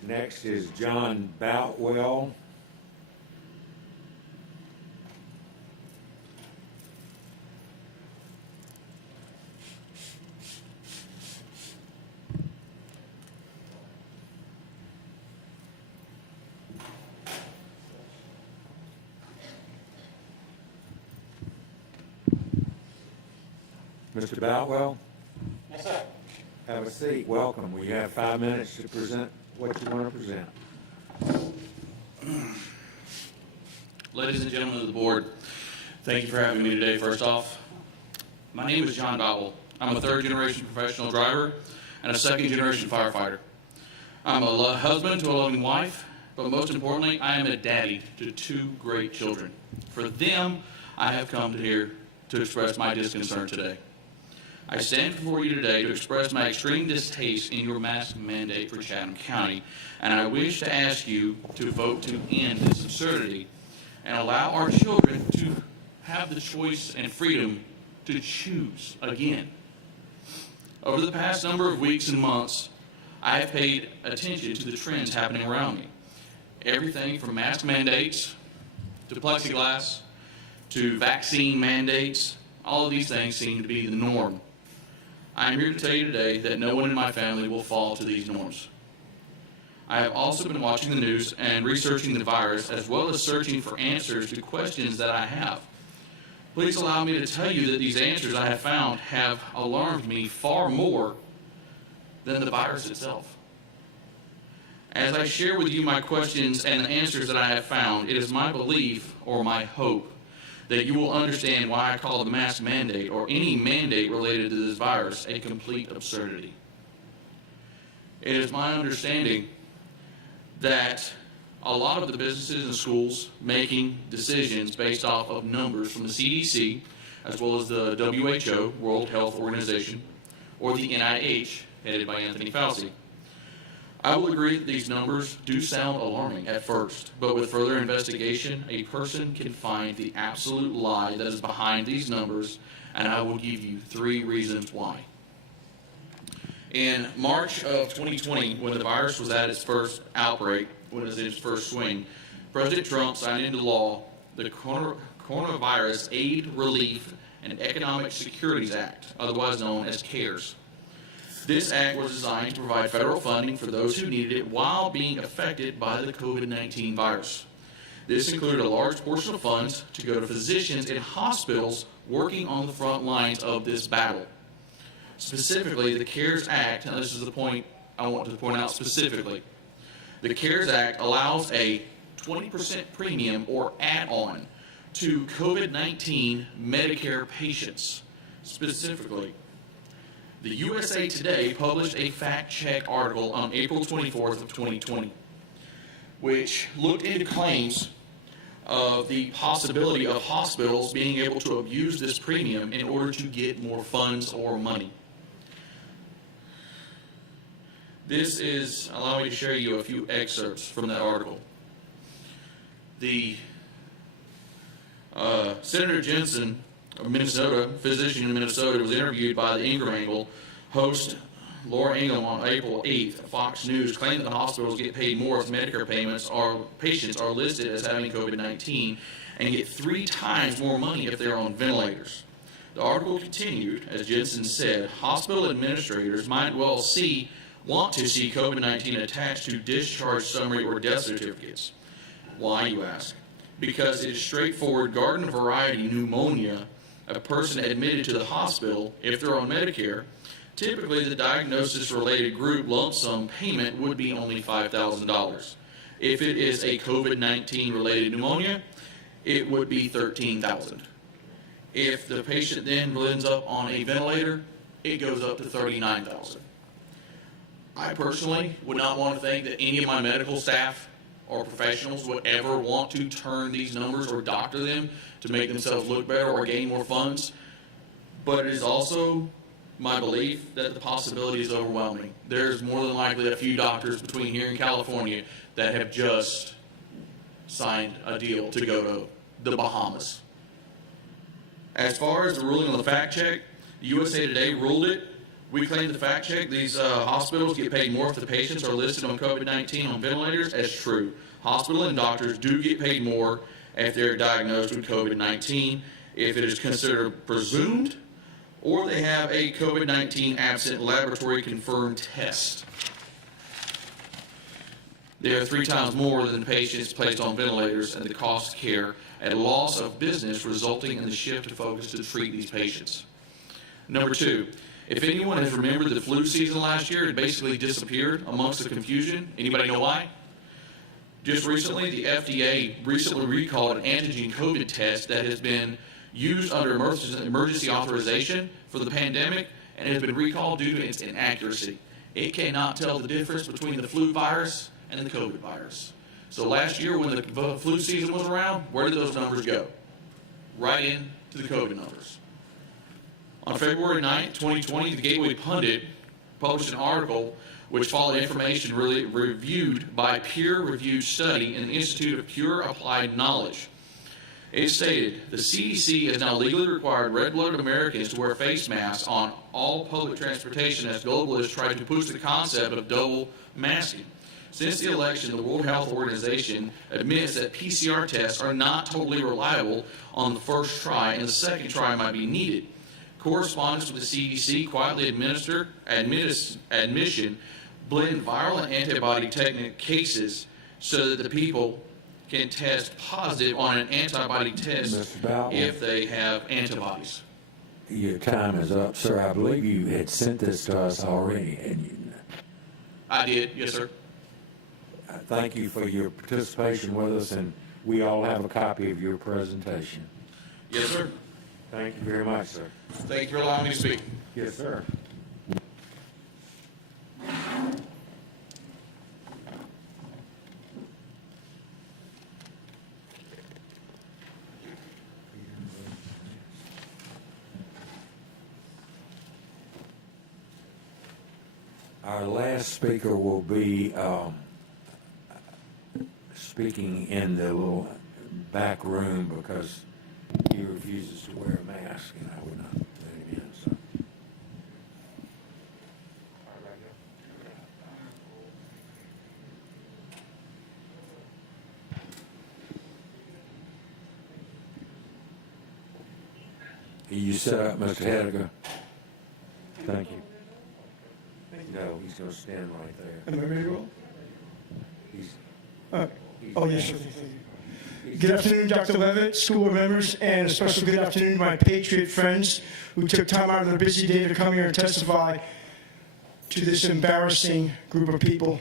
Next is John Boutwell. Mr. Boutwell? Yes, sir. Have a seat. Welcome. We have 5 minutes to present what you want to present. Ladies and gentlemen of the board, thank you for having me today. First off, my name is John Boutwell. I'm a third-generation professional driver and a second-generation firefighter. I'm a husband to a loving wife, but most importantly, I am a daddy to 2 great children. For them, I have come here to express my disconcern today. I stand before you today to express my extreme distaste in your mask mandate for Chatham County, and I wish to ask you to vote to end this absurdity and allow our children to have the choice and freedom to choose again. Over the past number of weeks and months, I have paid attention to the trends happening around me. Everything from mask mandates to plexiglass to vaccine mandates, all of these things seem to be the norm. I am here to tell you today that no one in my family will fall to these norms. I have also been watching the news and researching the virus, as well as searching for answers to questions that I have. Please allow me to tell you that these answers I have found have alarmed me far more than the virus itself. As I share with you my questions and the answers that I have found, it is my belief or my hope that you will understand why I call the mask mandate or any mandate related to this virus a complete absurdity. It is my understanding that a lot of the businesses and schools making decisions based off of numbers from the CDC, as well as the WHO, World Health Organization, or the NIH, headed by Anthony Fauci. I will agree that these numbers do sound alarming at first, but with further investigation, a person can find the absolute lie that is behind these numbers, and I will give you 3 reasons why. In March of 2020, when the virus was at its first outbreak, when it was in its first swing, President Trump signed into law the Coronavirus Aid, Relief, and Economic Securities Act, otherwise known as CARES. This act was designed to provide federal funding for those who needed it while being affected by the COVID-19 virus. This included a large portion of funds to go to physicians in hospitals working on the front lines of this battle. Specifically, the CARES Act, and this is the point I want to point out specifically, the CARES Act allows a 20% premium or add-on to COVID-19 Medicare patients. Specifically, the USA Today published a fact-check article on April 24th of 2020, which looked into claims of the possibility of hospitals being able to abuse this premium in order to get more funds or money. This is, allow me to share you a few excerpts from that article. The Senator Jensen of Minnesota, physician in Minnesota, was interviewed by the Ingram Angle host Laura Ingham on April 8th. Fox News claimed that hospitals get paid more if Medicare patients are listed as having COVID-19 and get 3 times more money if they're on ventilators. The article continued, as Jensen said, hospital administrators might well want to see COVID-19 attached to discharge summary or death certificates. Why, you ask? Because it is straightforward garden variety pneumonia a person admitted to the hospital, if they're on Medicare, typically the diagnosis-related group lump sum payment would be only $5,000. If it is a COVID-19 related pneumonia, it would be $13,000. If the patient then ends up on a ventilator, it goes up to $39,000. I personally would not want to think that any of my medical staff or professionals would ever want to turn these numbers or doctor them to make themselves look better or gain more funds. But it is also my belief that the possibility is overwhelming. There's more than likely a few doctors between here and California that have just signed a deal to go to the Bahamas. As far as the ruling on the fact check, USA Today ruled it. We claim the fact check. These hospitals get paid more if the patients are listed on COVID-19 on ventilators as true. Hospital and doctors do get paid more if they're diagnosed with COVID-19, if it is considered presumed, or they have a COVID-19 absent laboratory confirmed test. They are 3 times more than patients placed on ventilators, and the cost of care at loss of business resulting in the shift of focus to treat these patients. Number 2, if anyone has remembered the flu season last year, it basically disappeared amongst the confusion. Anybody know why? Just recently, the FDA recently recalled an antigen COVID test that has been used under emergency authorization for the pandemic and has been recalled due to its inaccuracy. It cannot tell the difference between the flu virus and the COVID virus. So last year when the flu season was around, where did those numbers go? Right into the COVID numbers. On February 9, 2020, the Gateway Pundit published an article which followed information reviewed by peer-reviewed study in the Institute of Pure Applied Knowledge. It stated, the CDC has now legally required red-blooded Americans to wear face masks on all public transportation as globalists try to push the concept of double masking. Since the election, the World Health Organization admits that PCR tests are not totally reliable on the first try, and the second try might be needed. Correspondents with the CDC quietly admission blend viral and antibody technique cases so that the people can test positive on an antibody test if they have antibodies. Your time is up, sir. I believe you had sent this to us already, and you... I did, yes, sir. Thank you for your participation with us, and we all have a copy of your presentation. Yes, sir. Thank you very much, sir. Thank you for allowing me to speak. Yes, sir. Our last speaker will be speaking in the little back room because he refuses to wear a mask, and I would not let him in. So. You set up, Mr. Hediger. Thank you. No, he's going to stand right there. Am I ready to roll? He's Yes, sir. Good afternoon, Dr. Levitt, school board members, and a special good afternoon to my Patriot friends who took time out of their busy day to come here and testify to this embarrassing group of people.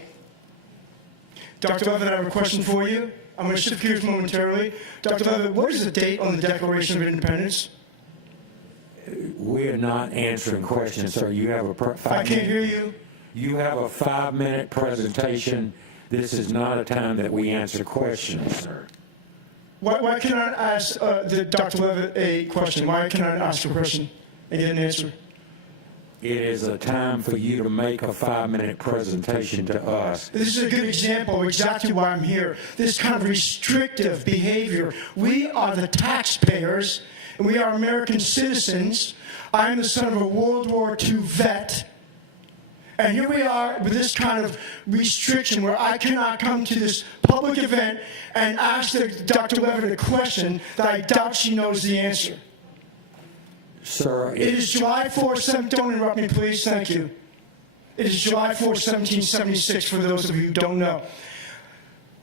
Dr. Levitt, I have a question for you. I'm going to shift gears momentarily. Dr. Levitt, what is the date on the Declaration of Independence? We are not answering questions, sir. You have a 5 I can't hear you. You have a 5-minute presentation. This is not a time that we answer questions, sir. Why can I ask Dr. Levitt a question? Why can I ask a question and get an answer? It is a time for you to make a 5-minute presentation to us. This is a good example of exactly why I'm here. This kind of restrictive behavior. We are the taxpayers, and we are American citizens. I am the son of a World War II vet. And here we are with this kind of restriction where I cannot come to this public event and ask Dr. Levitt a question that I doubt she knows the answer. Sir, it is July 4, don't interrupt me, please, thank you. It is July 4, 1776, for those of you who don't know.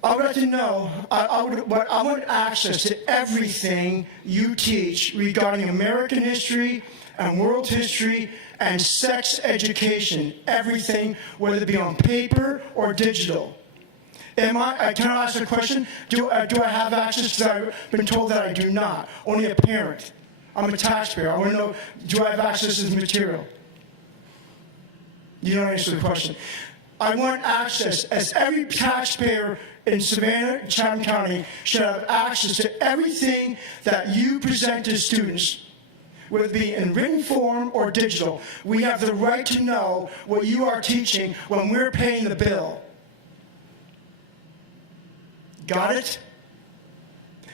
I would like to know, I want access to everything you teach regarding American history and world history and sex education, everything, whether it be on paper or digital. Can I ask a question? Do I have access? Because I've been told that I do not. Only a parent. I'm a taxpayer. I want to know, do I have access to this material? You don't answer the question. I want access, as every taxpayer in Savannah, Chatham County should have access to everything that you present to students, whether it be in written form or digital. We have the right to know what you are teaching when we're paying the bill. Got it?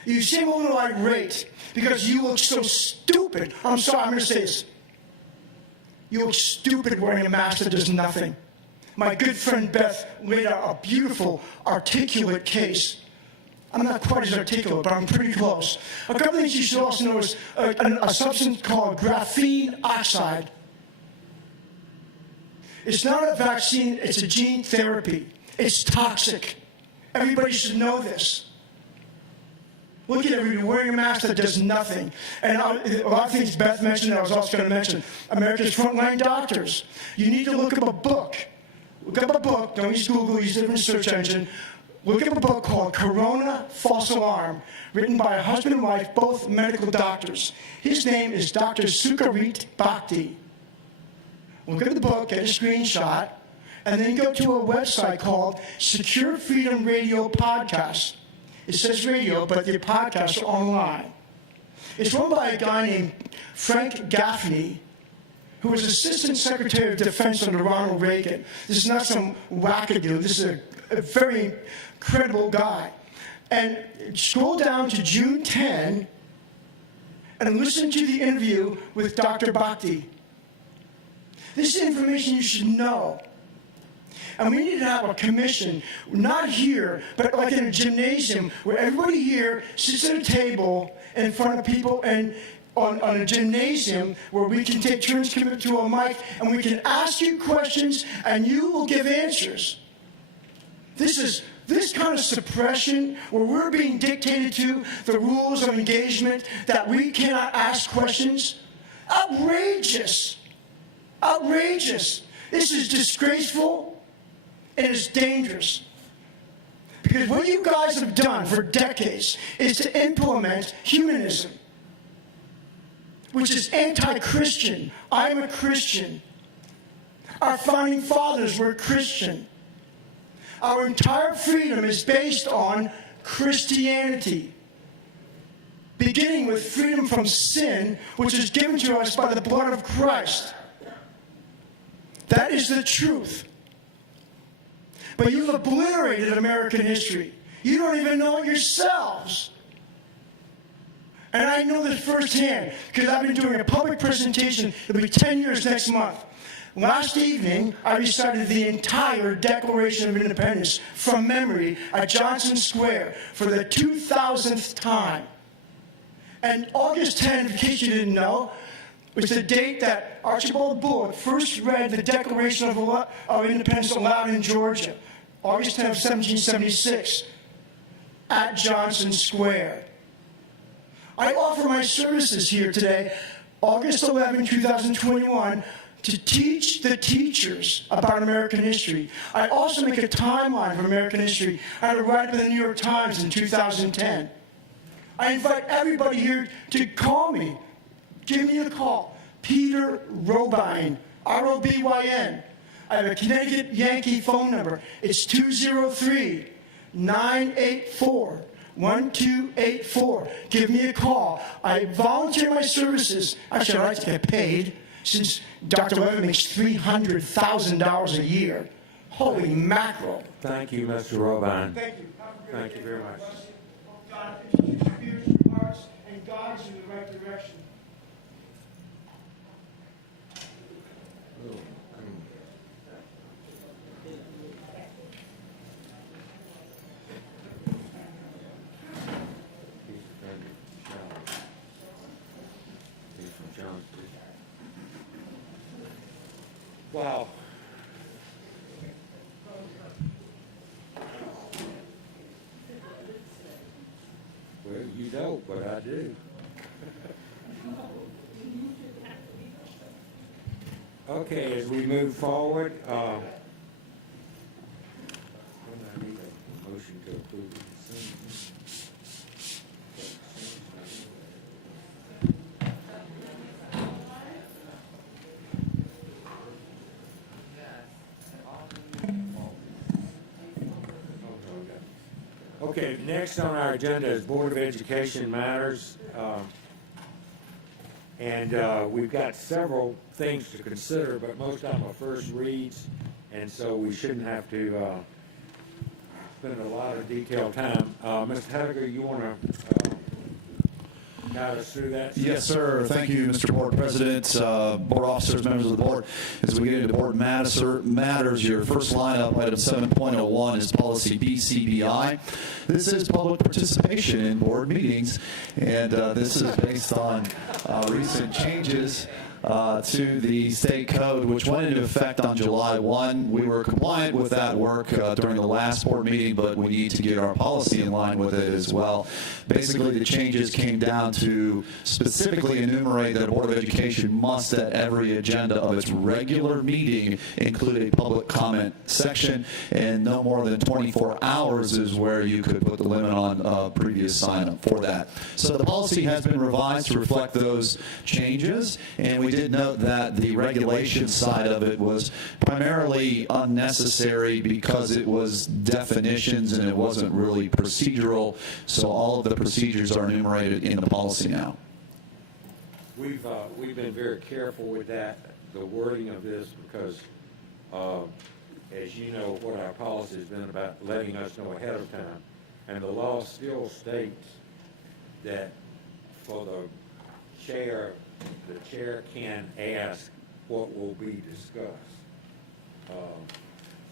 You seem a little irate because you look so stupid. I'm sorry, I'm going to say this. You look stupid wearing a mask that does nothing. My good friend Beth laid out a beautiful, articulate case. I'm not quite as articulate, but I'm pretty close. A couple things you should also know is a substance called graphene oxide. It's not a vaccine, it's a gene therapy. It's toxic. Everybody should know this. Look at everybody wearing a mask that does nothing. And a lot of things Beth mentioned, I was also going to mention, America's frontline doctors. You need to look up a book. Look up a book, don't use Google, use a different search engine. Look up a book called Corona False Alarm, written by a husband and wife, both medical doctors. His name is Dr. Sukarit Bhakti. Look at the book, get a screenshot, and then go to a website called Secure Freedom Radio Podcast. It says radio, but the podcasts are online. It's run by a guy named Frank Gaffney, who was Assistant Secretary of Defense under Ronald Reagan. This is not some wackadoo. This is a very credible guy. And scroll down to June 10 and listen to the interview with Dr. Bhakti. This is information you should know. And we need to have a commission, not here, but like in a gymnasium, where everybody here sits at a table in front of people and on a gymnasium where we can take turns coming up to a mic and we can ask you questions and you will give answers. This kind of suppression where we're being dictated to the rules of engagement that we cannot ask questions. Outrageous. Outrageous. This is disgraceful and it's dangerous. Because what you guys have done for decades is to implement humanism, which is anti-Christian. I'm a Christian. Our founding fathers were Christian. Our entire freedom is based on Christianity, beginning with freedom from sin, which is given to us by the blood of Christ. That is the truth. But you've obliterated American history. You don't even know it yourselves. And I know this firsthand because I've been doing a public presentation. It'll be 10 years next month. Last evening, I recited the entire Declaration of Independence from memory at Johnson Square for the 2000th time. And August 10, in case you didn't know, was the date that Archibald Bullock first read the Declaration of Independence aloud in Georgia, August 10 of 1776, at Johnson Square. I offer my services here today, August 11, 2021, to teach the teachers about American history. I also make a timeline for American history. I had to write up in the New York Times in 2010. I invite everybody here to call me. Give me a call. Peter Robyn, R-O-B-Y-N. I have a Connecticut Yankee phone number. It's 203-984-1284. Give me a call. I volunteer my services. Actually, I like to get paid, since Dr. Levin makes $300,000 a year. Holy mackerel. Thank you, Mr. Robyn. Thank you. Thank you very much. God continues to your hearts and guides you in the right direction. Wow. Okay, as we move forward, I need a motion to approve the Okay, next on our agenda is Board of Education matters. And we've got several things to consider, but most of them are first reads, and so we shouldn't have to spend a lot of detailed time. Mr. Hediger, you want to guide us through that? Yes, sir. Thank you, Mr. Board President, board officers, members of the board. As we get into board matters, your first lineup, item 7.01, is policy BCBI. This is public participation in board meetings, and this is based on recent changes to the state code, which went into effect on July 1. We were compliant with that work during the last board meeting, but we need to get our policy in line with it as well. Basically, the changes came down to specifically enumerate that a Board of Education must, at every agenda of its regular meeting, include a public comment section, and no more than 24 hours is where you could put the limit on previous sign-up for that. So the policy has been revised to reflect those changes, and we did note that the regulation side of it was primarily unnecessary because it was definitions and it wasn't really procedural, so all of the procedures are enumerated in the policy now. We've been very careful with that, the wording of this, because as you know, what our policy has been about letting us know ahead of time. And the law still states that for the chair can ask what will be discussed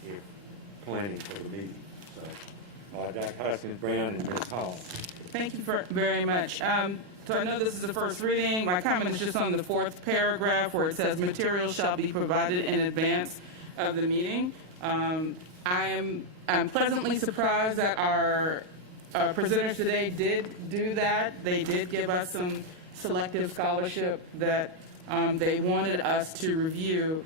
if planning for the meeting. So, Dr. Hutchins-Brown and Ms. Hall. Thank you very much. So I know this is the first reading. My comment is just on the fourth paragraph where it says materials shall be provided in advance of the meeting. I'm pleasantly surprised that our presenters today did do that. They did give us some selective scholarship that they wanted us to review.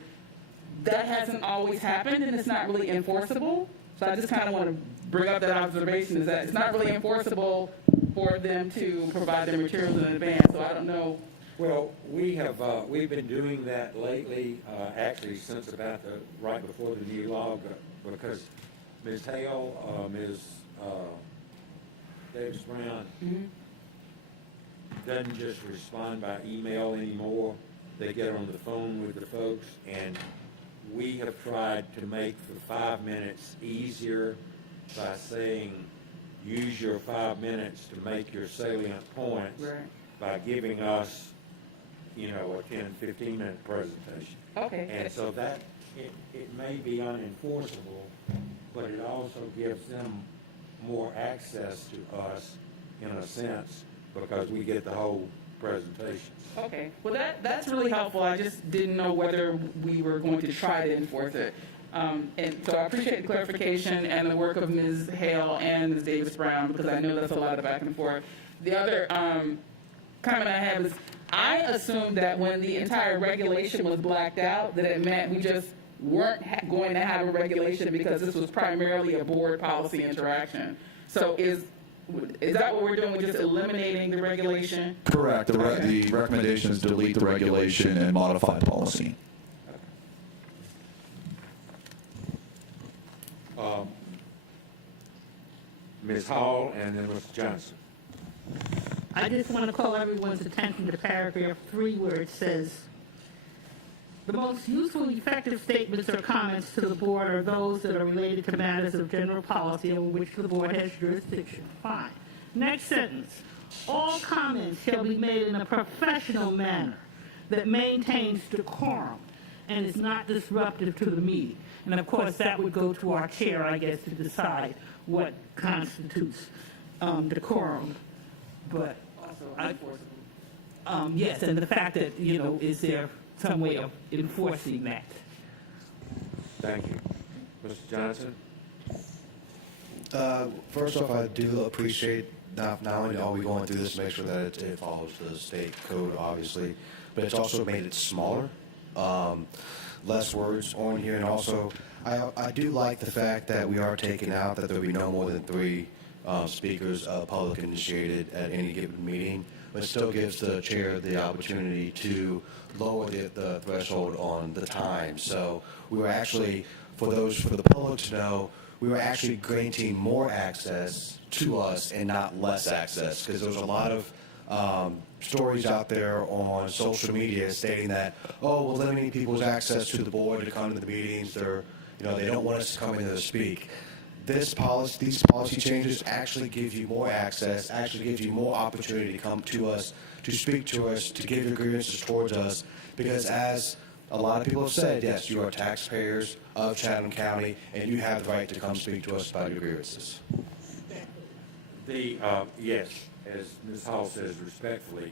That hasn't always happened, and it's not really enforceable. So I just kind of want to bring up that observation, is that it's not really enforceable for them to provide their materials in advance. So I don't know. Well, we've been doing that lately, actually since about right before the new law, because Ms. Hale, Ms. Davis-Brown, doesn't just respond by email anymore. They get on the phone with the folks, and we have tried to make the 5 minutes easier by saying, use your 5 minutes to make your salient points by giving us, a 10, 15-minute presentation. Okay. And so that, it may be unenforceable, but it also gives them more access to us in a sense, because we get the whole presentation. Okay. Well, that's really helpful. I just didn't know whether we were going to try to enforce it. And so I appreciate the clarification and the work of Ms. Hale and Ms. Davis-Brown, because I know that's a lot of back and forth. The other comment I have is, I assumed that when the entire regulation was blacked out, that it meant we just weren't going to have a regulation because this was primarily a board policy interaction. So is that what we're doing? We're just eliminating the regulation? Correct. The recommendation is delete the regulation and modify policy. Ms. Hall and then Mr. Johnson. I just want to call everyone's attention to paragraph 3 where it says, the most useful, effective statements or comments to the board are those that are related to matters of general policy over which the board has jurisdiction. Fine. Next sentence. All comments shall be made in a professional manner that maintains decorum and is not disruptive to the meeting. And of course, that would go to our chair, I guess, to decide what constitutes decorum. But also yes, and the fact that, is there some way of enforcing that? Thank you. Mr. Johnson? First off, I do appreciate not only are we going through this to make sure that it follows the state code, obviously, but it's also made it smaller. less words on here. And also, I do like the fact that we are taking out that there will be no more than 3 speakers public initiated at any given meeting, but still gives the chair the opportunity to lower the threshold on the time. So we were actually, for the public to know, we were actually granting more access to us and not less access, because there was a lot of stories out there on social media stating that, oh, we're limiting people's access to the board to come to the meetings, or they don't want us to come in there to speak. These policy changes actually give you more access, actually give you more opportunity to come to us, to speak to us, to give your grievances towards us, because as a lot of people have said, yes, you are taxpayers of Chatham County, and you have the right to come speak to us about your grievances. Yes, as Ms. Hall says respectfully,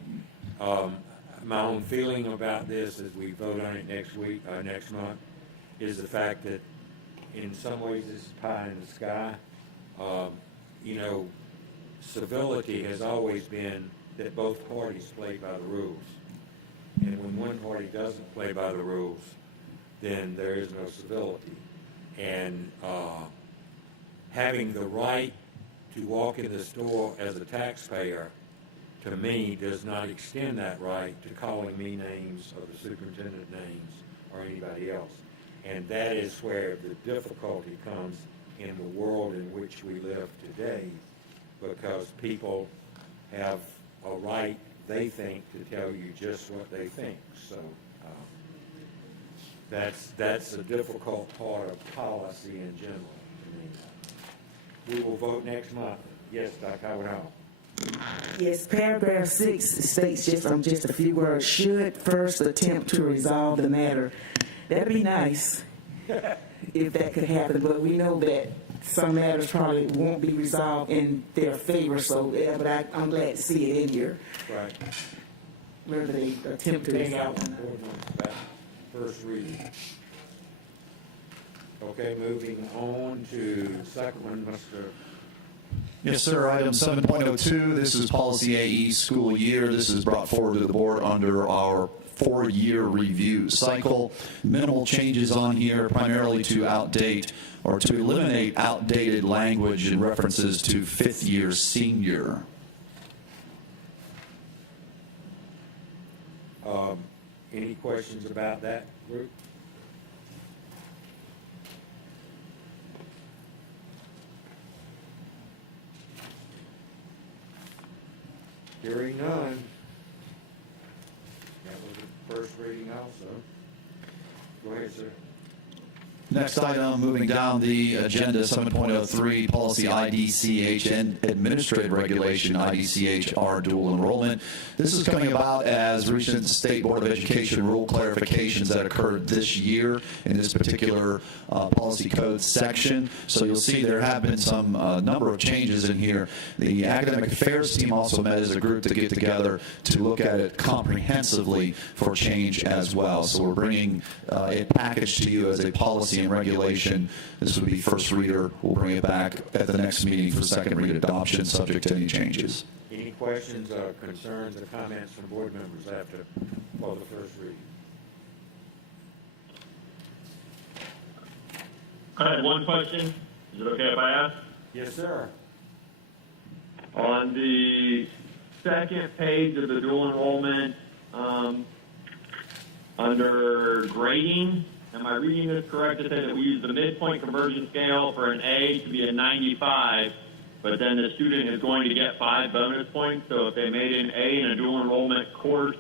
my own feeling about this as we vote on it next month, is the fact that in some ways this is pie in the sky. Civility has always been that both parties play by the rules. And when one party doesn't play by the rules, then there is no civility. And having the right to walk in the store as a taxpayer, to me, does not extend that right to calling me names or the superintendent names or anybody else. And that is where the difficulty comes in the world in which we live today, because people have a right, they think, to tell you just what they think. So that's a difficult part of policy in general to me. We will vote next month. Yes, Dr. Howard-Hall. Yes, paragraph 6 states just a few words, should first attempt to resolve the matter. That'd be nice if that could happen, but we know that some matters probably won't be resolved in their favor, so yeah, but I'm glad to see it in here. Right. Where they attempt to Take resolve out the ordinance back, first reading. Okay, moving on to the second one, Mr. Yes, sir. Item 7.02, this is Policy AE School Year. This is brought forward to the board under our 4-year review cycle. Minimal changes on here, primarily to eliminate outdated language and references to 5th year senior. Any questions about that group? Hearing none. That was the first reading also. Go ahead, sir. Next item, moving down the agenda, 7.03, Policy IDCH and Administrative Regulation, IDCH-R dual enrollment. This is coming about as recent State Board of Education rule clarifications that occurred this year in this particular policy code section. So you'll see there have been some number of changes in here. The Academic Affairs team also met as a group to get together to look at it comprehensively for change as well. So we're bringing a package to you as a policy and regulation. This would be first reader. We'll bring it back at the next meeting for second read adoption, subject to any changes. Any questions or concerns or comments from board members after the first reading? I had one question. Is it okay if I ask? Yes, sir. On the second page of the dual enrollment, under grading, am I reading this correct to say that we use the midpoint conversion scale for an A to be a 95, but then the student is going to get 5 bonus points? So if they made an A in a dual enrollment course,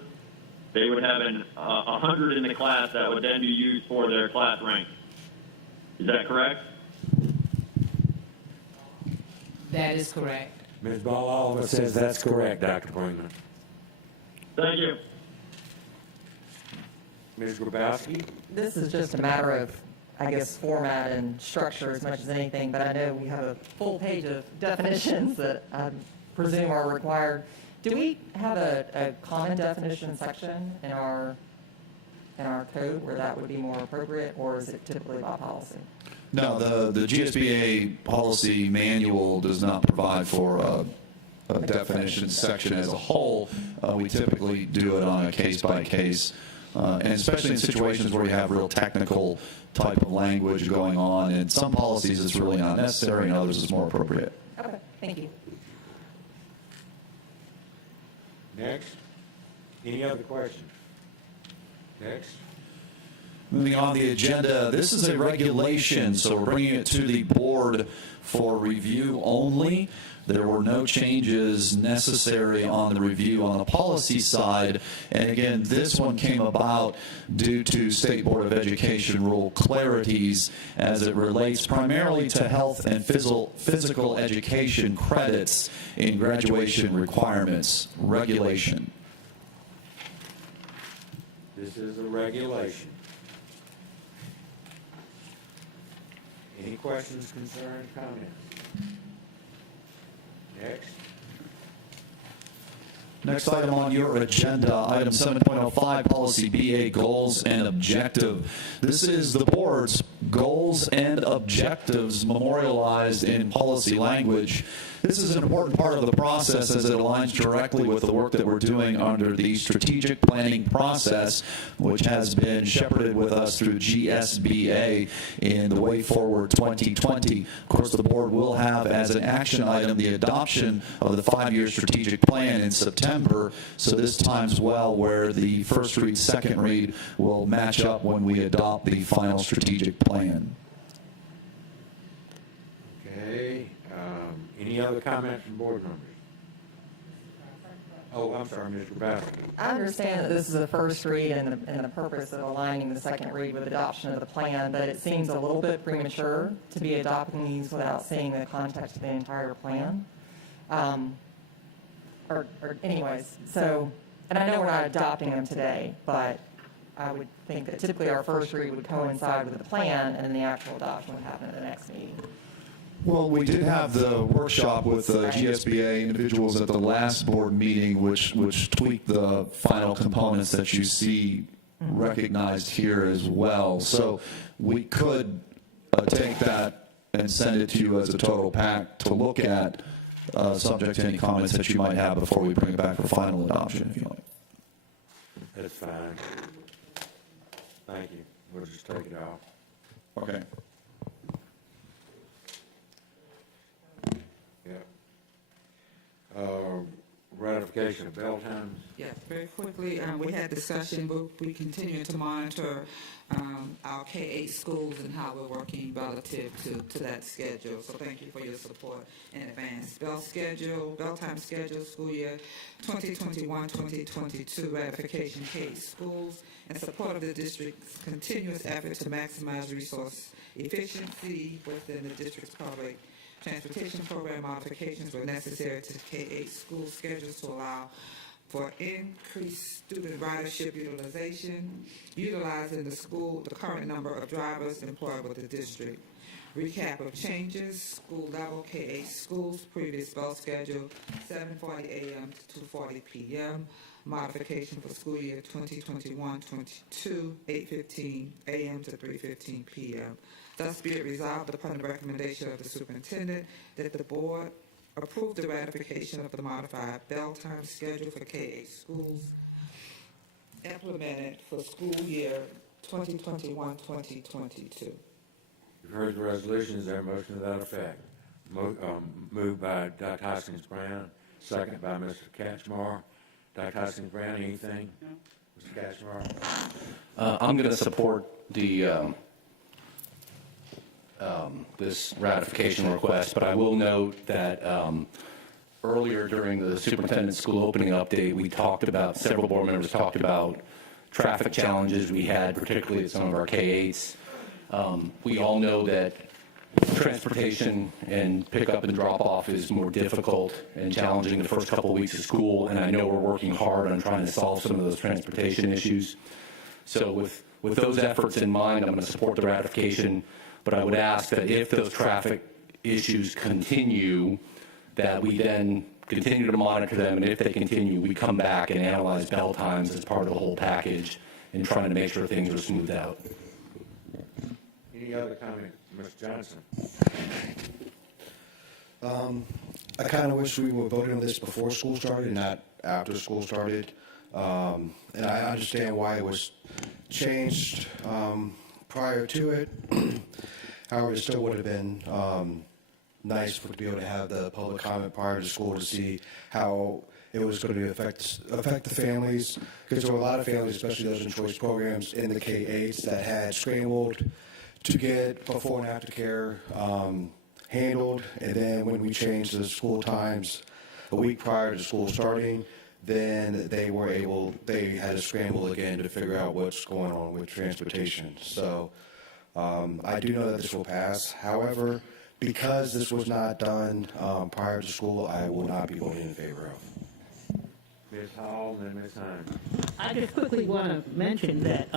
they would have 100 in the class that would then be used for their class rank. Is that correct? That is correct. Ms. Ball says that's correct, Dr. Brinkman. Thank you. Ms. Grabowski? This is just a matter of, I guess, format and structure as much as anything, but I know we have a full page of definitions that I presume are required. Do we have a common definition section in our code where that would be more appropriate, or is it typically by policy? No, the GSBA policy manual does not provide for a definition section as a whole. We typically do it on a case-by-case and especially in situations where you have real technical type of language going on. In some policies, it's really not necessary, and others, it's more appropriate. Okay, thank you. Next. Any other questions? Next. Moving on the agenda, this is a regulation, so we're bringing it to the board for review only. There were no changes necessary on the review on the policy side. And again, this one came about due to State Board of Education rule clarities as it relates primarily to health and physical education credits in graduation requirements regulation. This is a regulation. Any questions, concerns, comments? Next. Next item on your agenda, item 7.05, Policy BA Goals and Objective. This is the board's goals and objectives memorialized in policy language. This is an important part of the process as it aligns directly with the work that we're doing under the strategic planning process, which has been shepherded with us through GSBA in the Way Forward 2020. Of course, the board will have as an action item the adoption of the 5-year strategic plan in September, so this times well where the first read, second read will match up when we adopt the final strategic plan. Okay. Any other comments from board members? Oh, I'm sorry, Mr. Battle. I understand that this is a first read and the purpose of aligning the second read with adoption of the plan, but it seems a little bit premature to be adopting these without seeing the context of the entire plan. Anyways, so, and I know we're not adopting them today, but I would think that typically our first read would coincide with the plan, and then the actual adoption would happen at the next meeting. Well, we did have the workshop with the GSBA individuals at the last board meeting, which tweaked the final components that you see recognized here as well. So we could take that and send it to you as a total pack to look at, subject to any comments that you might have before we bring it back for final adoption, if you like. That's fine. Thank you. We'll just take it off. Okay. Ratification of bell times. Yes, very quickly, we had discussion, we continue to monitor our K-8 schools and how we're working relative to that schedule. So thank you for your support in advance. Bell time schedule, school year 2021-2022 ratification K-8 schools in support of the district's continuous effort to maximize resource efficiency within the district's public transportation program. Modifications were necessary to K-8 school schedules to allow for increased student ridership utilization, utilizing the current number of drivers employed with the district. Recap of changes: school level K-8 schools, previous bell schedule 7:40 a.m. to 2:40 p.m. Modification for school year 2021-22, 8:15 a.m. to 3:15 p.m. Thus be it resolved upon the recommendation of the superintendent that the board approve the ratification of the modified bell time schedule for K-8 schools implemented for school year 2021-2022. You've heard the resolution. Is there a motion to that effect? Moved by Dr. Hoskins-Brown, second by Mr. Katchmar. Dr. Hoskins-Brown, anything? No. Mr. Katchmar? I'm going to support the this ratification request, but I will note that earlier during the superintendent's school opening update, we talked about, several board members talked about traffic challenges we had, particularly at some of our K-8s. We all know that transportation and pickup and drop-off is more difficult and challenging the first couple of weeks of school, and I know we're working hard on trying to solve some of those transportation issues. So with those efforts in mind, I'm going to support the ratification, but I would ask that if those traffic issues continue, that we then continue to monitor them, and if they continue, we come back and analyze bell times as part of the whole package and trying to make sure things are smoothed out. Any other comments? Mr. Johnson? I kind of wish we were voting on this before school started, not after school started. And I understand why it was changed prior to it. However, it still would have been nice to be able to have the public comment prior to school to see how it was going to affect the families, because there were a lot of families, especially those in choice programs in the K-8s, that had scrambled to get before and after care handled. And then when we changed the school times a week prior to school starting, then they had to scramble again to figure out what's going on with transportation. So I do know that this will pass. However, because this was not done prior to school, I will not be voting in favor of. Ms. Hall and then Ms. Hines. I just quickly want to mention that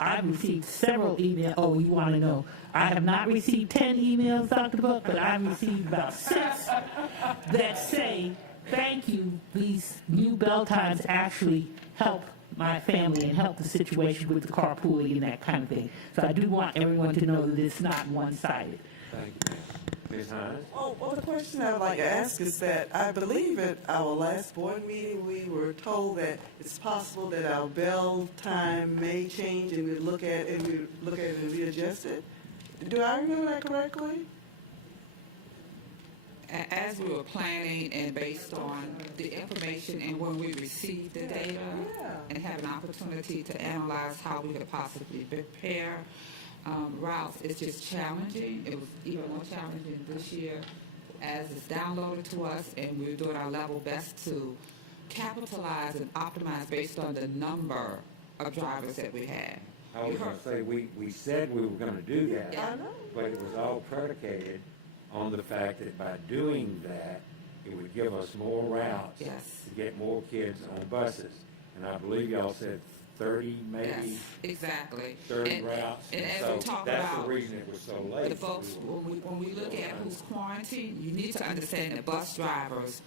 I've received several emails. Oh, you want to know? I have not received 10 emails, Dr. Buck, but I've received about 6 that say, thank you, these new bell times actually help my family and help the situation with the carpooling and that kind of thing. So I do want everyone to know that it's not one-sided. Thank you. Ms. Hines? Well, the question I would like to ask is that I believe at our last board meeting, we were told that it's possible that our bell time may change and we look at it and readjust it. Do I remember that correctly? As we were planning and based on the information and when we received the data and have an opportunity to analyze how we could possibly prepare routes, it's just challenging. It was even more challenging this year as it's downloaded to us, and we're doing our level best to capitalize and optimize based on the number of drivers that we had. I was going to say, we said we were going to do that, but it was all predicated on the fact that by doing that, it would give us more routes to get more kids on buses. And I believe y'all said 30 maybe? Yes, exactly. 30 routes. And as so we talk that's about the reason it was so late. the folks, when we look at who's quarantined, you need to understand that bus drivers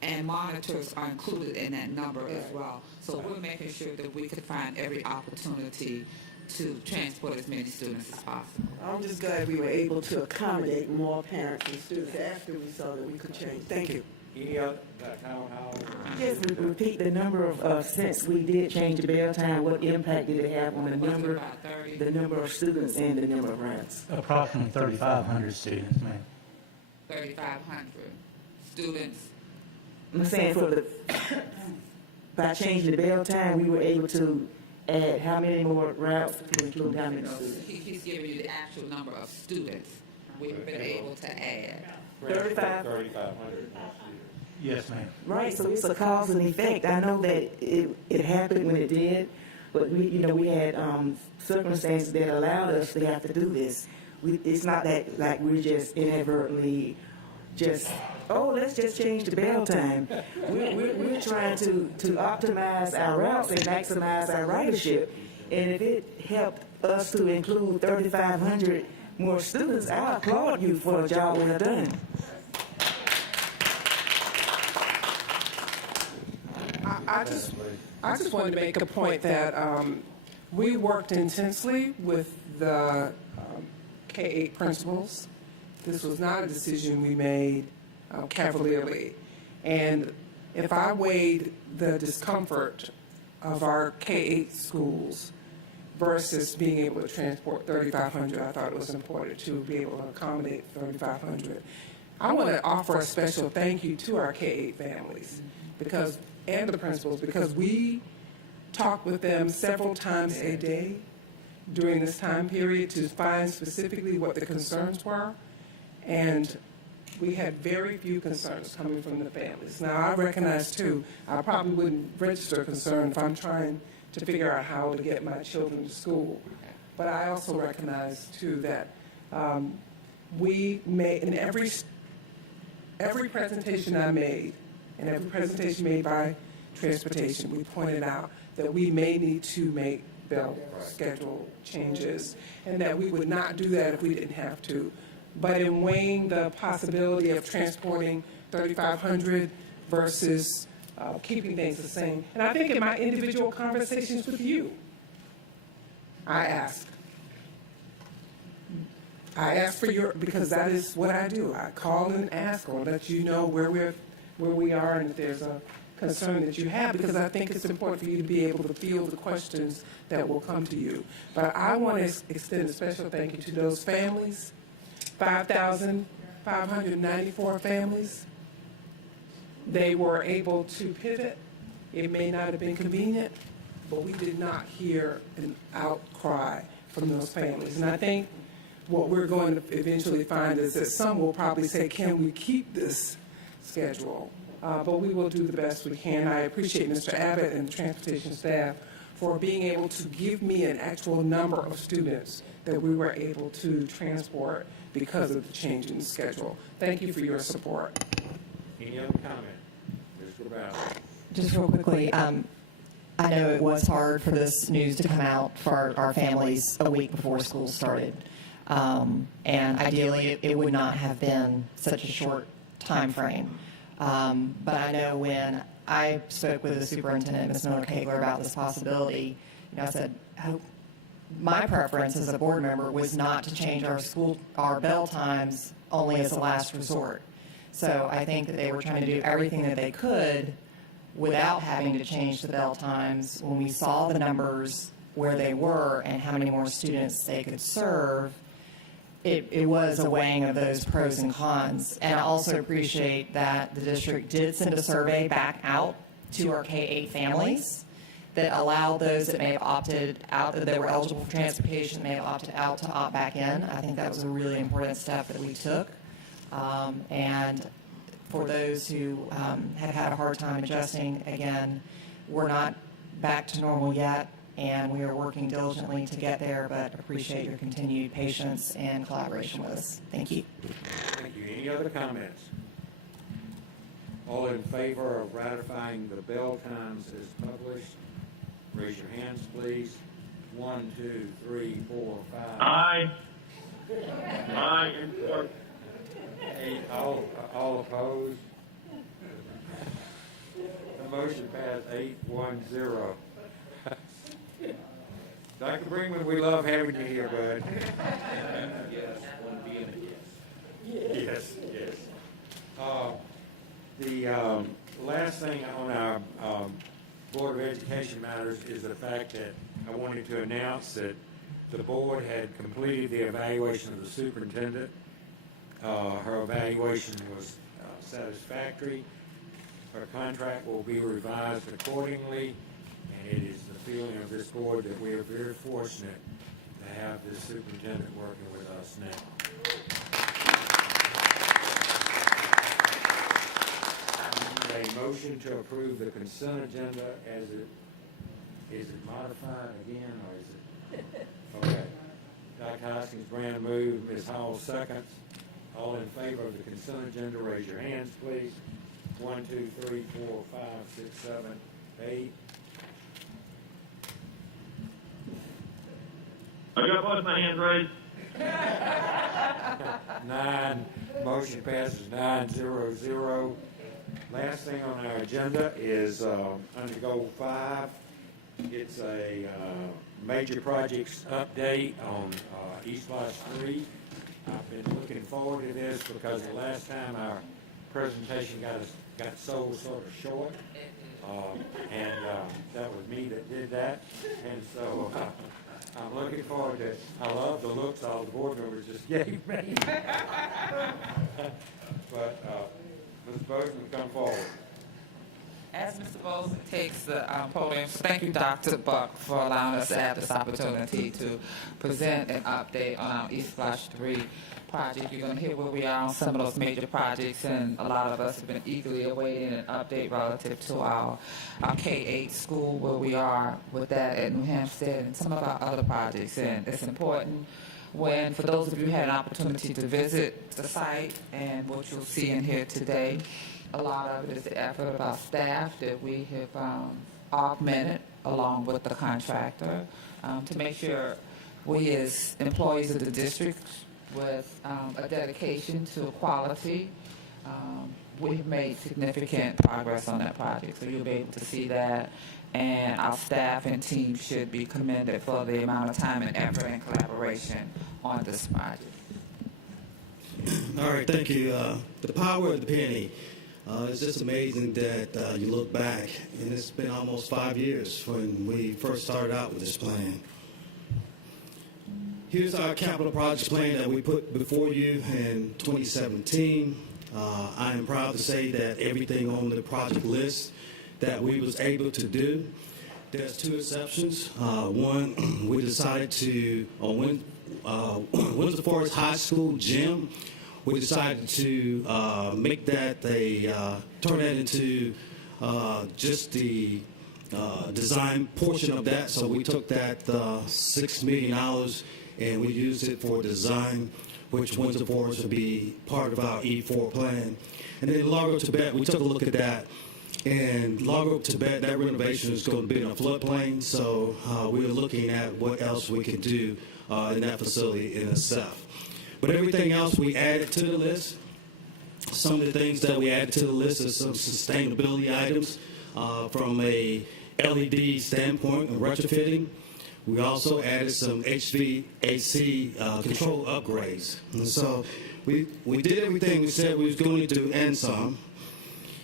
and monitors are included in that number as well. So we're making sure that we can find every opportunity to transport as many students as possible. I'm just glad we were able to accommodate more parents and students after we saw that we could change. Thank you. Any other, Town Hall? Yes, repeat the number of since we did change the bell time, what impact did it have on the number of students and the number of routes? Approximately 3,500 students, ma'am. 3,500 students. I'm saying by changing the bell time, we were able to add how many more routes to include how many students? He's giving you the actual number of students we've been able to add. 3,500. Yes, ma'am. Right, so it's a cause and effect. I know that it happened when it did, but we had circumstances that allowed us to have to do this. It's not that like we're just inadvertently let's just change the bell time. We're trying to optimize our routes and maximize our ridership. And if it helped us to include 3,500 more students, I applaud you for a job well done. I just wanted to make a point that we worked intensely with the K-8 principals. This was not a decision we made cavalierly. And if I weighed the discomfort of our K-8 schools versus being able to transport 3,500, I thought it was important to be able to accommodate 3,500. I want to offer a special thank you to our K-8 families and the principals, because we talked with them several times a day during this time period to find specifically what the concerns were. And we had very few concerns coming from the families. Now, I recognize, too, I probably wouldn't register a concern if I'm trying to figure out how to get my children to school. But I also recognize, too, that we made, in every presentation I made, and every presentation made by transportation, we pointed out that we may need to make bell schedule changes, and that we would not do that if we didn't have to. But in weighing the possibility of transporting 3,500 versus keeping things the same, and I think in my individual conversations with you, I ask for because that is what I do. I call and ask or let you know where we are, and if there's a concern that you have, because I think it's important for you to be able to field the questions that will come to you. But I want to extend a special thank you to those families, 5,594 families. They were able to pivot. It may not have been convenient, but we did not hear an outcry from those families. And I think what we're going to eventually find is that some will probably say, can we keep this schedule? But we will do the best we can. I appreciate Mr. Abbott and the transportation staff for being able to give me an actual number of students that we were able to transport because of the change in the schedule. Thank you for your support. Any other comment? Mr. Bowser. Just real quickly, I know it was hard for this news to come out for our families a week before school started. And ideally, it would not have been such a short time frame. But I know when I spoke with the superintendent, Ms. Miller-Kegler, about this possibility, I said, my preference as a board member was not to change our bell times only as a last resort. So I think that they were trying to do everything that they could without having to change the bell times. When we saw the numbers where they were and how many more students they could serve, it was a weighing of those pros and cons. And I also appreciate that the district did send a survey back out to our K-8 families that allowed those that may have opted out, that were eligible for transportation, may have opted out, to opt back in. I think that was a really important step that we took. And for those who have had a hard time adjusting, again, we're not back to normal yet, and we are working diligently to get there, but appreciate your continued patience and collaboration with us. Thank you. Thank you. Any other comments? All in favor of ratifying the bell times as published, raise your hands, please. 1, 2, 3, 4, 5. Aye. Aye. All opposed? The motion passed 8-1-0. Dr. Brinkman, we love having you here, bud. Yes, one being a yes. Yes. The last thing on our Board of Education matters is the fact that I wanted to announce that the board had completed the evaluation of the superintendent. Her evaluation was satisfactory. Her contract will be revised accordingly, and it is the feeling of this board that we are very fortunate to have this superintendent working with us now. A motion to approve the consent agenda as it is modified again, or is it? Okay. Dr. Hoskins, Brand moved, Ms. Hall seconds. All in favor of the consent agenda, raise your hands, please. 1, 2, 3, 4, 5, 6, 7, 8. I got both my hands raised. 9. Motion passes 9-0-0. Last thing on our agenda is under Goal 5. It's a major projects update on East Lodge 3. I've been looking forward to this because the last time our presentation got sold sort of short, and that was me that did that, and so I'm looking forward to it. I love the looks all the board members just gave me. But Ms. Bozeman, come forward. As Mr. Bozeman takes the podium, thank you, Dr. Buck, for allowing us to have this opportunity to present an update on our East Lodge 3 project. You're going to hear where we are on some of those major projects, and a lot of us have been eagerly awaiting an update relative to our K-8 school, where we are with that at New Hampstead, and some of our other projects. And it's important when, for those of you who had an opportunity to visit the site and what you'll see in here today, a lot of it is the effort of our staff that we have augmented along with the contractor to make sure we as employees of the district with a dedication to quality, we've made significant progress on that project. So you'll be able to see that, and our staff and team should be commended for the amount of time and effort and collaboration on this project. All right, thank you. The power of the penny. It's just amazing that you look back, and it's been almost 5 years when we first started out with this plan. Here's our capital projects plan that we put before you in 2017. I am proud to say that everything on the project list that we was able to do, there's 2 exceptions. One, we decided to, Windsor Forest High School gym, we decided to make that turn that into just the design portion of that. So we took that $6 million and we used it for design, which Windsor Forest would be part of our E4 plan. And then Largo Tibet, we took a look at that. And Largo Tibet, that renovation is going to be in a floodplain, so we're looking at what else we can do in that facility in itself. But everything else we added to the list. Some of the things that we added to the list is some sustainability items from a LED standpoint and retrofitting. We also added some HVAC control upgrades. And so we did everything we said we was going to do and some.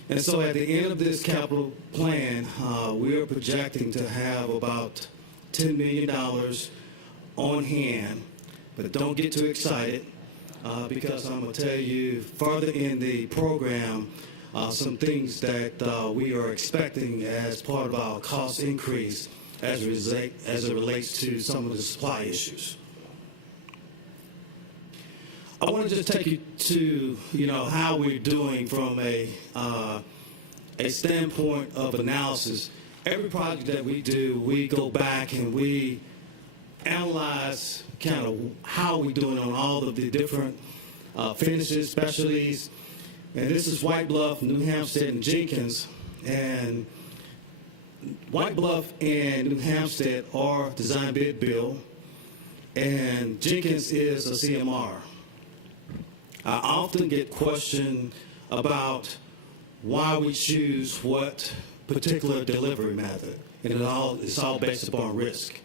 And so at the end of this capital plan, we are projecting to have about $10 million on hand. But don't get too excited because I'm going to tell you further in the program some things that we are expecting as part of our cost increase as it relates to some of the supply issues. I want to just take you to, how we're doing from a standpoint of analysis. Every project that we do, we go back and we analyze kind of how we're doing on all of the different finishes, specialties. And this is White Bluff, New Hampstead, and Jenkins. And White Bluff and New Hampstead are design bid build, and Jenkins is a CMR. I often get questioned about why we choose what particular delivery method, and it's all based upon risk.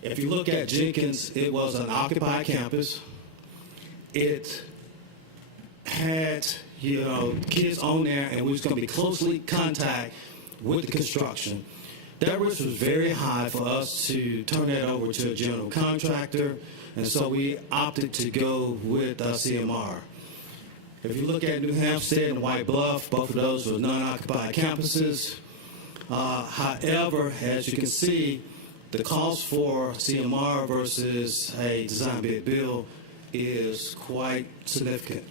If you look at Jenkins, it was an occupied campus. It had, kids on there, and we was going to be closely contact with the construction. That risk was very high for us to turn that over to a general contractor, and so we opted to go with CMR. If you look at New Hampstead and White Bluff, both of those were non-occupied campuses. However, as you can see, the cost for CMR versus a design bid build is quite significant.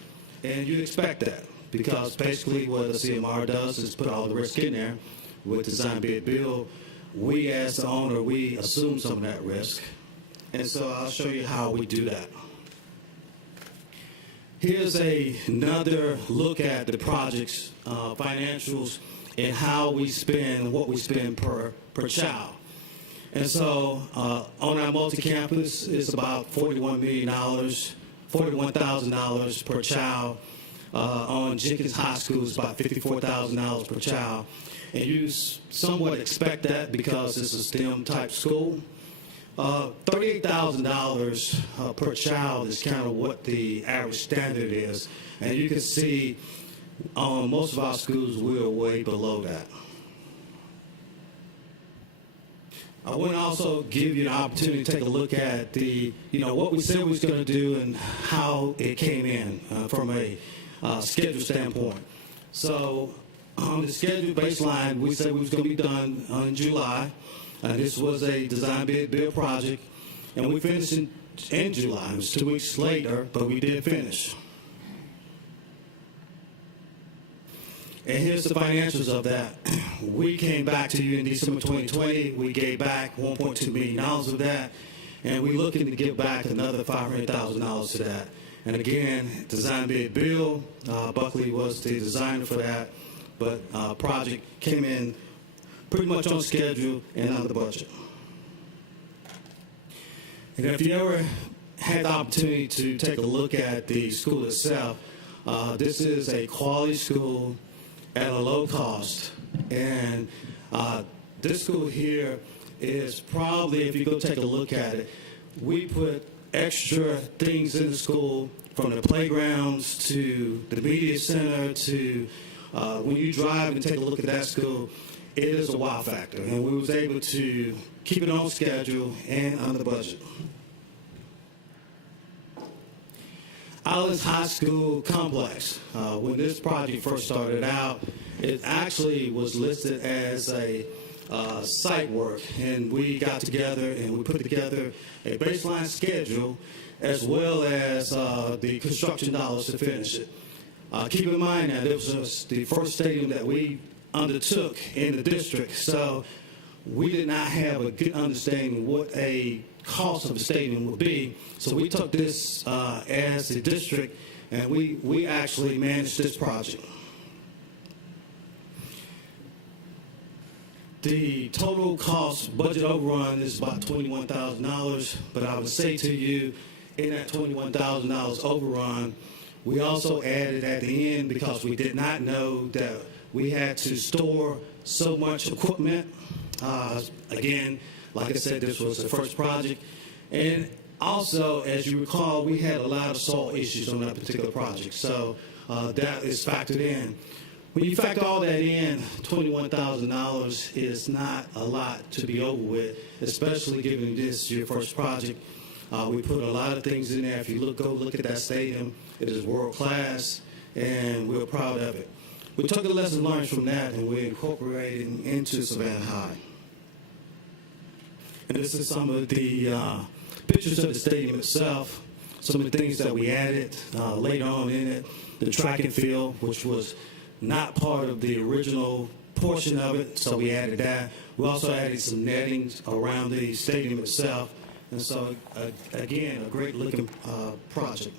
And you expect that because basically what a CMR does is put all the risk in there. With design bid build, we as the owner, we assume some of that risk. And so I'll show you how we do that. Here's another look at the project's financials and how we spend, what we spend per child. And so on our multi-campus, it's about $41 million, $41,000 per child. On Jenkins High School, it's about $54,000 per child. And you somewhat expect that because it's a STEM-type school. $38,000 per child is kind of what the average standard is. And you can see on most of our schools, we're way below that. I want to also give you an opportunity to take a look at the, what we said we was going to do and how it came in from a schedule standpoint. So on the schedule baseline, we said we was going to be done in July. This was a design bid build project, and we finished in July. It was 2 weeks later, but we did finish. And here's the financials of that. We came back to you in December 2020. We gave back $1.2 million of that, and we're looking to give back another $500,000 to that. And again, design bid build, Buckley was the designer for that, but project came in pretty much on schedule and under budget. And if you ever had the opportunity to take a look at the school itself, this is a quality school at a low cost. And this school here is probably, if you go take a look at it, we put extra things in the school, from the playgrounds to the media center to When you drive and take a look at that school, it is a wow factor, and we was able to keep it on schedule and under budget. Islands High School Complex. When this project first started out, it actually was listed as a site work, and we got together and we put together a baseline schedule as well as the construction dollars to finish it. Keep in mind that this was the first stadium that we undertook in the district, so we did not have a good understanding what a cost of the stadium would be. So we took this as a district, and we actually managed this project. The total cost budget overrun is about $21,000, but I would say to you, in that $21,000 overrun, we also added at the end, because we did not know that we had to store so much equipment. Again, like I said, this was the first project. And also, as you recall, we had a lot of soil issues on that particular project. So that is factored in. When you factor all that in, $21,000 is not a lot to be over with, especially given this your first project. We put a lot of things in there. If you go look at that stadium, it is world class, and we're proud of it. We took the lessons learned from that, and we incorporated it into Savannah High. And this is some of the pictures of the stadium itself, some of the things that we added later on in it. The track and field, which was not part of the original portion of it, so we added that. We also added some netting around the stadium itself, and so again, a great looking project.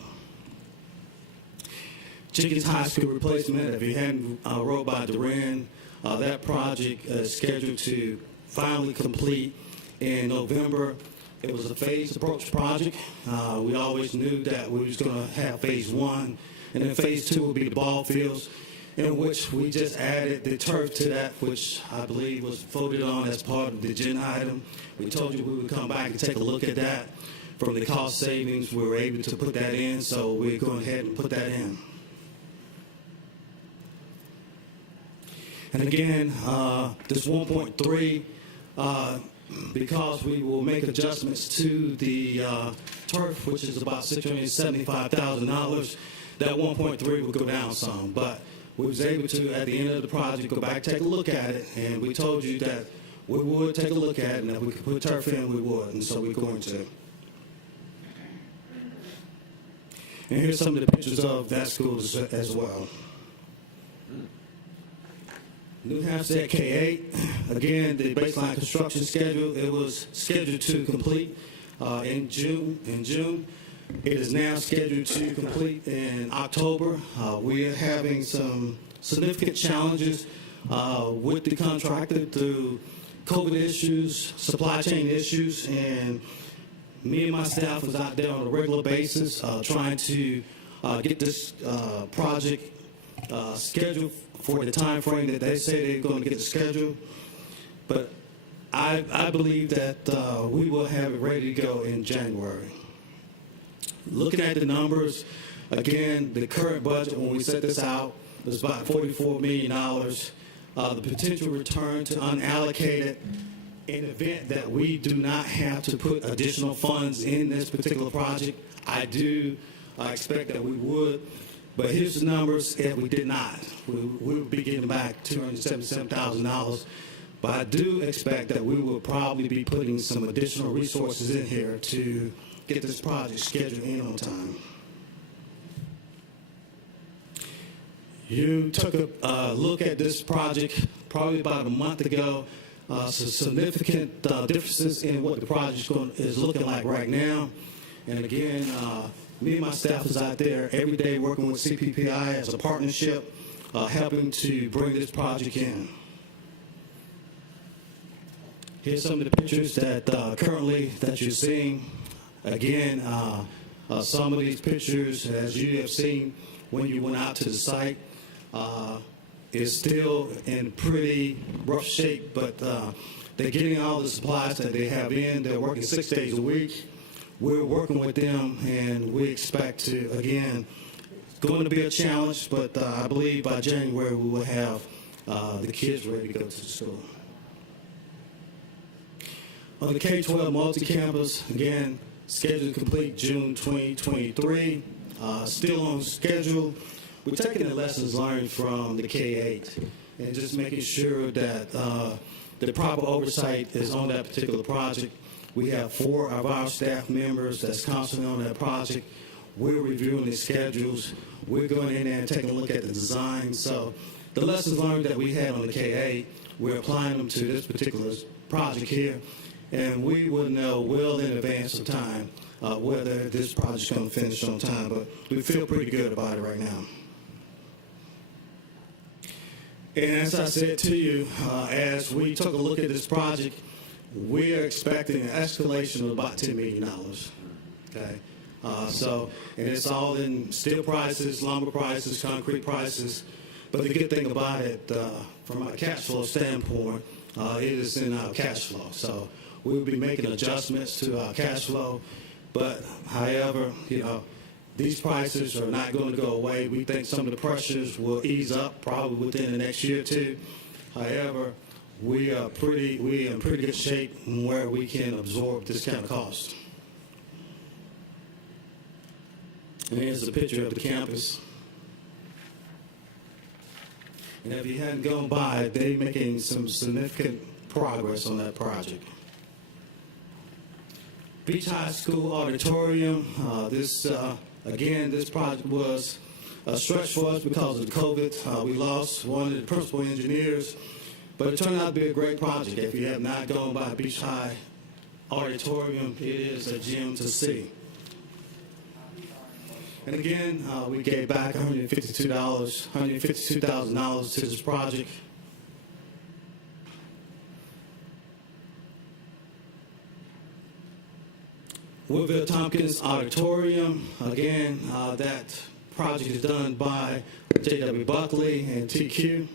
Jenkins High School replacement, if you hadn't rode by Duran, that project is scheduled to finally complete in November. It was a phased approach project. We always knew that we was going to have phase 1, and then phase 2 would be the ball fields, in which we just added the turf to that, which I believe was voted on as part of the agenda item. We told you we would come back and take a look at that. From the cost savings, we were able to put that in, so we're going ahead and put that in. And again, this 1.3, because we will make adjustments to the turf, which is about $675,000, that 1.3 will go down some. But we was able to, at the end of the project, go back, take a look at it, and we told you that we would take a look at it, and if we could put turf in, we would, and so we're going to. And here's some of the pictures of that school as well. New Hampstead K-8, again, the baseline construction schedule, it was scheduled to complete in June. It is now scheduled to complete in October. We are having some significant challenges with the contractor through COVID issues, supply chain issues, and me and my staff was out there on a regular basis trying to get this project scheduled for the time frame that they say they're going to get the schedule. But I believe that we will have it ready to go in January. Looking at the numbers, again, the current budget when we set this out was about $44 million. The potential return to unallocated in the event that we do not have to put additional funds in this particular project, I expect that we would. But here's the numbers if we did not. We would be getting back $277,000. But I do expect that we will probably be putting some additional resources in here to get this project scheduled in on time. You took a look at this project probably about a month ago. Some significant differences in what the project is looking like right now. And again, me and my staff is out there every day working with CPPI as a partnership, helping to bring this project in. Here's some of the pictures that currently that you're seeing. Again, some of these pictures, as you have seen when you went out to the site, is still in pretty rough shape, but they're getting all the supplies that they have in. They're working 6 days a week. We're working with them, and we expect to, again, going to be a challenge, but I believe by January we will have the kids ready to go to the school. On the K-12 multi-campus, again, scheduled to complete June 2023. Still on schedule. We're taking the lessons learned from the K-8 and just making sure that the proper oversight is on that particular project. We have 4 of our staff members that's constantly on that project. We're reviewing the schedules. We're going in there and taking a look at the design. So the lessons learned that we had on the K-8, we're applying them to this particular project here. And we will know well in advance of time whether this project's going to finish on time. But we feel pretty good about it right now. And as I said to you, as we took a look at this project, we are expecting an escalation of about $10 million. Okay, and it's all in steel prices, lumber prices, concrete prices. But the good thing about it, from a cash flow standpoint, it is in our cash flow. So we'll be making adjustments to our cash flow. But however, these prices are not going to go away. We think some of the pressures will ease up probably within the next year or two. However, we are in pretty good shape where we can absorb this kind of cost. And here's a picture of the campus. And if you hadn't gone by, they're making some significant progress on that project. Pta School Auditorium. Again, this project was a stretch for us because of COVID. We lost one of the principal engineers, but it turned out to be a great project. If you have not gone by Beach High Auditorium, it is a gem to see. And again, we gave back $152,000 to this project. Woodville Tompkins Auditorium, again, that project is done by J.W. Buckley and TQ.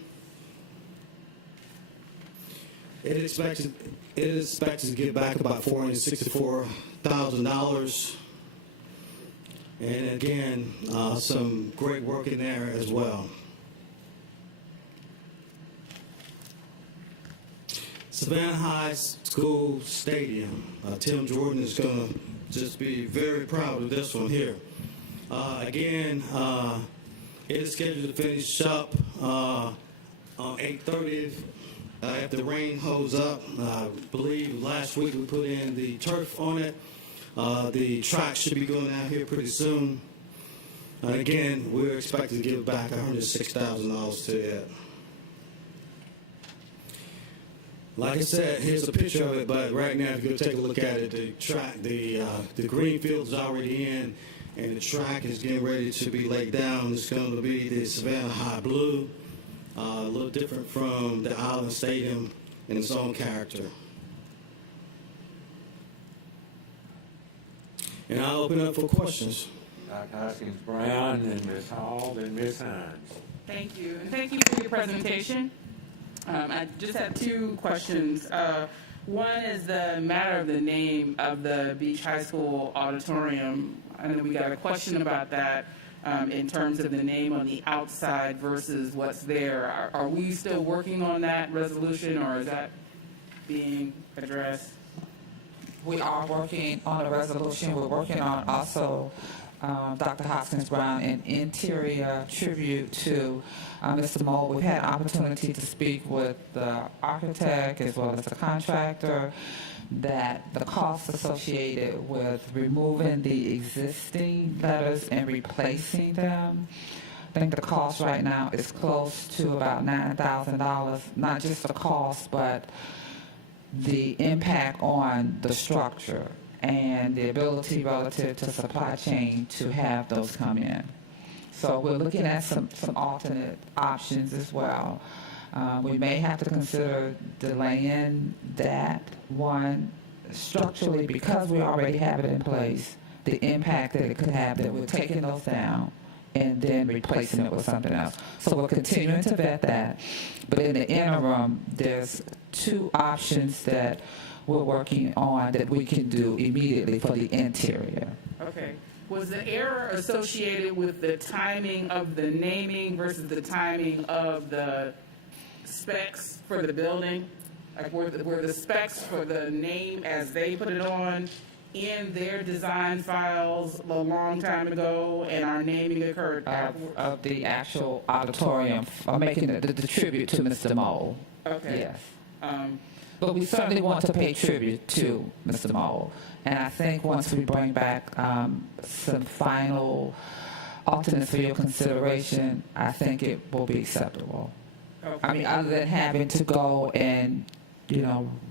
It is expected to give back about $464,000. And again, some great work in there as well. Savannah High School Stadium. Tim Jordan is going to just be very proud of this one here. Again, it is scheduled to finish up on 8/30. If the rain holds up, I believe last week we put in the turf on it. The track should be going out here pretty soon. Again, we're expected to give back $106,000 to it. Like I said, here's a picture of it, but right now, if you go take a look at it, the track, the green field is already in, and the track is getting ready to be laid down. It's going to be the Savannah High Blue, a little different from the Island Stadium in its own character. And I'll open up for questions. Dr. Hoskins Brown, then Ms. Hall, then Ms. Hines. Thank you, and thank you for your presentation. I just have 2 questions. One is the matter of the name of the Beach High School Auditorium. I know we got a question about that in terms of the name on the outside versus what's there. Are we still working on that resolution, or is that being addressed? We are working on a resolution. We're working on also Dr. Hoskins Brown, an interior tribute to Mr. Mold. We've had opportunity to speak with the architect as well as the contractor, that the costs associated with removing the existing letters and replacing them, I think the cost right now is close to about $9,000, not just the cost, but the impact on the structure and the ability relative to supply chain to have those come in. So we're looking at some alternate options as well. We may have to consider delaying that one structurally because we already have it in place, the impact that it could have, that we're taking those down and then replacing it with something else. So we're continuing to vet that. But in the interim, there's 2 options that we're working on that we can do immediately for the interior. Okay. Was the error associated with the timing of the naming versus the timing of the specs for the building? Like were the specs for the name as they put it on in their design files a long time ago, and our naming occurred afterwards? Of the actual auditorium, or making the tribute to Mr. Mole. Okay. Yes. But we certainly want to pay tribute to Mr. Mole. And I think once we bring back some final alternates for your consideration, I think it will be acceptable. Okay. I mean, other than having to go and,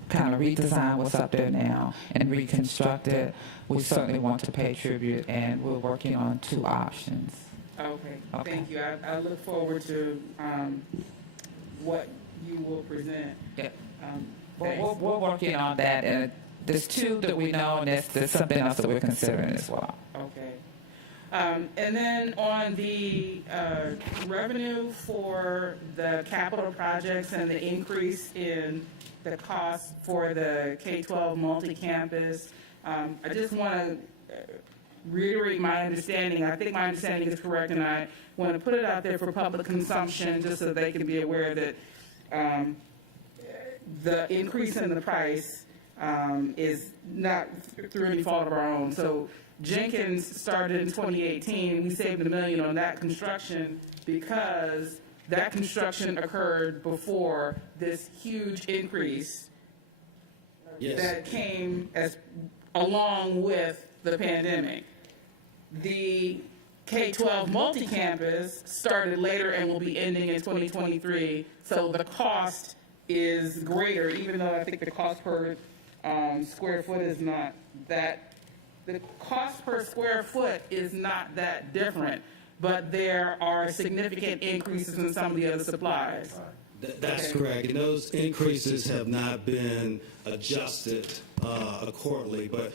kind of redesign what's up there now and reconstruct it, we certainly want to pay tribute, and we're working on 2 options. Okay, thank you. I look forward to what you will present. Yeah. We're working on that, and there's 2 that we know, and there's something else that we're considering as well. Okay. And then on the revenue for the capital projects and the increase in the cost for the K-12 multi-campus, I just want to reiterate my understanding. I think my understanding is correct, and I want to put it out there for public consumption just so they can be aware that the increase in the price is not through any fault of our own. So Jenkins started in 2018. We saved $1 million on that construction because that construction occurred before this huge increase that came along with the pandemic. The K-12 multi-campus started later and will be ending in 2023, so the cost is greater, even though I think the cost per square foot is not that, the cost per square foot is not that different, but there are significant increases in some of the other supplies. That's correct, and those increases have not been adjusted accordingly. But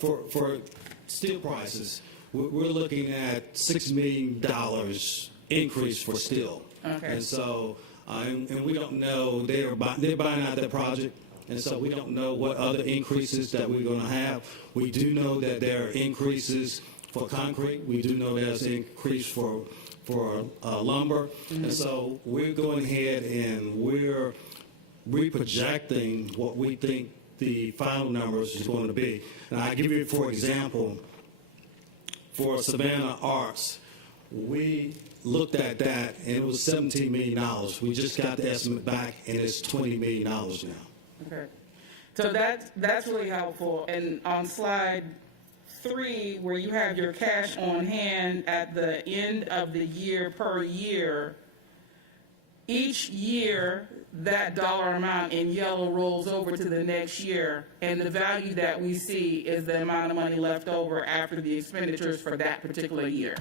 for steel prices, we're looking at $6 million increase for steel. Okay. And so, and we don't know, they're buying out that project, and so we don't know what other increases that we're going to have. We do know that there are increases for concrete. We do know there's an increase for lumber. Mm-hmm. And so we're going ahead and we're reprojecting what we think the final numbers is going to be. And I give you, for example, for Savannah Arts, we looked at that and it was $17 million. We just got the estimate back and it's $20 million now. Okay. So that's really helpful. And on slide 3, where you have your cash on hand at the end of the year per year, each year that dollar amount in yellow rolls over to the next year, and the value that we see is the amount of money left over after the expenditures for that particular year.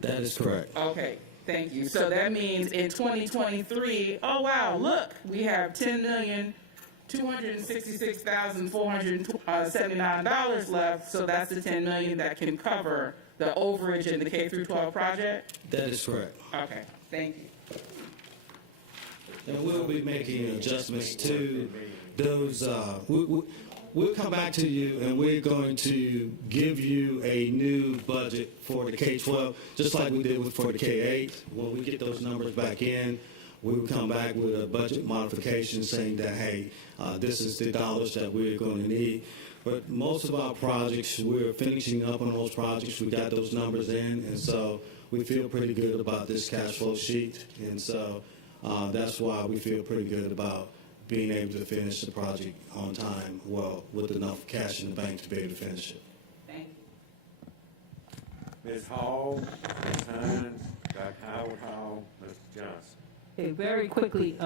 That is correct. Okay, thank you. So that means in 2023, oh wow, look, we have $266,479 left, so that's the $10 million that can cover the overage in the K-12 project? That is correct. Okay, thank you. And we'll be making adjustments to those. We'll come back to you and we're going to give you a new budget for the K-12, just like we did for the K-8. When we get those numbers back in, we will come back with a budget modification saying that, hey, this is the dollars that we're going to need. But most of our projects, we're finishing up on those projects. We got those numbers in, and so we feel pretty good about this cash flow sheet. And so that's why we feel pretty good about being able to finish the project on time, well, with enough cash in the bank to be able to finish it. Thank you. Ms. Hall, Ms. Hines, Dr. Howard Hall, Mr. Johnson. Okay, very quickly,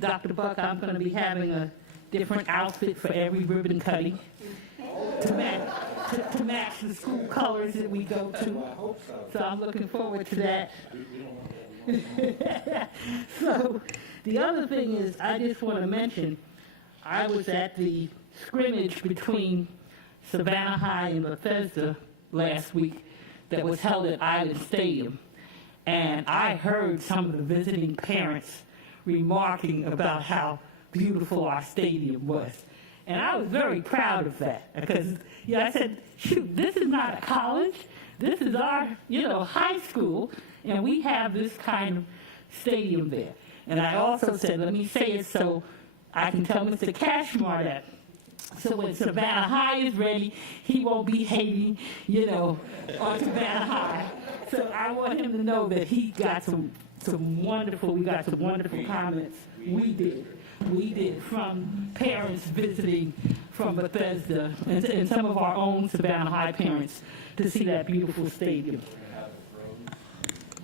Dr. Buck, I'm going to be having a different outfit for every ribbon cutting to match the school colors that we go to. So I'm looking forward to that. So the other thing is, I just want to mention, I was at the scrimmage between Savannah High and Bethesda last week that was held at Island Stadium. And I heard some of the visiting parents remarking about how beautiful our stadium was. And I was very proud of that because, I said, shoot, this is not a college. this is our, high school, and we have this kind of stadium there. And I also said, let me say it so I can tell Mr. Cashmore that. So when Savannah High is ready, he won't be hating, on Savannah High. So I want him to know that he got some wonderful comments. We did from parents visiting from Bethesda and some of our own Savannah High parents to see that beautiful stadium.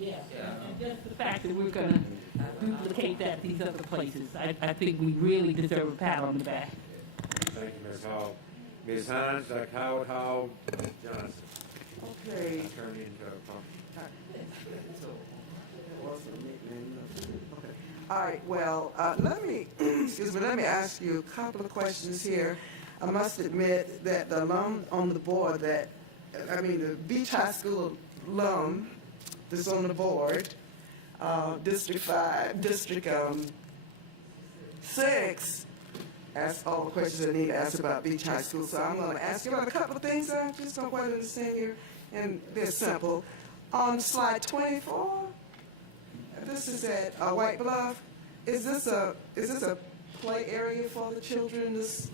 Yeah, and just the fact that we're going to duplicate that at these other places, I think we really deserve a pat on the back. Thank you, Ms. Hall. Ms. Hines, Dr. Howard Hall, Ms. Johnson. Okay. Attorney and All right, well, let me ask you a couple of questions here. I must admit that the alum on the board the Beach High School alum that's on the board, District 5, District 6, asked all the questions I need to ask about Beach High School. So I'm going to ask you about a couple of things I just don't quite understand here, and they're simple. On slide 24, this is at White Bluff. Is this a play area for the children? This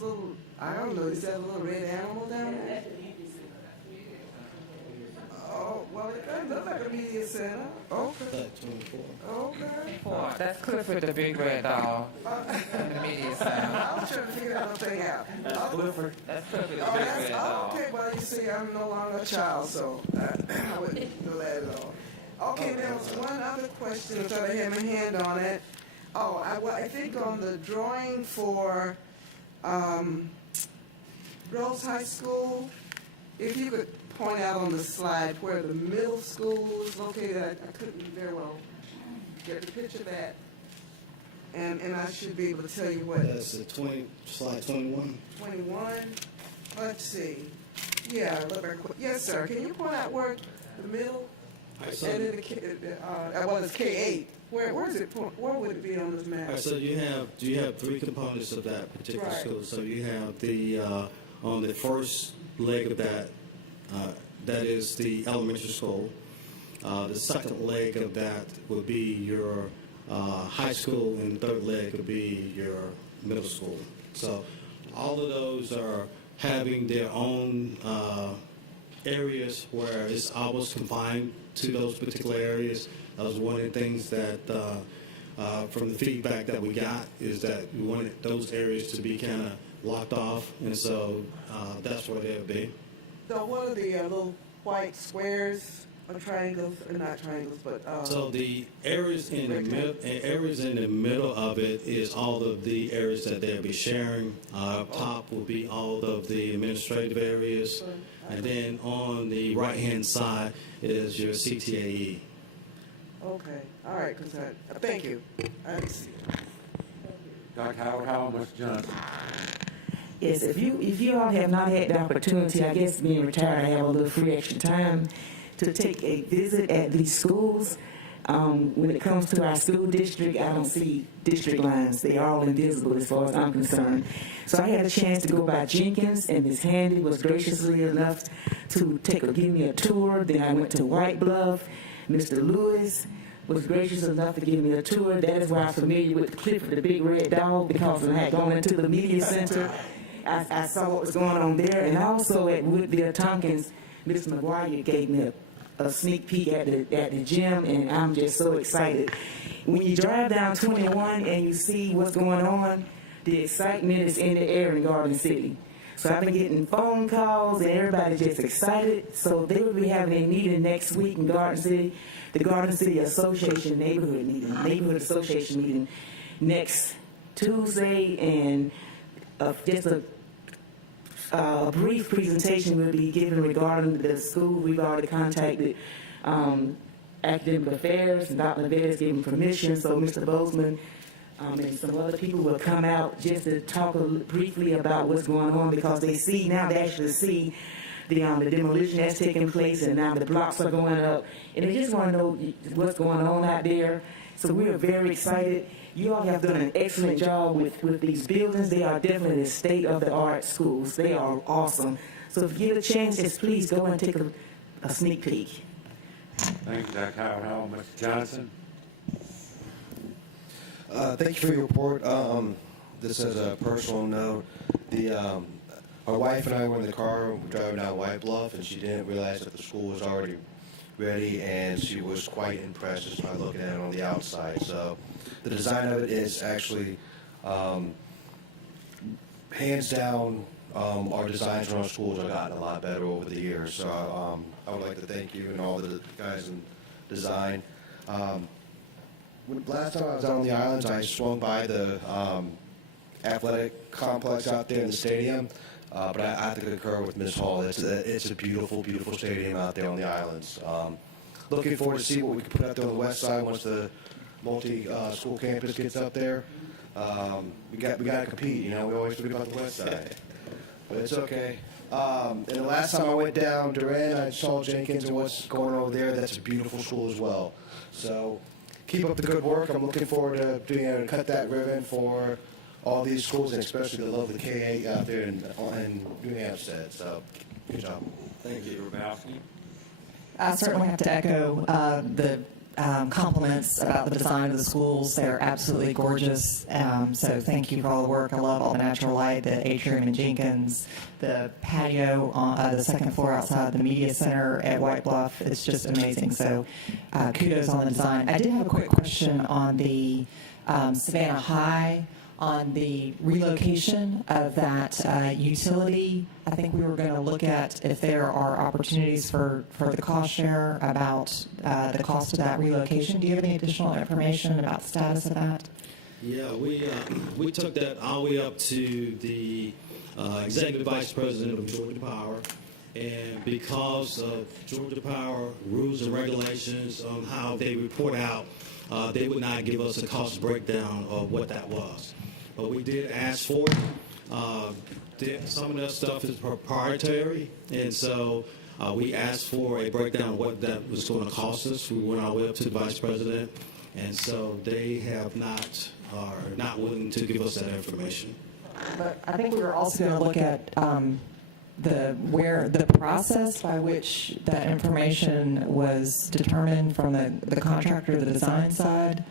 little, I don't know, is that a little red animal down there? Oh, well, it doesn't look like a media center. Okay. Okay. That's Clifford the big red dog in the media center. I was trying to figure that thing out. Clifford. That's Clifford the big red dog. Okay, well, you see, I'm no longer a child, so I wouldn't know that at all. Okay, there was one other question, I thought I had my hand on it. Oh, I think on the drawing for Rose High School, if you could point out on the slide where the middle school is located, I couldn't very well get the picture of that. And I should be able to tell you what. That's the slide 21. 21. Let's see. Yeah, look very quick. Yes, sir. Can you point out where the middle? And then it's K8. Where is it? Where would it be on this map? All right, so you have three components of that particular school. So you have the on the first leg of that is the elementary school. The second leg of that would be your high school, and the third leg would be your middle school. So all of those are having their own areas where it's always confined to those particular areas. That was one of the things that from the feedback that we got is that we wanted those areas to be kind of locked off, and so that's where they'll be. So what are the little white squares or triangles, or not triangles, but so the areas in the middle of it is all of the areas that they'll be sharing. Up top will be all of the administrative areas, and then on the right-hand side is your CTAE. Okay, all right, thank you. I didn't see it. Dr. Howard Hall, Ms. Johnson. Yes, if you all have not had the opportunity, I guess being retired, I have a little free extra time to take a visit at these schools. When it comes to our school district, I don't see district lines. They are all invisible as far as I'm concerned. So I had a chance to go by Jenkins, and Ms. Handy was graciously enough to give me a tour. Then I went to White Bluff. Mr. Lewis was gracious enough to give me a tour. That is why I'm familiar with Clifford the big red dog, because when I had gone into the media center, I saw what was going on there. And also at Woodville Tompkins, Ms. McGuire gave me a sneak peek at the gym, and I'm just so excited. When you drive down 21 and you see what's going on, the excitement is in the air in Garden City. So I've been getting phone calls, and everybody's just excited. So they will be having a meeting next week in Garden City, the Garden City Association neighborhood association meeting next Tuesday, and just a brief presentation will be given regarding the school. We've already contacted academic affairs, and Dr. Navarre is giving permission, so Mr. Bozeman and some other people will come out just to talk briefly about what's going on, because they actually see the demolition that's taking place, and now the blocks are going up, and they just want to know what's going on out there. So we are very excited. You all have done an excellent job with these buildings. They are definitely the state-of-the-art schools. They are awesome. So if you get a chance, just please go and take a sneak peek. Thank you, Dr. Howard. Mr. Johnson? Thank you for your report. This is a personal note. Our wife and I were in the car driving down White Bluff, and she didn't realize that the school was already ready, and she was quite impressed just by looking at it on the outside. So the design of it is actually hands down. Our designs for our schools have gotten a lot better over the years. So I would like to thank you and all the guys in design. Last time I was out on the islands, I swung by the athletic complex out there in the stadium, but I have to concur with Ms. Hall. It's a beautiful, beautiful stadium out there on the islands. Looking forward to see what we can put out there on the west side once the multi-school campus gets up there. We got to compete. We always forget about the west side, but it's okay. And the last time I went down Duran, I saw Jenkins and what's going on over there. That's a beautiful school as well. So keep up the good work. I'm looking forward to being able to cut that ribbon for all these schools, and especially the lovely K-8 out there in New Hampstead. So good job. Thank you. Rubowski? I certainly have to echo the compliments about the design of the schools. They're absolutely gorgeous. So thank you for all the work. I love all the natural light, the atrium in Jenkins, the patio on the second floor outside the media center at White Bluff. It's just amazing. So kudos on the design. I did have a quick question on the Savannah High, on the relocation of that utility. I think we were going to look at if there are opportunities for the cost share about the cost of that relocation. Do you have any additional information about the status of that? Yeah, we took that all the way up to the Executive Vice President of Georgia Power, and because of Georgia Power rules and regulations on how they report out, they would not give us a cost breakdown of what that was. But we did ask for it. Some of that stuff is proprietary, and so we asked for a breakdown of what that was going to cost us. We went all the way up to the Vice President, and so they are not willing to give us that information. But I think we were also going to look at the process by which that information was determined from the contractor, the design side,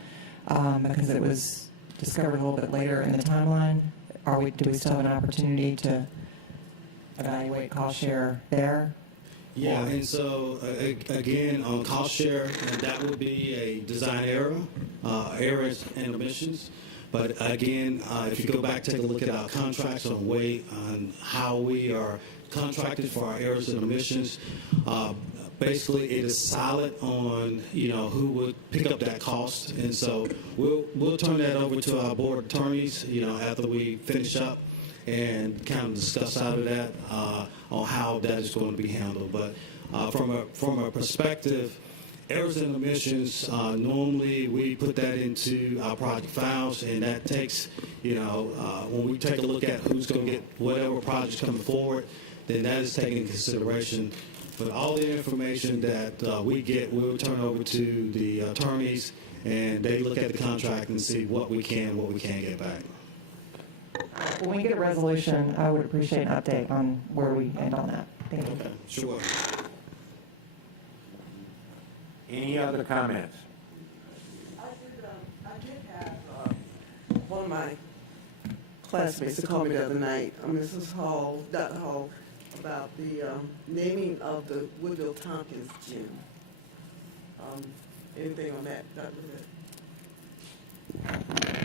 because it was discovered a little bit later in the timeline. Do we still have an opportunity to evaluate cost share there? Yeah, and so again, on cost share, that would be a design error, errors and omissions. But again, if you go back, take a look at our contracts on how we are contracted for our errors and omissions. Basically, it is solid on who would pick up that cost, and so we'll turn that over to our board attorneys after we finish up and kind of discuss out of that on how that is going to be handled. But from a perspective, errors and omissions, normally we put that into our project files, and that takes when we take a look at who's going to get whatever projects coming forward, then that is taken into consideration. But all the information that we get, we'll turn over to the attorneys, and they look at the contract and see what we can get back. When we get a resolution, I would appreciate an update on where we end on that. Thank you. Okay, sure. Any other comments? I did have one of my classmates to call me the other night, Mrs. Hall, Dr. Hall, about the naming of the Woodville Tompkins gym. Anything on that, Dr. Ritt?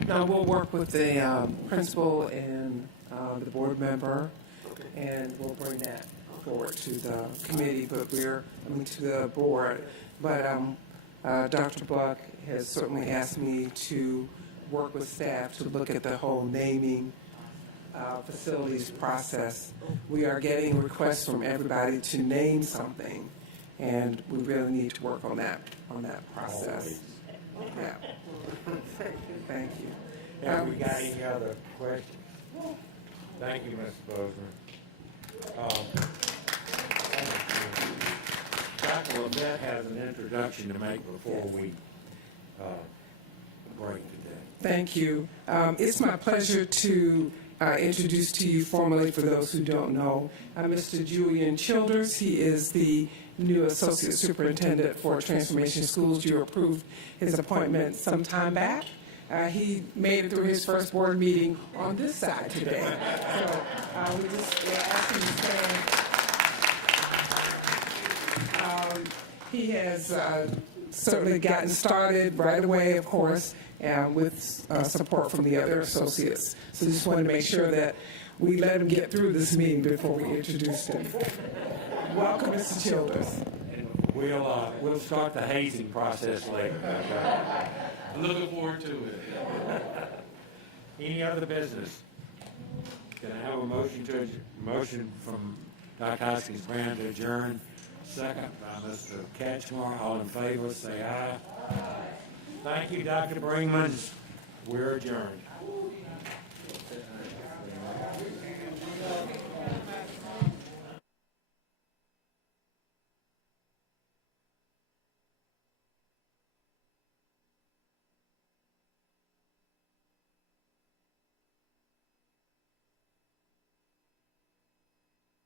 No, we'll work with the principal and the board member, and we'll bring that forward to the committee, to the board. But Dr. Buck has certainly asked me to work with staff to look at the whole naming facilities process. We are getting requests from everybody to name something, and we really need to work on that process. Yeah. Thank you. Have we got any other questions? Thank you, Mr. Bozeman. Dr. Levette has an introduction to make before we break today. Thank you. It's my pleasure to introduce to you formally for those who don't know. Mr. Julian Childers, he is the new Associate Superintendent for Transformation Schools. You approved his appointment some time back. He made it through his first board meeting on this side today. So we're asking you to stand. He has certainly gotten started right away, of course, with support from the other associates. So just wanted to make sure that we let him get through this meeting before we introduced him. Welcome, Mr. Childers. We'll start the hazing process later. I'm looking forward to it. Any other business? Can I have a motion from Dr. Hoskins Brand to adjourn? Second by Mr. Catchmore. All in favor, say aye. Thank you, Dr. Bringman. We're adjourned.